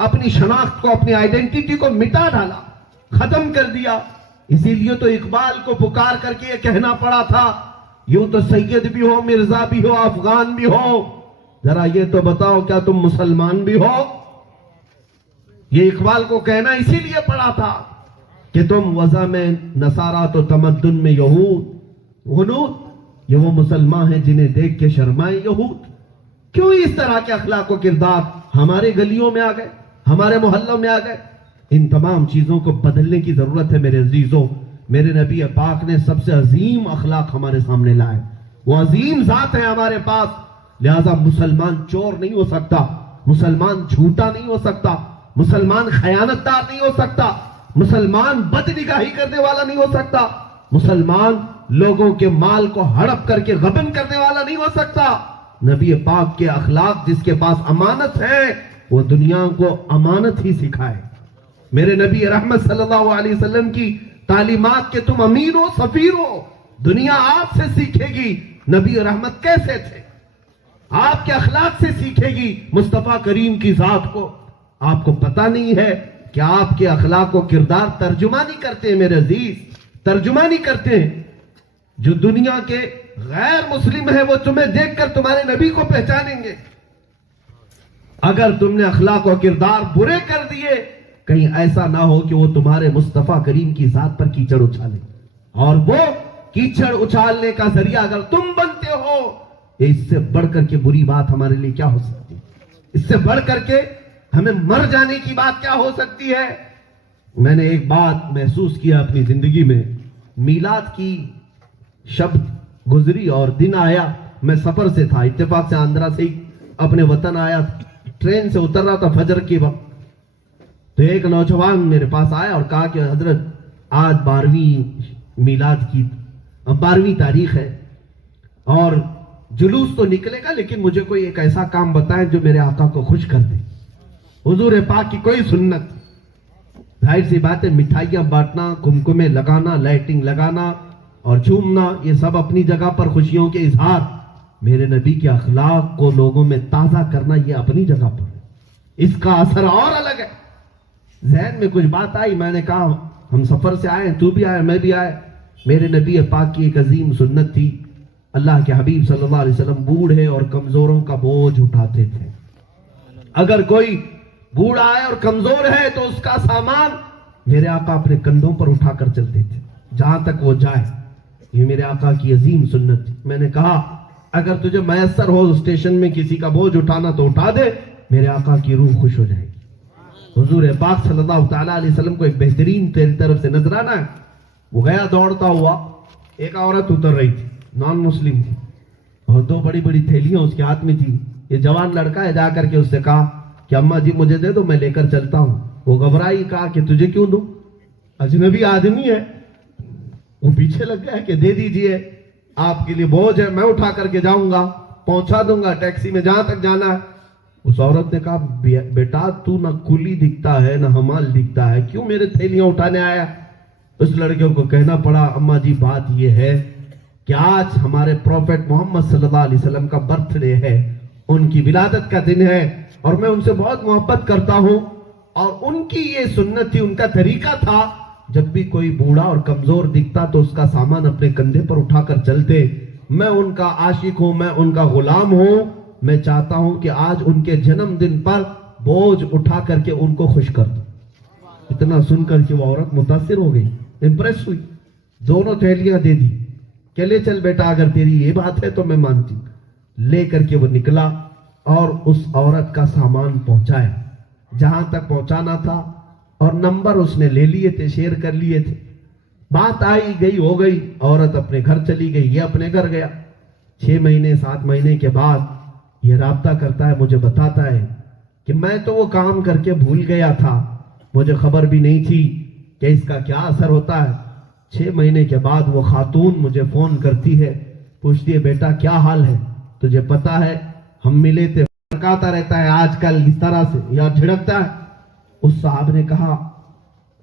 اپنی شناخت کو، اپنی آئیڈینٹیٹی کو مٹا ڈالا، ختم کر دیا. اسی لیے تو اقبال کو پکار کر کے یہ کہنا پڑا تھا یوں تو سید بھی ہو، مرزا بھی ہو، افغان بھی ہو، ذرا یہ تو بتاؤ کیا تم مسلمان بھی ہو؟ یہ اقبال کو کہنا اسی لیے پڑا تھا کہ تم وضع میں نصارہ تو تمدن میں یہود. غنود یہ وہ مسلمان ہیں جنہیں دیکھ کے شرمائے یہود. کیوں اس طرح کے اخلاق و کردار ہمارے گلیوں میں آ گئے، ہمارے محلوں میں آ گئے؟ ان تمام چیزوں کو بدلنے کی ضرورت ہے میرے عزیزوں. میرے نبی پاک نے سب سے عظیم اخلاق ہمارے سامنے لائے، وہ عظیم ذات ہے ہمارے پاس. لہذا مسلمان چور نہیں ہو سکتا، مسلمان جھوٹا نہیں ہو سکتا، مسلمان خیانت دار نہیں ہو سکتا، مسلمان بد نگاہی کرنے والا نہیں ہو سکتا، مسلمان لوگوں کے مال کو ہڑپ کر کے غبن کرنے والا نہیں ہو سکتا. نبی پاک کے اخلاق جس کے پاس امانت ہے وہ دنیا کو امانت ہی سکھائے. میرے نبی رحمت صلی اللہ علیہ وسلم کی تعلیمات کے تم امین ہو، سفیر ہو، دنیا آپ سے سیکھے گی نبی رحمت کیسے تھے، آپ کے اخلاق سے سیکھے گی مصطفیٰ کریم کی ذات کو. آپ کو پتہ نہیں ہے کیا آپ کے اخلاق و کردار ترجمانی کرتے ہیں میرے عزیز؟ ترجمانی کرتے ہیں. جو دنیا کے غیر مسلم ہے وہ تمہیں دیکھ کر تمہارے نبی کو پہچانیں گے. اگر تم نے اخلاق و کردار برے کر دیے، کہیں ایسا نہ ہو کہ وہ تمہارے مصطفیٰ کریم کی ذات پر کیچڑ اچھالے، اور وہ کیچڑ اچھالنے کا ذریعہ اگر تم بنتے ہو، اس سے بڑھ کر کے بری بات ہمارے لیے کیا ہو سکتی ہے؟ اس سے بڑھ کر کے ہمیں مر جانے کی بات کیا ہو سکتی ہے؟ میں نے ایک بات محسوس کیا اپنی زندگی میں. میلاد کی شب گزری اور دن آیا، میں سفر سے تھا، اتفاق سے آندھرا سے ہی اپنے وطن آیا، ٹرین سے اتر رہا تھا فجر کے وقت. تو ایک نوجوان میرے پاس آیا اور کہا کہ حضرت آج 12ویں میلاد کی 12ویں تاریخ ہے اور جلوس تو نکلے گا، لیکن مجھے کوئی ایک ایسا کام بتائیں جو میرے آقا کو خوش کر دے. حضور پاک کی کوئی سنت. ظاہر سی بات ہے، مٹھائیاں بانٹنا، کمکمے لگانا، لائٹنگ لگانا اور جھومنا، یہ سب اپنی جگہ پر خوشیوں کے اظہار. میرے نبی کے اخلاق کو لوگوں میں تازہ کرنا یہ اپنی جگہ پر ہے، اس کا اثر اور الگ ہے. ذہن میں کچھ بات آئی، میں نے کہا ہم سفر سے آئے، تو بھی آئے، میں بھی آئے. میرے نبی پاک کی ایک عظیم سنت تھی، اللہ کے حبیب صلی اللہ علیہ وسلم بوڑھے اور کمزوروں کا بوجھ اٹھاتے تھے. اگر کوئی بوڑھا ہے اور کمزور ہے تو اس کا سامان میرے آقا اپنے کندھوں پر اٹھا کر چلتے تھے جہاں تک وہ جائے. یہ میرے آقا کی عظیم سنت تھی. میں نے کہا اگر تجھے میسر ہو اسٹیشن میں کسی کا بوجھ اٹھانا تو اٹھا دے، میرے آقا کی روح خوش ہو جائے گی. حضور پاک صلی اللہ تعالیٰ علیہ وسلم کو ایک بہترین تیری طرف سے نظرانہ ہے. وہ گیا دوڑتا ہوا، ایک عورت اتر رہی تھی، نان مسلم تھی، اور 2 بڑی بڑی تھیلیاں اس کے ہاتھ میں تھی. یہ جوان لڑکا ہے، جا کر کے اس سے کہا کہ اماں جی مجھے دے دو، میں لے کر چلتا ہوں. وہ گھبرائی، کہا کہ تجھے کیوں دوں، اجنبی آدمی ہے. وہ پیچھے لگ گیا کہ دے دیجئے، آپ کے لیے بوجھ ہے، میں اٹھا کر کے جاؤں گا، پہنچا دوں گا ٹیکسی میں جہاں تک جانا ہے. اس عورت نے کہا بیٹا تو نہ کلی دکھتا ہے نہ حمال دکھتا ہے، کیوں میرے تھیلیاں اٹھانے آیا؟ اس لڑکے کو کہنا پڑا اماں جی بات یہ ہے کہ آج ہمارے پروفیٹ محمد صلی اللہ علیہ وسلم کا برتھ ڈے ہے، ان کی ولادت کا دن ہے، اور میں ان سے بہت محبت کرتا ہوں، اور ان کی یہ سنت تھی، ان کا طریقہ تھا، جب بھی کوئی بوڑھا اور کمزور دکھتا تو اس کا سامان اپنے کندھے پر اٹھا کر چلتے. میں ان کا عاشق ہوں، میں ان کا غلام ہوں. میں چاہتا ہوں کہ آج ان کے جنم دن پر بوجھ اٹھا کر کے ان کو خوش کر دوں. اتنا سن کر کے وہ عورت متاثر ہو گئی، امپریس ہوئی، دونوں تھیلیاں دے دی کہ لے چل بیٹا، اگر تیری یہ بات ہے تو میں مانتی. لے کر کے وہ نکلا اور اس عورت کا سامان پہنچایا جہاں تک پہنچانا تھا، اور نمبر اس نے لے لیے تھے، شیئر کر لیے تھے. بات آئی گئی ہو گئی، عورت اپنے گھر چلی گئی، یہ اپنے گھر گیا. 6 مہینے 7 مہینے کے بعد یہ رابطہ کرتا ہے، مجھے بتاتا ہے کہ میں تو وہ کام کر کے بھول گیا تھا، مجھے خبر بھی نہیں تھی کہ اس کا کیا اثر ہوتا ہے. 6 مہینے کے بعد وہ خاتون مجھے فون کرتی ہے، پوچھتی ہے بیٹا کیا حال ہے، تجھے پتا ہے ہم ملے تھے، بھڑکاتا رہتا ہے آج کل اس طرح سے یا جھڑکتا ہے. اس صاحب نے کہا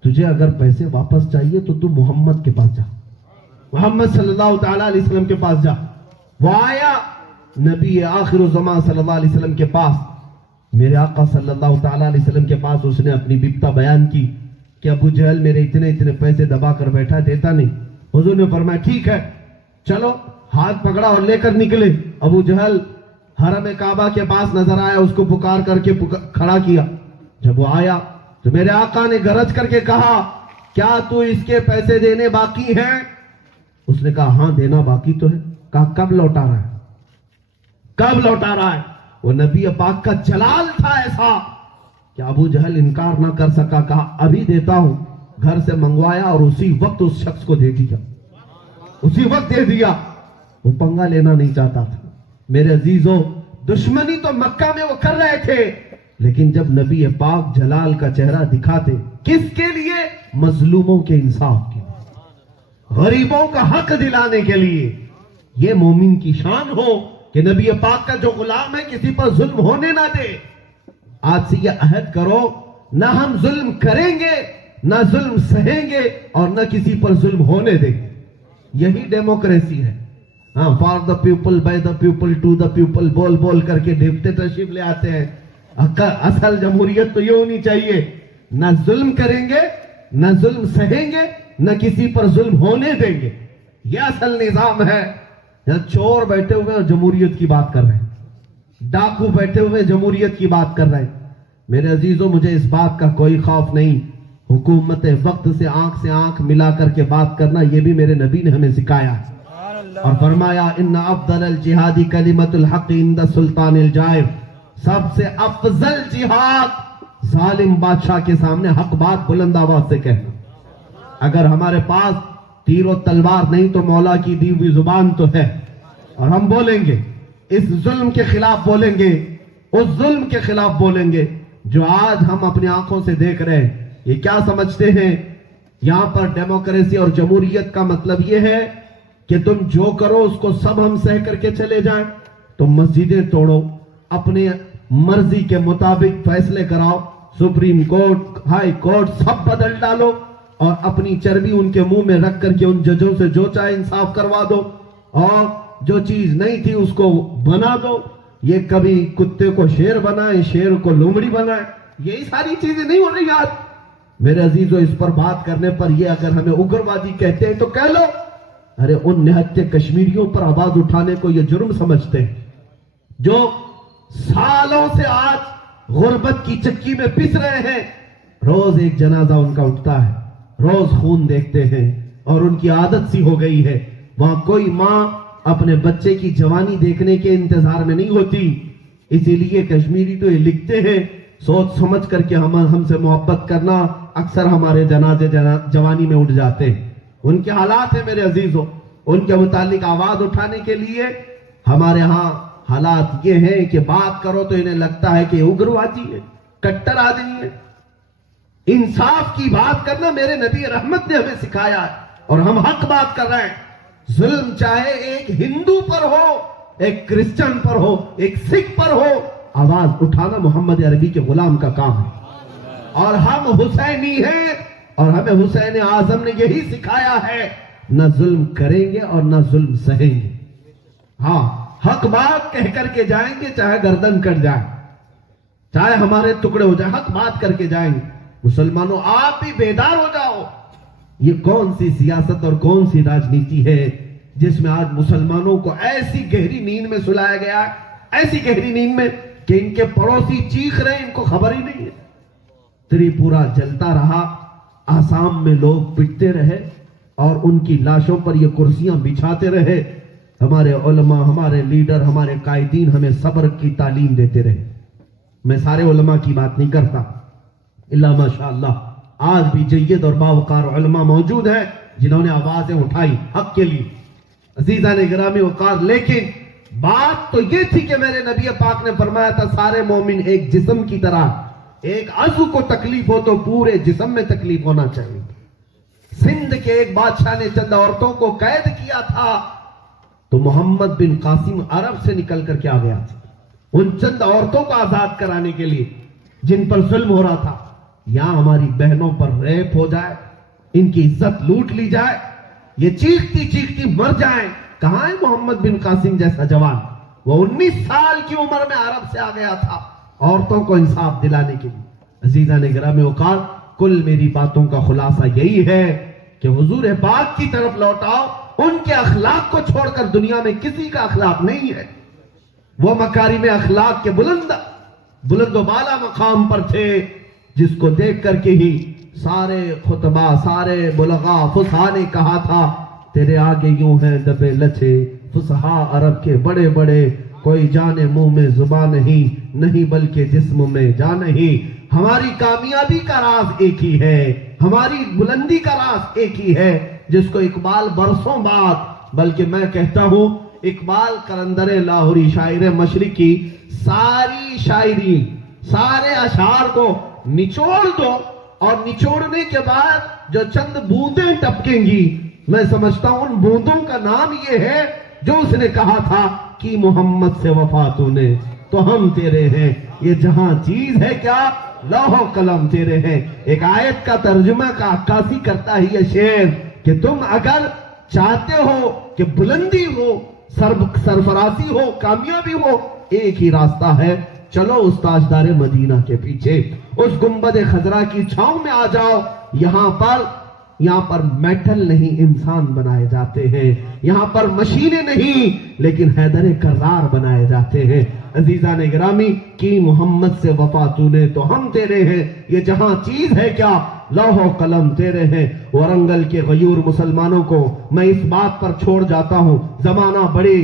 تجھے اگر پیسے واپس چاہیے تو تو محمد کے پاس جا، محمد صلی اللہ تعالیٰ علیہ وسلم کے پاس جا. وہ آیا نبی آخر الزمان صلی اللہ علیہ وسلم کے پاس، میرے آقا صلی اللہ تعالیٰ علیہ وسلم کے پاس. اس نے اپنی بپتا بیان کی کہ ابو جہل میرے اتنے پیسے دبا کر بیٹھا، دیتا نہیں. حضور نے فرمایا ٹھیک ہے چلو. ہاتھ پکڑا اور لے کر نکلے. ابو جہل حرم کعبہ کے پاس نظر آیا، اس کو پکار کر کے کھڑا کیا. جب وہ آیا تو میرے آقا نے گرج کر کے کہا کیا تو اس کے پیسے دینے باقی ہیں؟ اس نے کہا ہاں دینا باقی تو ہے. کہا کب لوٹا رہا ہے، کب لوٹا رہا ہے؟ وہ نبی پاک کا جلال تھا ایسا کہ ابو جہل انکار نہ کر سکا. کہا ابھی دیتا ہوں. گھر سے منگوایا اور اسی وقت اس شخص کو دے دیا، اسی وقت دے دیا. وہ پنگا لینا نہیں چاہتا تھا. میرے عزیزوں، دشمنی تو مکہ میں وہ کر رہے تھے، لیکن جب نبی پاک جلال کا چہرہ دکھاتے، کس کے لیے؟ مظلوموں کے انصاف کے لیے، غریبوں کا حق دلانے کے لیے. یہ مومن کی شان ہو کہ نبی پاک کا جو غلام ہے کسی پر ظلم ہونے نہ دے. آج سے یہ عہد کرو، نہ ہم ظلم کریں گے، نہ ظلم سہیں گے، اور نہ کسی پر ظلم ہونے دیں گے. یہی ڈیموکریسی ہے. ہاں، for the people, by the people, to the people بول بول کر کے ڈکٹیٹرشپ لے آتے ہیں. اصل جمہوریت تو یہ ہونی چاہیے نہ ظلم کریں گے، نہ ظلم سہیں گے، نہ کسی پر ظلم ہونے دیں گے. یہ اصل نظام ہے. یہاں چور بیٹھے ہوئے اور جمہوریت کی بات کر رہے ہیں، ڈاکو بیٹھے ہوئے جمہوریت کی بات کر رہے ہیں. میرے عزیزوں، مجھے اس بات کا کوئی خوف نہیں. حکومت وقت سے آنکھ ملا کر کے بات کرنا، یہ بھی میرے نبی نے ہمیں سکھایا ہے. اور فرمایا ان افضل الجہاد کلمۃ الحق عند سلطان الجائر. سب سے افضل جہاد ظالم بادشاہ کے سامنے حق بات بلند آواز سے کہنا. اگر ہمارے پاس تیر و تلوار نہیں تو مولا کی دی ہوئی زبان تو ہے، اور ہم بولیں گے، اس ظلم کے خلاف بولیں گے، اس ظلم کے خلاف بولیں گے جو آج ہم اپنی آنکھوں سے دیکھ رہے ہیں. یہ کیا سمجھتے ہیں؟ یہاں پر ڈیموکریسی اور جمہوریت کا مطلب یہ ہے کہ تم جو کرو اس کو سب ہم سہ کر کے چلے جائیں. تم مسجدیں توڑو، اپنے مرضی کے مطابق فیصلے کراؤ، سپریم کورٹ، ہائی کورٹ سب بدل ڈالو، اور اپنی چربی ان کے منہ میں رکھ کر کے ان ججوں سے جو چاہے انصاف کروا دو، اور جو چیز نہیں تھی اس کو بنا دو. یہ کبھی کتے کو شیر بنائیں، شیر کو لومڑی بنائیں، یہی ساری چیزیں نہیں ہو رہی آج. میرے عزیزو، اس پر بات کرنے پر یہ اگر ہمیں اگروادی کہتے ہیں تو کہہ لو. ارے ان نہتے کشمیریوں پر آواز اٹھانے کو یہ جرم سمجھتے ہیں جو سالوں سے آج غربت کی چکی میں پس رہے ہیں. روز ایک جنازہ ان کا اٹھتا ہے، روز خون دیکھتے ہیں، اور ان کی عادت سی ہو گئی ہے. وہاں کوئی ماں اپنے بچے کی جوانی دیکھنے کے انتظار میں نہیں ہوتی. اسی لیے کشمیری تو یہ لکھتے ہیں، سوچ سمجھ کر کے ہم سے محبت کرنا، اکثر ہمارے جنازے جوانی میں اٹھ جاتے ہیں. ان کے حالات ہیں میرے عزیزوں، ان کے متعلق آواز اٹھانے کے لیے ہمارے ہاں حالات یہ ہیں کہ بات کرو تو انہیں لگتا ہے کہ اگروادی ہے، کٹر آدمی ہے. انصاف کی بات کرنا میرے نبی رحمت نے ہمیں سکھایا ہے، اور ہم حق بات کر رہے ہیں. ظلم چاہے ایک ہندو پر ہو، ایک کرسچن پر ہو، ایک سکھ پر ہو، آواز اٹھانا محمد عربی کے غلام کا کام ہے. اور ہم حسینی ہیں، اور ہمیں حسین اعظم نے یہی سکھایا ہے، نہ ظلم کریں گے اور نہ ظلم سہیں گے. ہاں، حق بات کہہ کر کے جائیں گے، چاہے گردن کٹ جائے، چاہے ہمارے ٹکڑے ہو جائیں، حق بات کر کے جائیں گے. مسلمانوں، آپ بھی بیدار ہو جاؤ. یہ کون سی سیاست اور کون سی راجنیتی ہے جس میں آج مسلمانوں کو ایسی گہری نیند میں سلایا گیا ہے، ایسی گہری نیند میں کہ ان کے پڑوسی چیخ رہے ہیں، ان کو خبر ہی نہیں ہے. تریپورہ جلتا رہا، آسام میں لوگ پٹتے رہے، اور ان کی لاشوں پر یہ کرسیاں بچھاتے رہے. ہمارے علماء، ہمارے لیڈر، ہمارے قائدین ہمیں صبر کی تعلیم دیتے رہے. میں سارے علماء کی بات نہیں کرتا، اللہ ماشاءاللہ آج بھی جید اور باوقار علماء موجود ہیں جنہوں نے آوازیں اٹھائی حق کے لیے. عزیزان گرامی وقار، لیکن بات تو یہ تھی کہ میرے نبی پاک نے فرمایا تھا سارے مومن ایک جسم کی طرح، ایک عضو کو تکلیف ہو تو پورے جسم میں تکلیف ہونا چاہیے. سندھ کے ایک بادشاہ نے چند عورتوں کو قید کیا تھا تو محمد بن قاسم عرب سے نکل کر کے آ گیا تھا ان چند عورتوں کو آزاد کرانے کے لیے جن پر ظلم ہو رہا تھا. یہاں ہماری بہنوں پر ریپ ہو جائے، ان کی عزت لوٹ لی جائے، یہ چیختی چیختی مر جائیں. کہاں ہے محمد بن قاسم جیسا جوان؟ وہ 19 سال کی عمر میں عرب سے آ گیا تھا عورتوں کو انصاف دلانے کے لیے. عزیزان گرامی وقار، کل میری باتوں کا خلاصہ یہی ہے کہ حضور پاک کی طرف لوٹاؤ. ان کے اخلاق کو چھوڑ کر دنیا میں کسی کا اخلاق نہیں ہے. وہ مکارم اخلاق کے بلند و بالا مقام پر تھے جس کو دیکھ کر کے ہی سارے خطبہ، سارے بلغا، فصحا نے کہا تھا تیرے آگے یوں ہیں دبے لچے فصحا عرب کے بڑے بڑے، کوئی جانے منہ میں زبان نہیں بلکہ جسم میں جان نہیں. ہماری کامیابی کا راز ایک ہی ہے، ہماری بلندی کا راز ایک ہی ہے، جس کو اقبال برسوں بعد، بلکہ میں کہتا ہوں اقبال قلندر لاہوری شاعر مشرقی ساری شاعری، سارے اشعار کو نچوڑ دو، اور نچوڑنے کے بعد جو چند بوندیں ٹپکیں گی، میں سمجھتا ہوں ان بوندوں کا نام یہ ہے جو اس نے کہا تھا کہ محمد سے وفا تو نے تو ہم تیرے ہیں. یہ جہاں چیز ہے کیا، لوح و قلم تیرے ہیں. ایک آیت کا ترجمہ کا عکاسی کرتا ہے یہ شعر کہ تم اگر چاہتے ہو کہ بلندی ہو، سرفرازی ہو، کامیابی ہو، ایک ہی راستہ ہے، چلو اس تاجدار مدینہ کے پیچھے، اس گنبد خضرا کی چھاؤں میں آ جاؤ۔ یہاں پر میٹل نہیں انسان بنائے جاتے ہیں، یہاں پر مشینیں نہیں لیکن حیدر کرار بنائے جاتے ہیں۔ عزیزان گرامی کی محمد سے وفا تو نے تو ہم تیرے ہیں، یہ جہاں چیز ہے کیا لوح و قلم تیرے ہیں۔ ورنگل کے غیور مسلمانوں کو میں اس بات پر چھوڑ جاتا ہوں، زمانہ بڑی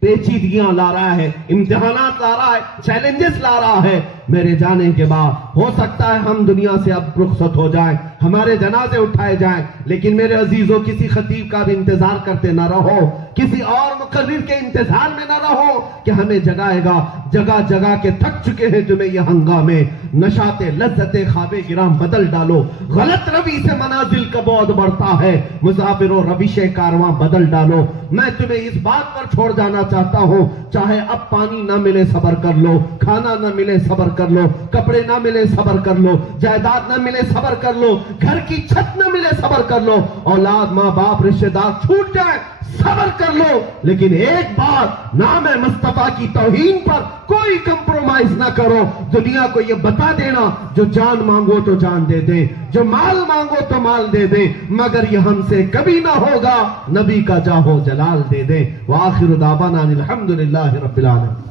پیچیدگیاں لا رہا ہے، امتحانات لا رہا ہے، چیلنجز لا رہا ہے۔ میرے جانے کے بعد ہو سکتا ہے ہم دنیا سے اب رخصت ہو جائیں، ہمارے جنازے اٹھائے جائیں، لیکن میرے عزیزوں کسی خطیب کا بھی انتظار کرتے نہ رہو، کسی اور مقرر کے انتظار میں نہ رہو کہ ہمیں جگائے گا۔ جگہ جگہ کے تھک چکے ہیں تمہیں یہ ہنگامے، نشاط لذت خواب گرام بدل ڈالو، غلط روی سے منازل کا بعد بڑھتا ہے، مسافر و روش کارواں بدل ڈالو۔ میں تمہیں اس بات پر چھوڑ جانا چاہتا ہوں، چاہے اب پانی نہ ملے صبر کر لو، کھانا نہ ملے صبر کر لو، کپڑے نہ ملے صبر کر لو، جائیداد نہ ملے صبر کر لو، گھر کی چھت نہ ملے صبر کر لو، اولاد ماں باپ رشتہ دار چھوٹ جائے صبر کر لو، لیکن ایک بات، نام مصطفیٰ کی توہین پر کوئی کمپرومائز نہ کرو۔ دنیا کو یہ بتا دینا، جو جان مانگو تو جان دے دیں، جو مال مانگو تو مال دے دیں، مگر یہ ہم سے کبھی نہ ہوگا، نبی کا جاہو جلال دے دیں۔ وآخر دعوانا الحمدللہ رب العالمین۔